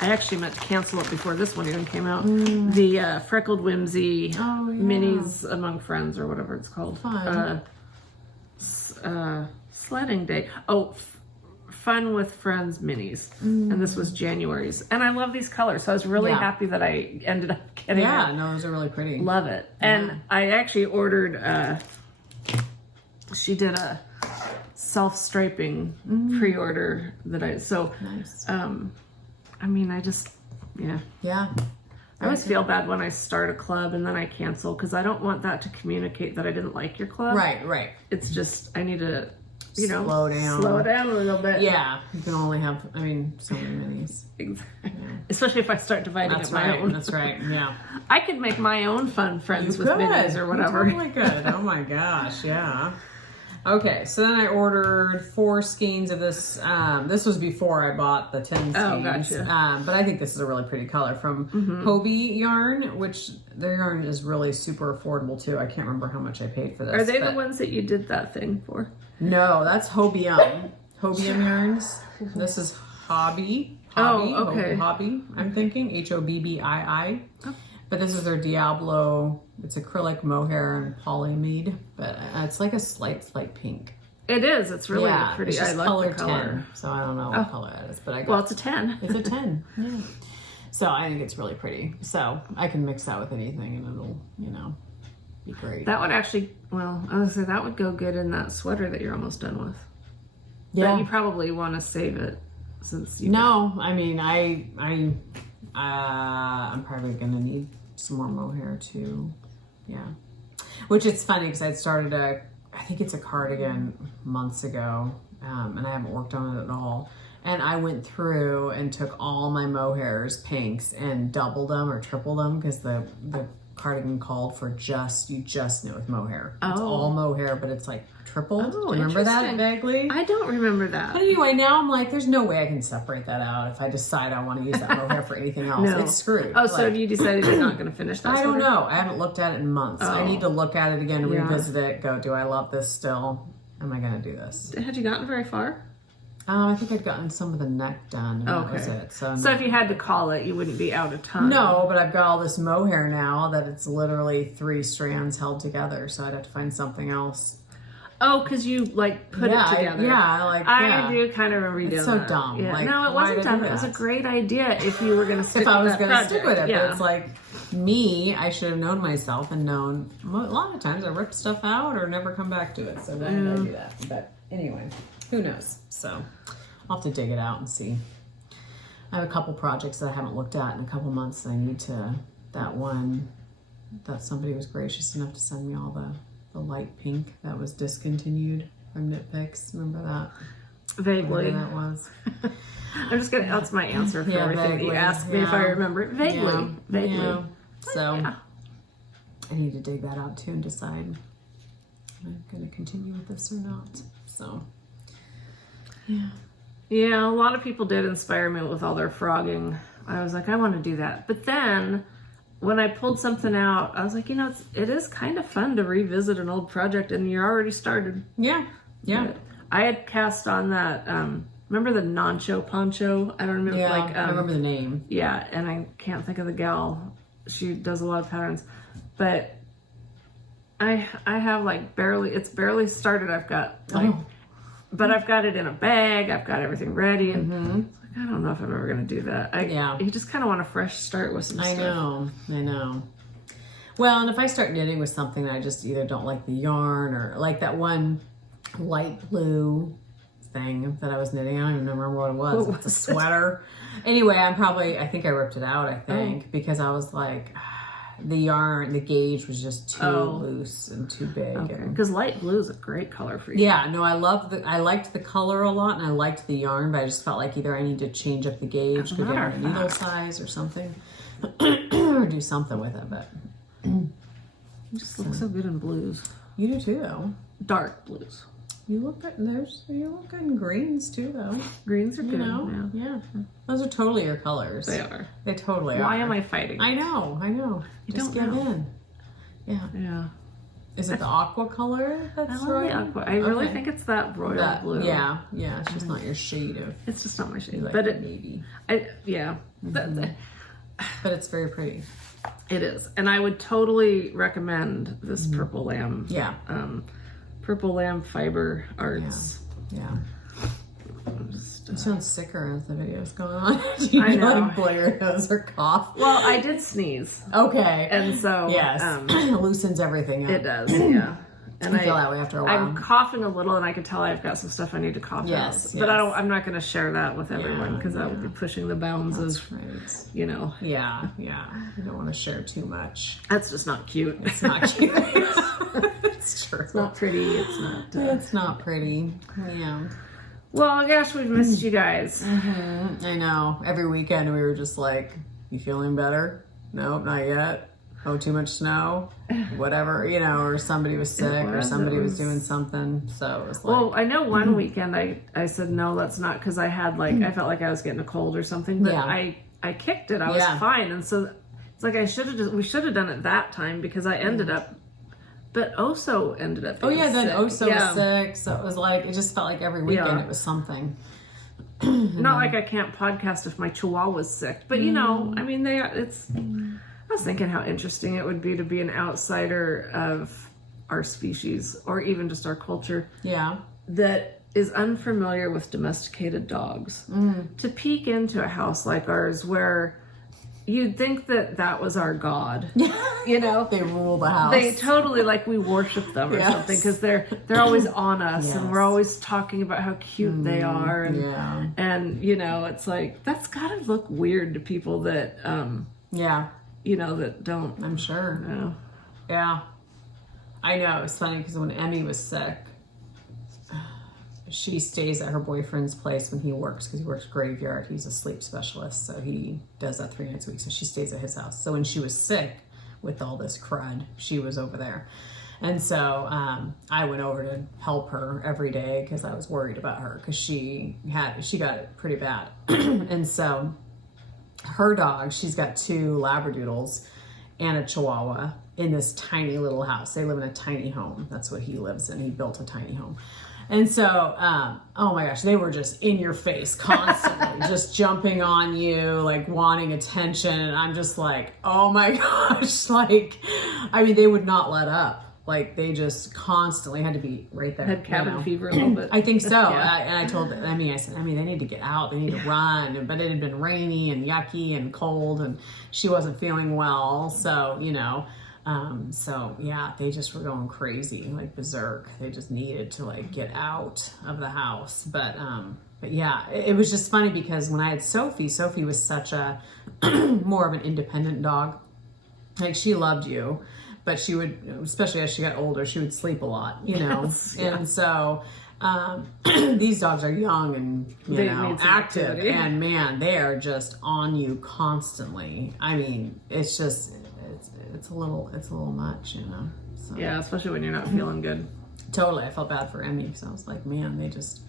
I actually meant to cancel it before this one even came out. The Freckled Whimsy Oh, yeah. Minis Among Friends, or whatever it's called. Fun. Sledding Day. Oh, Fun with Friends Minis. And this was January's. And I love these colors, so I was really Yeah. happy that I ended up getting it. Yeah, no, those are really pretty. Love it. And I actually ordered, she did a self-striping pre-order that Nice. I mean, I just, yeah. Yeah. I always feel bad when I start a club and then I cancel because I don't want that to communicate that I didn't like your club. Right. It's just, I need to, Slow down. slow it down a little bit. Yeah, you can only have, I mean, so many minis. Exactly. Especially if I start dividing That's it my right. own. That's right. Yeah. I could make my own fun friends You with could. minis or whatever. You totally good. Oh my gosh. Yeah. Okay, so then I ordered 4 skeins of this. This was before I bought the 10 skeins. Oh, gotcha. But I think this is a really pretty color from Hobie Yarn, which their yarn is really super affordable too. I can't remember how much I paid for this. Are they the but- ones that you did that thing for? No, that's Hobium. Hobium yarns. This is Hobby. Oh, okay. Hobby, I'm thinking. Hobbii. Oh. But this is their Diablo. It's acrylic mohair and polyamide. But it's like a slight pink. It is. It's really yeah, pretty. It's just I like color the color. 10. So I don't know what color that is. But I got Well, it's a 10. It's a 10. Yeah. So I think it's really pretty. So I can mix that with anything and it'll, be great. That would actually, well, I was gonna say that would go good in that sweater that you're almost done with. Yeah. But you probably want to save it since you. No, I mean, I'm probably gonna need some more mohair too. Yeah. Which it's funny because I'd started I think it's a cardigan months ago, and I haven't worked on it at all. And I went through and took all my mohairs, pinks, and doubled them or tripled them because the cardigan called for you just knit with mohair. It's Oh. all mohair, but it's like tripled. Oh, Do you remember that interesting. vaguely? I don't remember that. But anyway, now I'm like, there's no way I can separate that out if I decide I want to use that mohair for anything else. No. It's screwed. Oh, so you decided you're not going to finish that? I don't sweater? know. I haven't looked at it in months. I Oh. need to look at it again, Yeah. revisit it, go, do I love this still? Am I going to do this? Had you gotten very far? I think I'd gotten some of the neck done, and that was Okay. it. So So if you had to call it, you wouldn't be out of time. no, but I've got all this mohair now that it's literally 3 strands held together, so I'd have to find something else. Oh, because you like put it together. I do kind of remember you It's doing so that. dumb. Yeah. Like, No, it why wasn't did I dumb. do It was a that? great idea if you were going to stick If I with was that going to project. stick with it, Yeah. but it's like, I should have known myself and known a lot of times I rip stuff out or never come back to it. So why did I do that? But anyway, who knows? So I'll have to dig it out and see. I have a couple projects that I haven't looked at in a couple months. I need to, that one that somebody was gracious enough to send me all the light pink that was discontinued from Knit Picks. Remember that? Vaguely. Whatever that was. I'm just gonna, that's my answer for everything that you asked me if I remember it. Vaguely. Vaguely. Yeah. So I need to dig that out too and decide if I'm gonna continue with this or not. So yeah, a lot of people did inspire me with all their frogging. I was like, I want to do that. But then when I pulled something out, I was like, it is kind of fun to revisit an old project, and you're already started. Yeah. But I had cast on that, remember the non-show poncho? I don't remember. Yeah, I remember the name. Yeah, and I can't think of the gal. She does a lot of patterns. But I have it's barely started. I've got but I've got it in a bag. I've got everything ready, and it's like, I don't know if I'm ever going to do that. You just kind of want a fresh start with some stuff. I know. Well, and if I start knitting with something that I just either don't like the yarn or like that one light blue thing that I was knitting, I don't even remember what it was. It's a sweater. Anyway, I think I ripped it out, because I was like, the yarn, the gauge was just too loose and too big. Because light blue is a great color for you. Yeah, no, I liked the color a lot, and I liked the yarn, but I just felt like either I need to change up the gauge, go down the needle size or something, or do something with it. But you just look so good in blues. You do too, though. Dark blues. You look good. You look good in greens too, though. Greens are good. Yeah. Those are totally your colors. They are. They totally are. Why am I fighting? I know. Just give in. Yeah. Is it the aqua color that's right? Aqua. I really think it's that royal blue. Yeah. It's just not your shade of. It's just not my shade. Like but navy. But it's very pretty. It is, and I would totally recommend this Purple Lamb. Yeah. Purple Lamb Fiber Arts. Yeah. It sounds sicker as the video's going on. Do you I know. Like blow your nose or cough? Well, I did sneeze. Okay. And so yes, it loosens everything up. It does. Yeah. And I feel that way after a while. I'm coughing a little, and I can tell I've got some stuff I need to cough out. But I'm not going to share that with everyone because that would be pushing the bounds of, Yeah. You don't want to share too much. That's just not cute. It's not cute. It's true. It's not pretty. It's not. It's not pretty. Yeah. Well, gosh, we've missed you guys. I know. Every weekend we were just like, "You feeling better? Nope, not yet. Oh, too much snow, whatever, or somebody was sick or somebody was doing something." So it was like... Well, I know one weekend I said, no, let's not, because I had I felt like I was getting a cold or something, but I kicked it. I was fine. And so it's like we should have done it that time because I ended up, but Oso ended up being then sick. Oso was sick. So it was like, it just felt like every weekend it was something. Not like I can't podcast if my chihuahua was sick, but I was thinking how interesting it would be to be an outsider of our species or even just our culture. Yeah. That is unfamiliar with domesticated dogs. To peek into a house like ours where you'd think that was our god. They rule the house. They totally we worship them or something because they're always on us and we're always talking about how cute they are and it's like that's gotta look weird to people that that don't. I'm sure. No. Yeah. I know. It's funny because when Emmy was sick, she stays at her boyfriend's place when he works because he works graveyard. He's a sleep specialist. So he does that 3 nights a week. So she stays at his house. So when she was sick with all this crud, she was over there. And so I went over to help her every day because I was worried about her because she got it pretty bad. And so her dog, she's got 2 Labradoodles and a Chihuahua in this tiny little house. They live in a tiny home. That's what he lives in. He built a tiny home. And so, oh my gosh, they were just in your face constantly, just jumping on you, wanting attention. And I'm just like, oh my gosh, they would not let up. Like they just constantly had to be right there. Had cabin fever a little bit. I think so. And I told Emmy, I said, Emmy, they need to get out. They need to run. But it had been rainy and yucky and cold, and she wasn't feeling well. So, so yeah, they just were going crazy, like berserk. They just needed to like get out of the house. But yeah, it was just funny because when I had Sophie was such a more of an independent dog. Like she loved you. But she would, especially as she got older, she would sleep a lot, Yes, yeah. And so these dogs are young and They active, activity. and man, they are just on you constantly. I mean, it's just it's a little much, So. Yeah, especially when you're not feeling good. Totally, I felt bad for Emmy because I was like, man, they just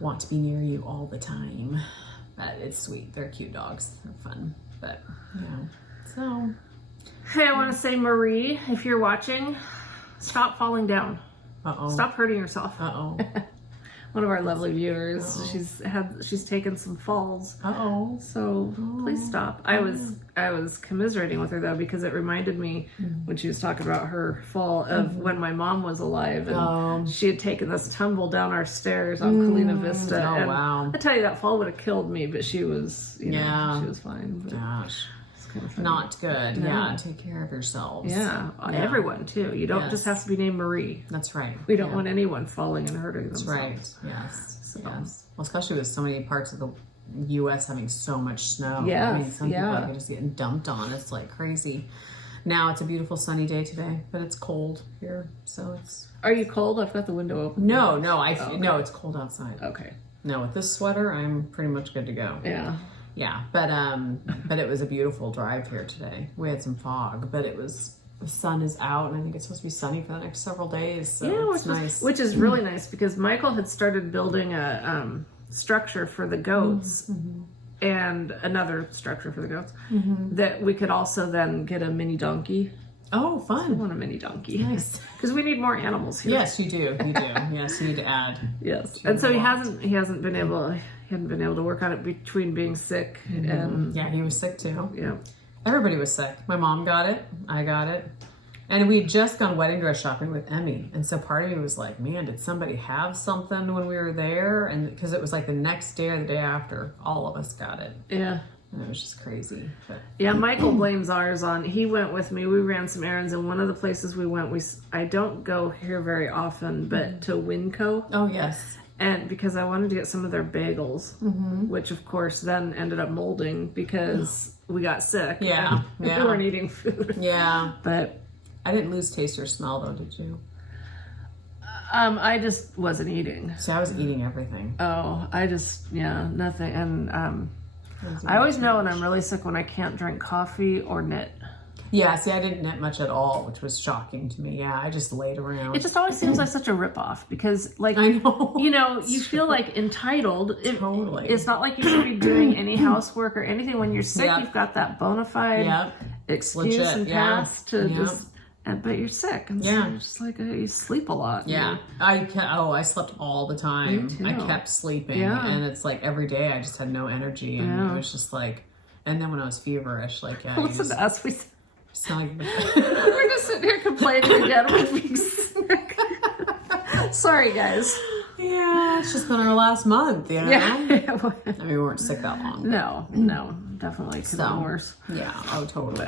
want to be near you all the time. But it's sweet. They're cute dogs. They're fun. But so. Hey, I want to say, Marie, if you're watching, stop falling down. Stop hurting yourself. One of our lovely viewers, she's taken some falls. So please stop. I was commiserating with her though, because it reminded me when she was talking about her fall of when my mom was alive, and she had taken this tumble down our stairs on Colina Vista. I tell you, that fall would have killed me, but she was, she was fine. But Gosh. Kind of not good. No. Yeah, take care of yourselves. Yeah, everyone too. You don't just have to be named Marie. That's right. We don't want anyone falling and hurting That's themselves. right. Yes. Yes. Well, especially with so many parts of the U.S. having so much snow. Yes, I mean, some people are just getting dumped on. It's like crazy. Now it's a beautiful sunny day today, but it's cold here, so it's. Are you cold? I've got the window open. No, no, no. It's cold outside. Okay. No, with this sweater, I'm pretty much good to go. Yeah. Yeah, but it was a beautiful drive here today. We had some fog, but the sun is out, and I think it's supposed to be sunny for the next several days. So it's nice. Which is really nice because Michael had started building a structure for the goats and another structure for the goats that we could also then get a mini donkey. Oh, fun! I want a mini donkey. Nice, because we need more animals here. Yes, you do. You do. Yes, you need to add. Yes, and so he hadn't been able to work on it between being sick and he was sick too. Yeah, everybody was sick. My mom got it. I got it. And we had just gone wedding dress shopping with Emmy. And so part of me was like, man, did somebody have something when we were there? And because it was like the next day or the day after, all of us got it. Yeah. And it was just crazy. But. Yeah, Michael blames ours on, he went with me. We ran some errands, and one of the places we went, I don't go here very often, but to Winco. Oh, yes. And because I wanted to get some of their bagels, which of course then ended up molding because we got sick. Yeah. We weren't eating food. Yeah. But I didn't lose taste or smell though, did you? I just wasn't eating. See, I was eating everything. Oh, nothing. And I always know when I'm really sick when I can't drink coffee or knit. Yeah, see, I didn't knit much at all, which was shocking to me. Yeah, I just laid around. It just always seems like such a ripoff because, like, I know. You feel like entitled. Totally. It's not like you should be doing any housework or anything. When you're sick, you've got that bona fide excuse and pass to just. But you're sick, and so you're just like you sleep a lot. Yeah, I slept all the time. Me too. I kept sleeping, and it's like every day I just had no energy, and it was just like. And then when I was feverish, like listen to us, we sound like we're just sitting here complaining again. We're being sick. Sorry, guys. Yeah, it's just been our last month, you know. Yeah. I mean, we weren't sick that long. No, definitely could have been worse. Yeah. Oh, totally.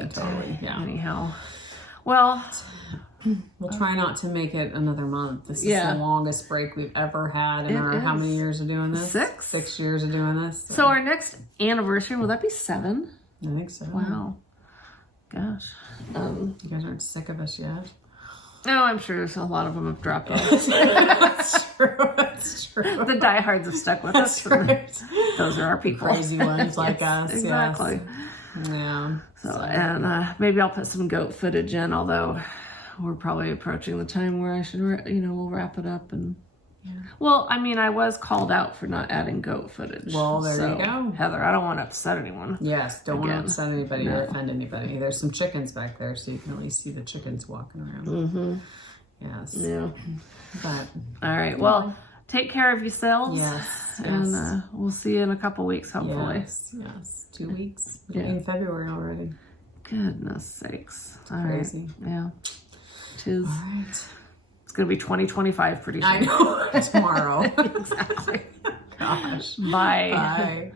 Yeah. Anyhow. Well, we'll try not to make it another month. This is the longest break we've ever had in our how many years of doing this? 6 years of doing this. So our next anniversary, will that be 7? I think so. Wow. Gosh. You guys aren't sick of us yet? No, I'm sure a lot of them have dropped off. That's true. That's true. The diehards have stuck with us. Right. Those are our people. Crazy ones like us. Exactly. Yes. Yeah. So, and maybe I'll put some goat footage in, although we're probably approaching the time where I should, we'll wrap it up. And well, I mean, I was called out for not adding goat footage. Well, there you go. Heather, I don't want to upset anyone. Yes, don't want to upset anybody or offend anybody. There's some chickens back there, so you can at least see the chickens walking around. Mm-hmm. Yes. Yeah. But all right. Well, take care of yourselves. Yes. And we'll see you in a couple weeks, hopefully. Yes. 2 weeks. In February already. Goodness sakes. It's crazy. Right. Yeah. 'Tis. All right. It's going to be 2025 pretty soon. I know. Tomorrow. Exactly. Gosh. Bye. Bye.